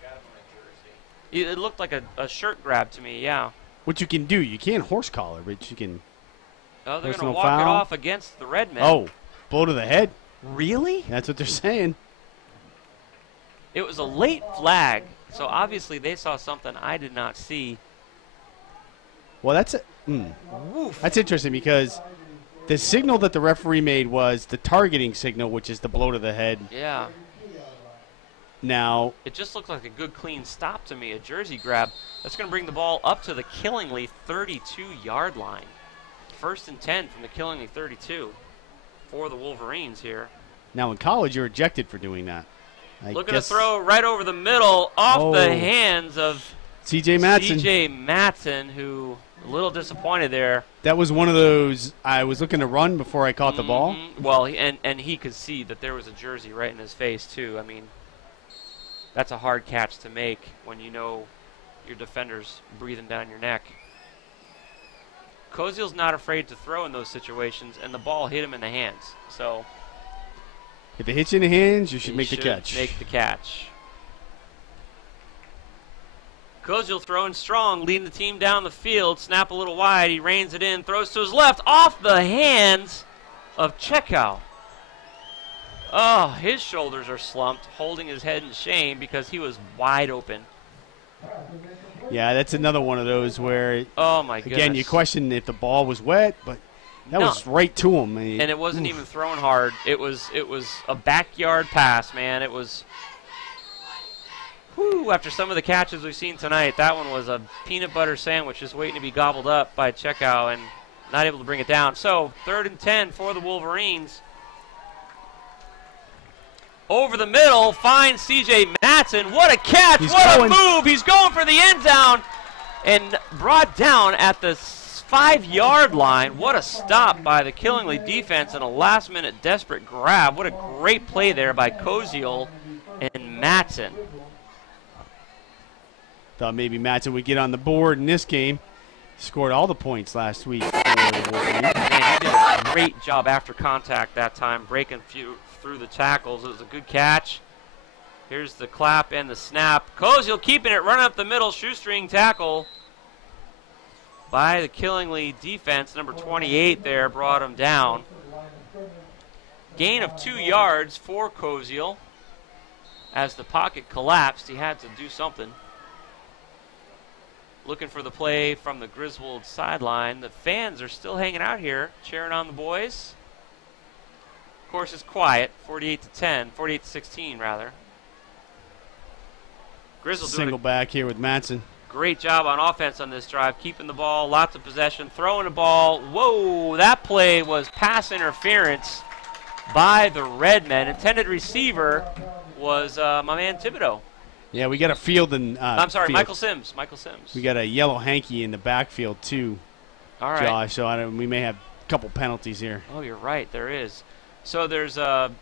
it looked like a shirt grab to me, yeah. What you can do, you can't horse collar, but you can. Oh, they're going to Personal walk it foul. off against the Redmen. Oh, Blow to the head. Really? That's what they're saying. It was a late flag, so obviously they saw something I did not see. Well, that's interesting because the signal that the referee made was the targeting signal, which is the blow to the head. Yeah. Now, it just looked like a good clean stop to me, a jersey grab. That's going to bring the ball up to the Killingly 32-yard line. 1st and 10 from the Killingly 32 for the Wolverines here. Now in college, you're ejected for doing that. Looking to throw right over the middle off the hands of C.J. Matson. C.J. Matson, who a little disappointed there. That was one of those, I was looking to run before I caught the ball. Well, and he could see that there was a jersey right in his face, too. I mean, that's a hard catch to make when you know your defender's breathing down your neck. Koziel's not afraid to throw in those situations, and the ball hit him in the hands. So if it hits you in the hands, you should make the catch. Make the catch. Koziel throwing strong, leading the team down the field. Snap a little wide. He reins it in, throws to his left, off the hands of Chekow. Oh, his shoulders are slumped, holding his head in shame because he was wide open. Yeah, that's another one of those where, oh my goodness, again, you question if the ball was wet, but that was right to him. And it wasn't even thrown hard. It was a backyard pass, man. It was, whew, after some of the catches we've seen tonight, that one was a peanut butter sandwich just waiting to be gobbled up by Chekow and not able to bring it down. So 3rd and 10 for the Wolverines. Over the middle, finds C.J. Matson. What a catch! What a move! He's going for the end down and brought down at the 5-yard line. What a stop by the Killingly defense and a last-minute desperate grab. What a great play there by Koziel and Matson. Thought maybe Matson would get on the board in this game. Scored all the points last week. Man, he did a great job after contact that time, breaking through the tackles. It was a good catch. Here's the clap and the snap. Koziel keeping it, running up the middle, shoestring tackle by the Killingly defense. Number 28 there brought him down. Gain of 2 yards for Koziel. As the pocket collapsed, he had to do something. Looking for the play from the Griswold sideline. The fans are still hanging out here, cheering on the boys. Of course, it's quiet, 48-16 rather. Griswold doing single back here with Matson. Great job on offense on this drive, keeping the ball, lots of possession, throwing the ball. Whoa, that play was pass interference by the Redmen. Intended receiver was my man Thibodeau. Yeah, we got a field and I'm sorry, Michael Sims. Michael Sims. We got a yellow hanky in the backfield too. All right, Josh. So we may have a couple penalties here. Oh, you're right. There is. So there's a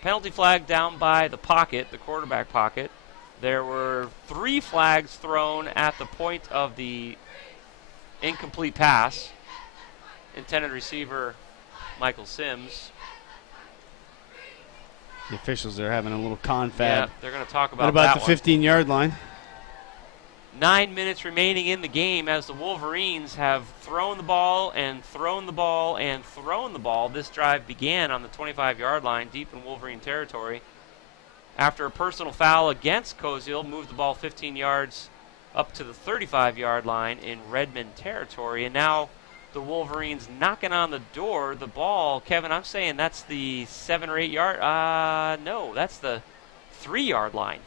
penalty flag down by the pocket, the quarterback pocket. There were 3 flags thrown at the point of the incomplete pass. Intended receiver, Michael Sims. The officials are having a little confab. Yeah, they're going to talk about that. What about the one. 15-yard line? 9 minutes remaining in the game as the Wolverines have thrown the ball and thrown the ball and thrown the ball. This drive began on the 25-yard line, deep in Wolverine territory. After a personal foul against Koziel, moved the ball 15 yards up to the 35-yard line in Redmond territory. And now the Wolverines knocking on the door. The ball, Kevin, I'm saying that's the 7 or 8 yard. No, that's the 3-yard line.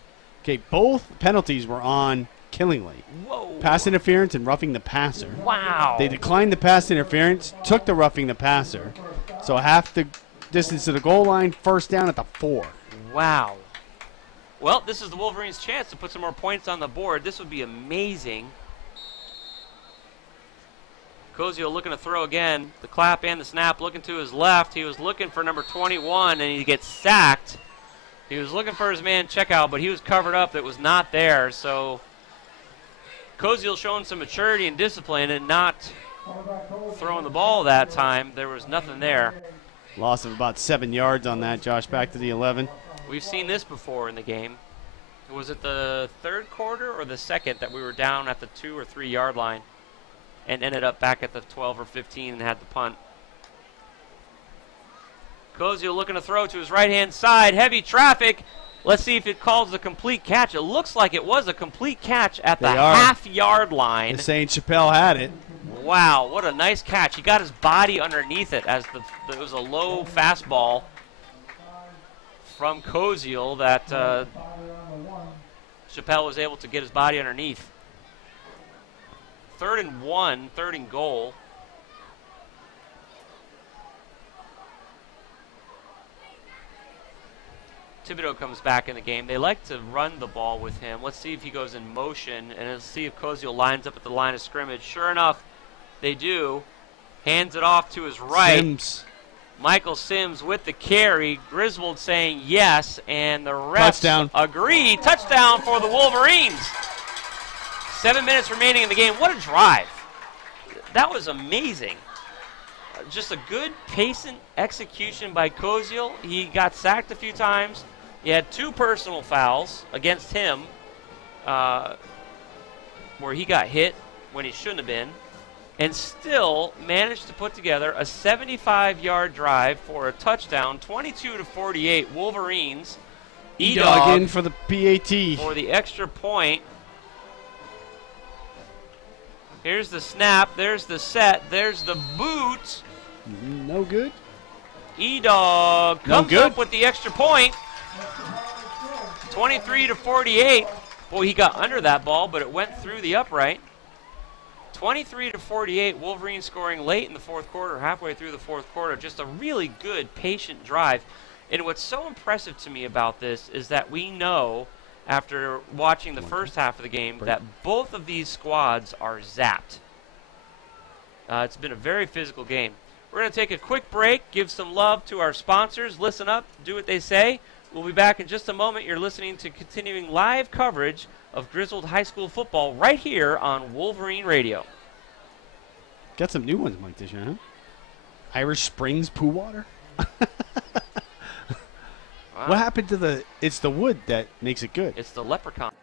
Okay, both penalties were on Killingly. Whoa. Pass interference and roughing the passer. Wow. They declined the pass interference, took the roughing the passer. So half the distance to the goal line, first down at the 4. Wow. Well, this is the Wolverines' chance to put some more points on the board. This would be amazing. Koziel looking to throw again. The clap and the snap, looking to his left. He was looking for number 21, and he gets sacked. He was looking for his man Chekow, but he was covered up. That was not there. So Koziel showing some maturity and discipline and not throwing the ball that time. There was nothing there. Loss of about 7 yards on that, Josh, back to the 11. We've seen this before in the game. Was it the 3rd quarter or the 2nd that we were down at the 2 or 3 yard line and ended up back at the 12 or 15 and had the punt? Cozio looking to throw to his right-hand side. Heavy traffic. Let's see if it calls a complete catch. It looks like it was a complete catch at the half-yard line. They're saying Chappelle had it. Wow, what a nice catch. He got his body underneath it as it was a low fastball from Cozio that Chappelle was able to get his body underneath. 3rd and 1, 3rd and goal. Thibodeau comes back in the game. They like to run the ball with him. Let's see if he goes in motion, and let's see if Cozio lines up at the line of scrimmage. Sure enough, they do. Hands it off to his right. Sims. Michael Sims with the carry. Griswold saying yes, and the refs agree. Touchdown for the Wolverines. 7 minutes remaining in the game. What a drive. That was amazing. Just a good, patient execution by Cozio. He got sacked a few times. He had 2 personal fouls against him where he got hit when he shouldn't have been, and still managed to put together a 75-yard drive for a touchdown, 22-48 Wolverines. E-Dog in for the PAT. For the extra point. Here's the snap. There's the set. There's the boot. No good. E-Dog comes up with the extra point. 23-48. Boy, he got under that ball, but it went through the upright. 23-48, Wolverines scoring late in the 4th quarter, halfway through the 4th quarter. Just a really good, patient drive. And what's so impressive to me about this is that we know, after watching the first half of the game, that both of these squads are zapped. It's been a very physical game. We're going to take a quick break, give some love to our sponsors. Listen up, do what they say. We'll be back in just a moment. You're listening to continuing live coverage of Griswold High School football right here on Wolverine Radio. Got some new ones, Mike, this year, huh? Irish Springs Poo Water? Wow. What happened to the... It's the wood that makes it good. It's the leprechaun.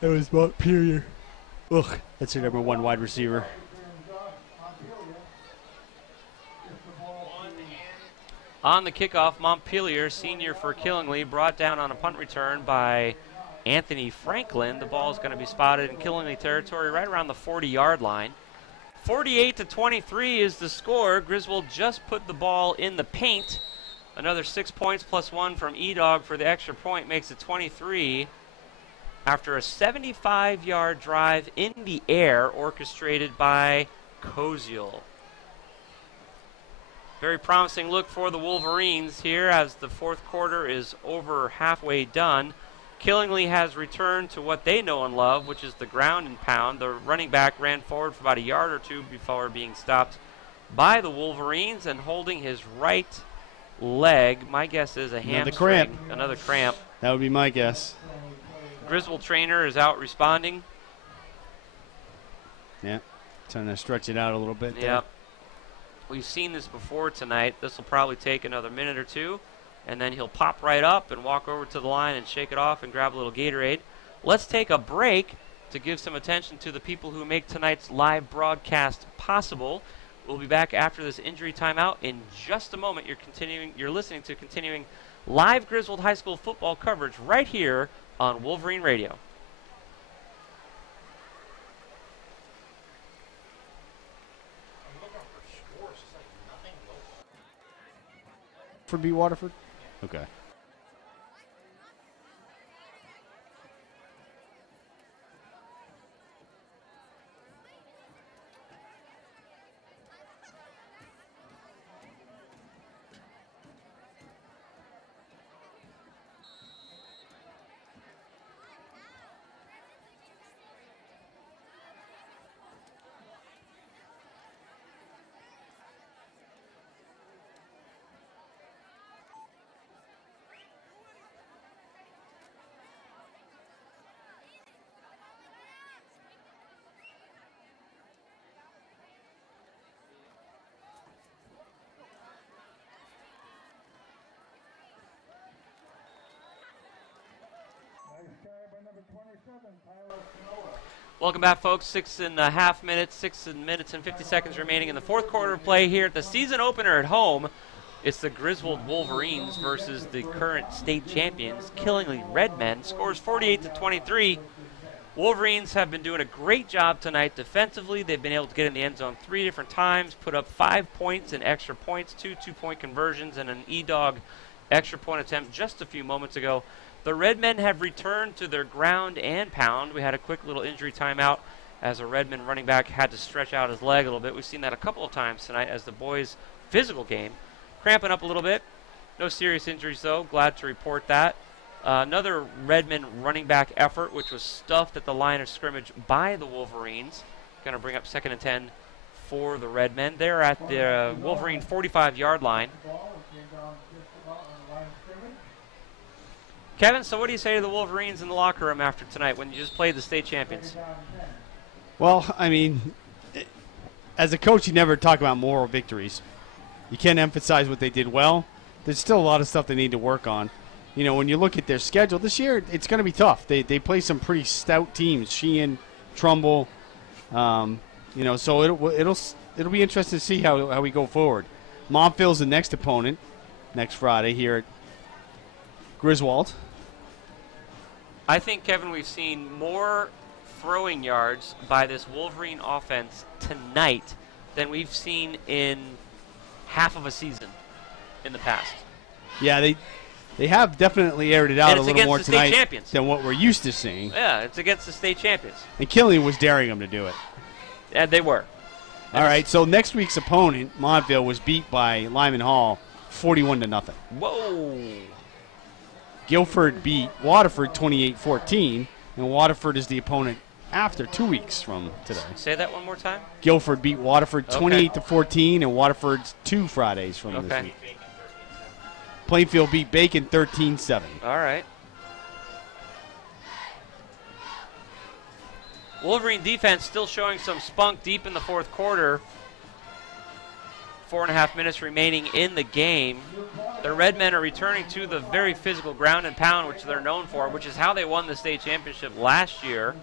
That was Montpelier. Ugh, that's their #1 wide receiver. On the kickoff, Montpelier, senior for Killingly, brought down on a punt return by Anthony Franklin. The ball is going to be spotted in Killingly territory right around the 40-yard line. 48-23 is the score. Griswold just put the ball in the paint. Another 6 points plus 1 from E-Dog for the extra point makes it 23. After a 75-yard drive in the air orchestrated by Cozio. Very promising look for the Wolverines here as the 4th quarter is over halfway done. Killingly has returned to what they know and love, which is the ground and pound. The running back ran forward for about a yard or two before being stopped by the Wolverines and holding his right leg. My guess is a hamstring. Another cramp. That would be my guess. Griswold trainer is out responding. Yeah, trying to stretch it out a little bit. Yeah. We've seen this before tonight. This will probably take another minute or two, and then he'll pop right up and walk over to the line and shake it off and grab a little Gatorade. Let's take a break to give some attention to the people who make tonight's live broadcast possible. We'll be back after this injury timeout in just a moment. You're listening to continuing live Griswold High School football coverage right here on Wolverine Radio. For B. Waterford? Okay. Welcome back, folks. 6.5 minutes, 6 minutes and 50 seconds remaining in the fourth quarter of play here at the season opener at home. It's the Griswold Wolverines versus the current state champions, Killingly Redmen. Scores 48-23. Wolverines have been doing a great job tonight defensively. They've been able to get in the end zone 3 different times, put up 5 points in extra points, 2 two-point conversions, and an E-Dog extra point attempt just a few moments ago. The Redmen have returned to their ground and pound. We had a quick little injury timeout as a Redmen running back had to stretch out his leg a little bit. We've seen that a couple of times tonight as the boys' physical game cramping up a little bit. No serious injuries, though. Glad to report that. Another Redmen running back effort, which was stuffed at the line of scrimmage by the Wolverines. Going to bring up 2nd and 10 for the Redmen. They're at the Wolverine 45-yard line. Kevin, so what do you say to the Wolverines in the locker room after tonight when you just played the state champions? Well, I mean, as a coach, you never talk about moral victories. You can't emphasize what they did well. There's still a lot of stuff they need to work on. You know, when you look at their schedule this year, it's going to be tough. They play some pretty stout teams, Sheehan, Trumbull. You know, so it'll be interesting to see how we go forward. Montville's the next opponent next Friday here at Griswold. I think, Kevin, we've seen more throwing yards by this Wolverine offense tonight than we've seen in half of a season in the past. Yeah, they have definitely aired it out a little more tonight than what we're used to seeing. Yeah, it's against the state champions. And Killian was daring them to do it. And they were. All right, so next week's opponent, Montville, was beat by Lyman Hall 41-0. Whoa. Guilford beat Waterford 28-14, and Waterford is the opponent after 2 weeks from today. Say that one more time. Guilford beat Waterford 28-14, and Waterford's 2 Fridays from this week. Plainfield beat Bacon 13-7. All right. Wolverine defense still showing some spunk deep in the fourth quarter. 4.5 minutes remaining in the game. The Redmen are returning to the very physical ground and pound, which they're known for, which is how they won the state championship last year.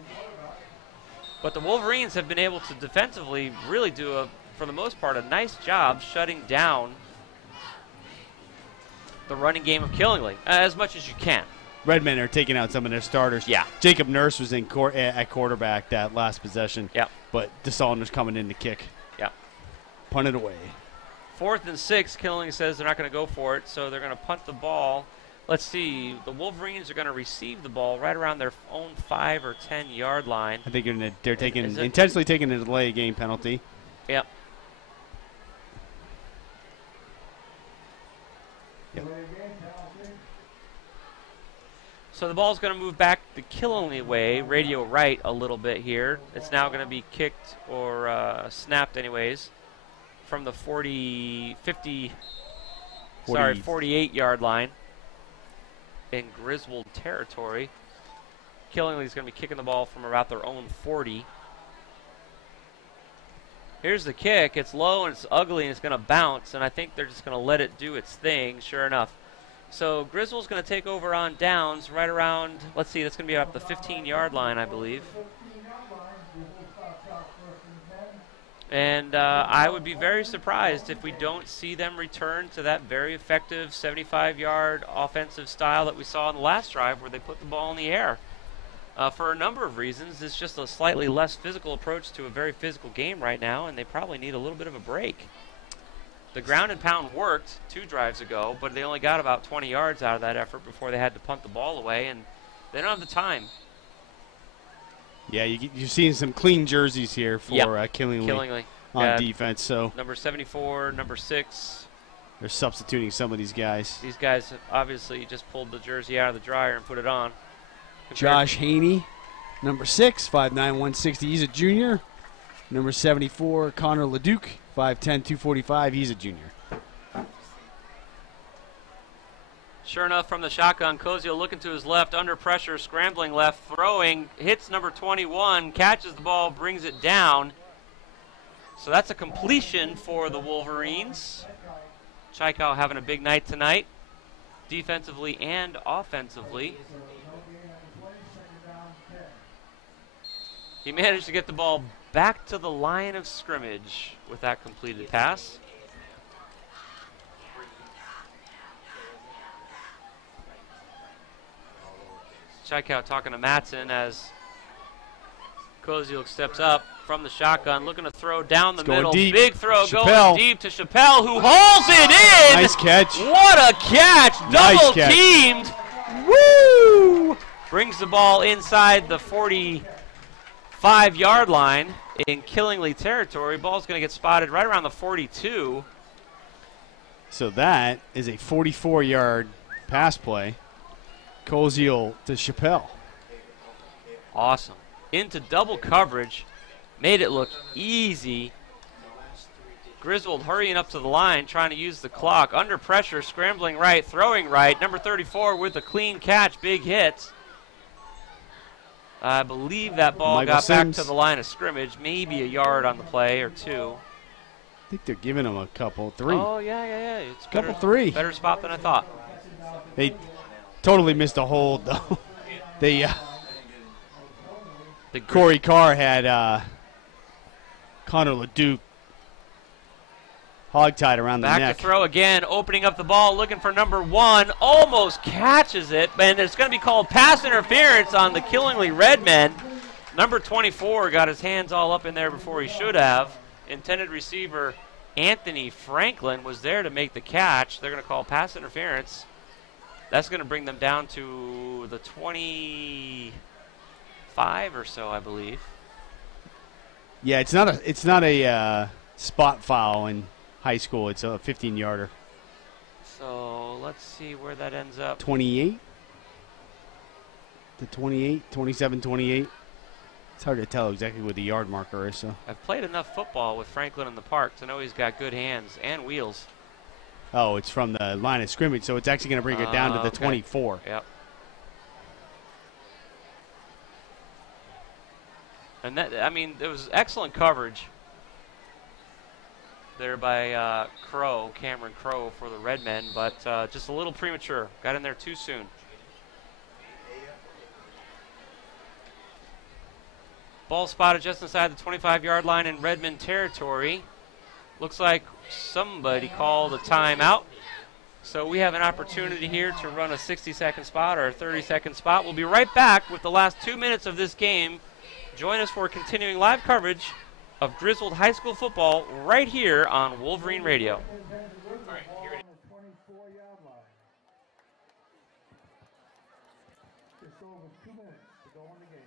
But the Wolverines have been able to defensively really do, for the most part, a nice job shutting down the running game of Killingly as much as you can. Redmen are taking out some of their starters. Yeah. Jacob Nurse was in at quarterback that last possession. Yeah. But DeSalton was coming in to kick. Yeah. Punt it away. 4th and 6, Killingly says they're not going to go for it, so they're going to punt the ball. Let's see. The Wolverines are going to receive the ball right around their own 5 or 10 yard line. I think they're intentionally taking a delay game penalty. Yep. So the ball's going to move back the Killingly way, radio right a little bit here. It's now going to be kicked or snapped anyways from the 48 yard line in Griswold territory. Killingly's going to be kicking the ball from about their own 40. Here's the kick. It's low and it's ugly and it's going to bounce, and I think they're just going to let it do its thing, sure enough. So Griswold's going to take over on downs right around, let's see, that's going to be up the 15-yard line, I believe. And I would be very surprised if we don't see them return to that very effective 75-yard offensive style that we saw in the last drive where they put the ball in the air. For a number of reasons, it's just a slightly less physical approach to a very physical game right now, and they probably need a little bit of a break. The ground and pound worked 2 drives ago, but they only got about 20 yards out of that effort before they had to punt the ball away, and they don't have the time. Yeah, you're seeing some clean jerseys here for Killingly on defense. So number 74, number 6. They're substituting some of these guys. These guys have obviously just pulled the jersey out of the dryer and put it on. Josh Haney, number 6, 5'9", 160. He's a junior. Number 74, Connor Leduc, 5'10", 245. He's a junior. Sure enough, from the shotgun, Cozio looking to his left, under pressure, scrambling left, throwing, hits number 21, catches the ball, brings it down. So that's a completion for the Wolverines. Chaikow having a big night tonight, defensively and offensively. He managed to get the ball back to the line of scrimmage with that completed pass. Checkout talking to Mattson as Koziel steps up from the shotgun, looking to throw down the middle. Deep. Big throw Chappelle. going deep to Chappelle, who hauls it in. Nice catch. What a catch. Nice Double catch. teamed. Woo! Brings the ball inside the 45-yard line in Killingly territory. Ball's going to get spotted right around the 42. So that is a 44-yard pass play. Koziel to Chappelle. Awesome. Into double coverage. Made it look easy. Griswold hurrying up to the line, trying to use the clock. Under pressure, scrambling right, throwing right. Number 34 with a clean catch, big hit. I believe that ball Michael got Sims. back to the line of scrimmage, maybe a yard on the play or two. I think they're giving him a couple, 3. Oh, yeah. It's Couple better, 3. Better spot than I thought. They totally missed a hold, though. They Corey Carr had Connor LeDuc hogtied around the Back neck. to throw again, opening up the ball, looking for number 1, almost catches it, and it's going to be called pass interference on the Killingly Redmen. Number 24 got his hands all up in there before he should have. Intended receiver Anthony Franklin was there to make the catch. They're going to call pass interference. That's going to bring them down to the 25 or so, I believe. Yeah, it's not a spot foul in high school. It's a 15-yarder. So let's see where that ends up. 28. The 28, 27, 28. It's hard to tell exactly what the yard marker is. So. I've played enough football with Franklin in the park to know he's got good hands and wheels. Oh, it's from the line of scrimmage, so it's actually going to bring it down to the 24. Yep. And that, I mean, it was excellent coverage there by Cameron Crow for the Redmen, but just a little premature. Got in there too soon. Ball spotted just inside the 25-yard line in Redmond territory. Looks like somebody called a timeout. So we have an opportunity here to run a 60-second spot or a 30-second spot. We'll be right back with the last 2 minutes of this game. Join us for continuing live coverage of Griswold High School football right here on Wolverine Radio. Just over 2 minutes to go in the game.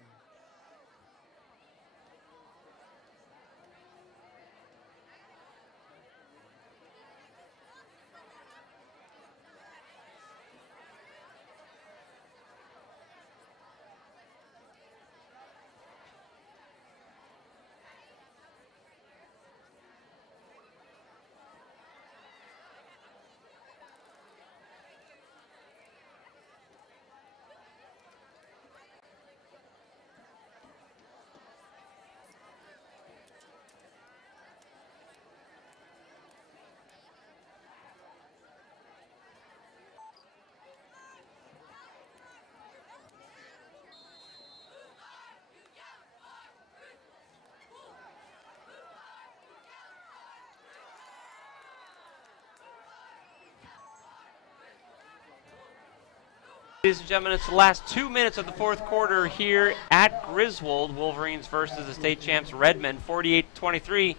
Ladies and gentlemen, it's the last 2 minutes of the fourth quarter here at Griswold. Wolverines versus the state champs Redmond, 48-23,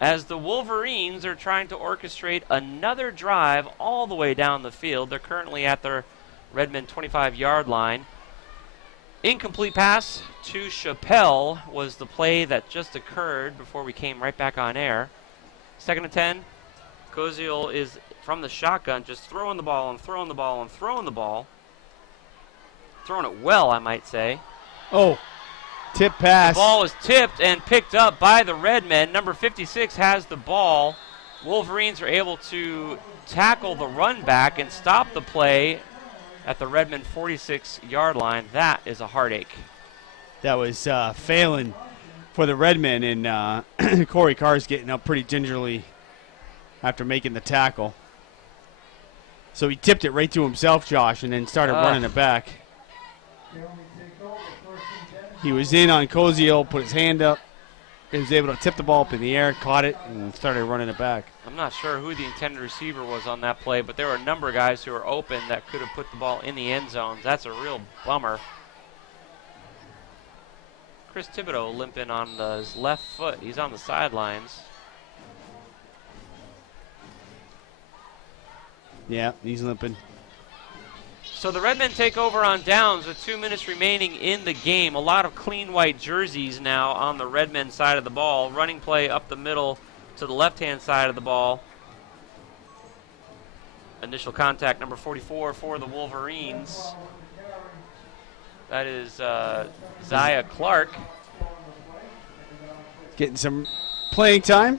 as the Wolverines are trying to orchestrate another drive all the way down the field. They're currently at their Redmond 25-yard line. Incomplete pass to Chappelle was the play that just occurred before we came right back on air. 2nd and 10. Koziel is from the shotgun, just throwing the ball and throwing the ball and throwing the ball. Throwing it well, I might say. Oh, tip pass. The ball is tipped and picked up by the Redmen. Number 56 has the ball. Wolverines are able to tackle the run back and stop the play at the Redmond 46-yard line. That is a heartache. That was failing for the Redmen, and Corey Carr's getting up pretty gingerly after making the tackle. So he tipped it right to himself, Josh, and then started running it back. He was in on Koziel, put his hand up. He was able to tip the ball up in the air, caught it, and started running it back. I'm not sure who the intended receiver was on that play, but there were a number of guys who were open that could have put the ball in the end zones. That's a real bummer. Chris Thibodeau limping on his left foot. He's on the sidelines. Yeah, he's limping. So the Redmen take over on downs with 2 minutes remaining in the game. A lot of clean white jerseys now on the Redmen side of the ball. Running play up the middle to the left-hand side of the ball. Initial contact, number 44 for the Wolverines. That is Zaya Clark. Getting some playing time.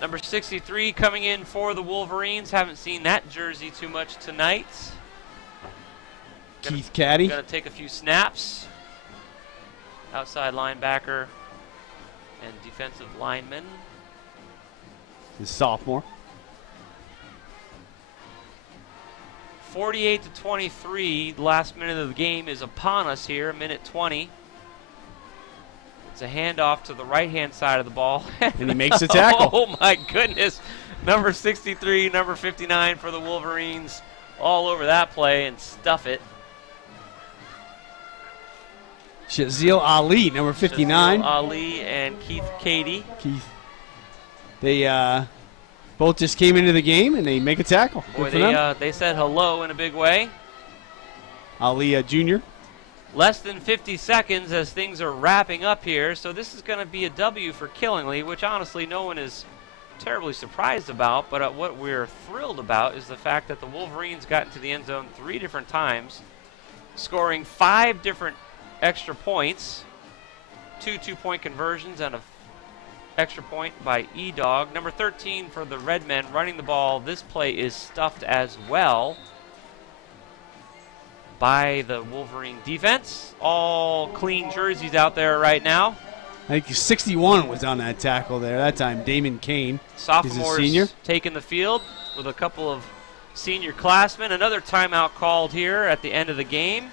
Number 63 coming in for the Wolverines. Haven't seen that jersey too much tonight. Keith Caddy. Going to take a few snaps. Outside linebacker and defensive lineman. His sophomore. 48-23. The last minute of the game is upon us here. Minute 20. It's a handoff to the right-hand side of the ball. And he makes a tackle. Oh, my goodness. Number 63, number 59 for the Wolverines. All over that play and stuff it. Shazil Ali, number 59. Shazil Ali and Keith Cady. They both just came into the game and they make a tackle. Boy, they said hello in a big way. Ali Jr. Less than 50 seconds as things are wrapping up here, so this is going to be a W for Killingly, which honestly no one is terribly surprised about, but what we're thrilled about is the fact that the Wolverines got into the end zone 3 different times, scoring 5 different extra points, 2 two-point conversions and an extra point by E-Dog. Number 13 for the Redmen running the ball. This play is stuffed as well by the Wolverine defense. All clean jerseys out there right now. I think 61 was on that tackle there that time. Damon Kane. Sophomores He's a senior. taking the field with a couple of senior classmen. Another timeout called here at the end of the game.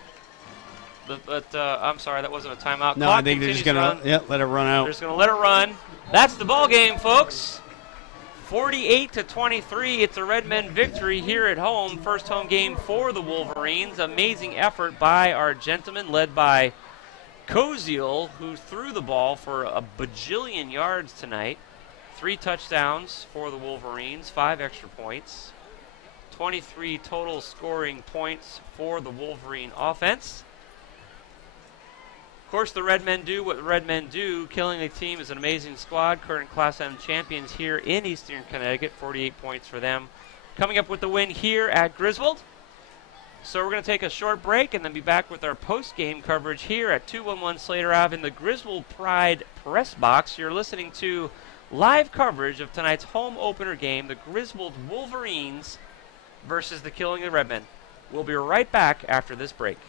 I'm sorry, that wasn't a timeout. No, Clock I think they're just going to let it run out. They're just going to let it run. That's the ball game, folks. 48-23. It's a Redmen victory here at home. First home game for the Wolverines. Amazing effort by our gentlemen, led by Koziel, who threw the ball for a bajillion yards tonight. 3 touchdowns for the Wolverines, 5 extra points. 23 total scoring points for the Wolverine offense. Of course, the Redmen do what the Redmen do. Killingly team is an amazing squad. Current Class M champions here in Eastern Connecticut. 48 points for them. Coming up with the win here at Griswold. So we're going to take a short break and then be back with our post-game coverage here at 211 Slater Ave in the Griswold Pride Press Box. You're listening to live coverage of tonight's home opener game, the Griswold Wolverines versus the Killingly Redmen. We'll be right back after this break.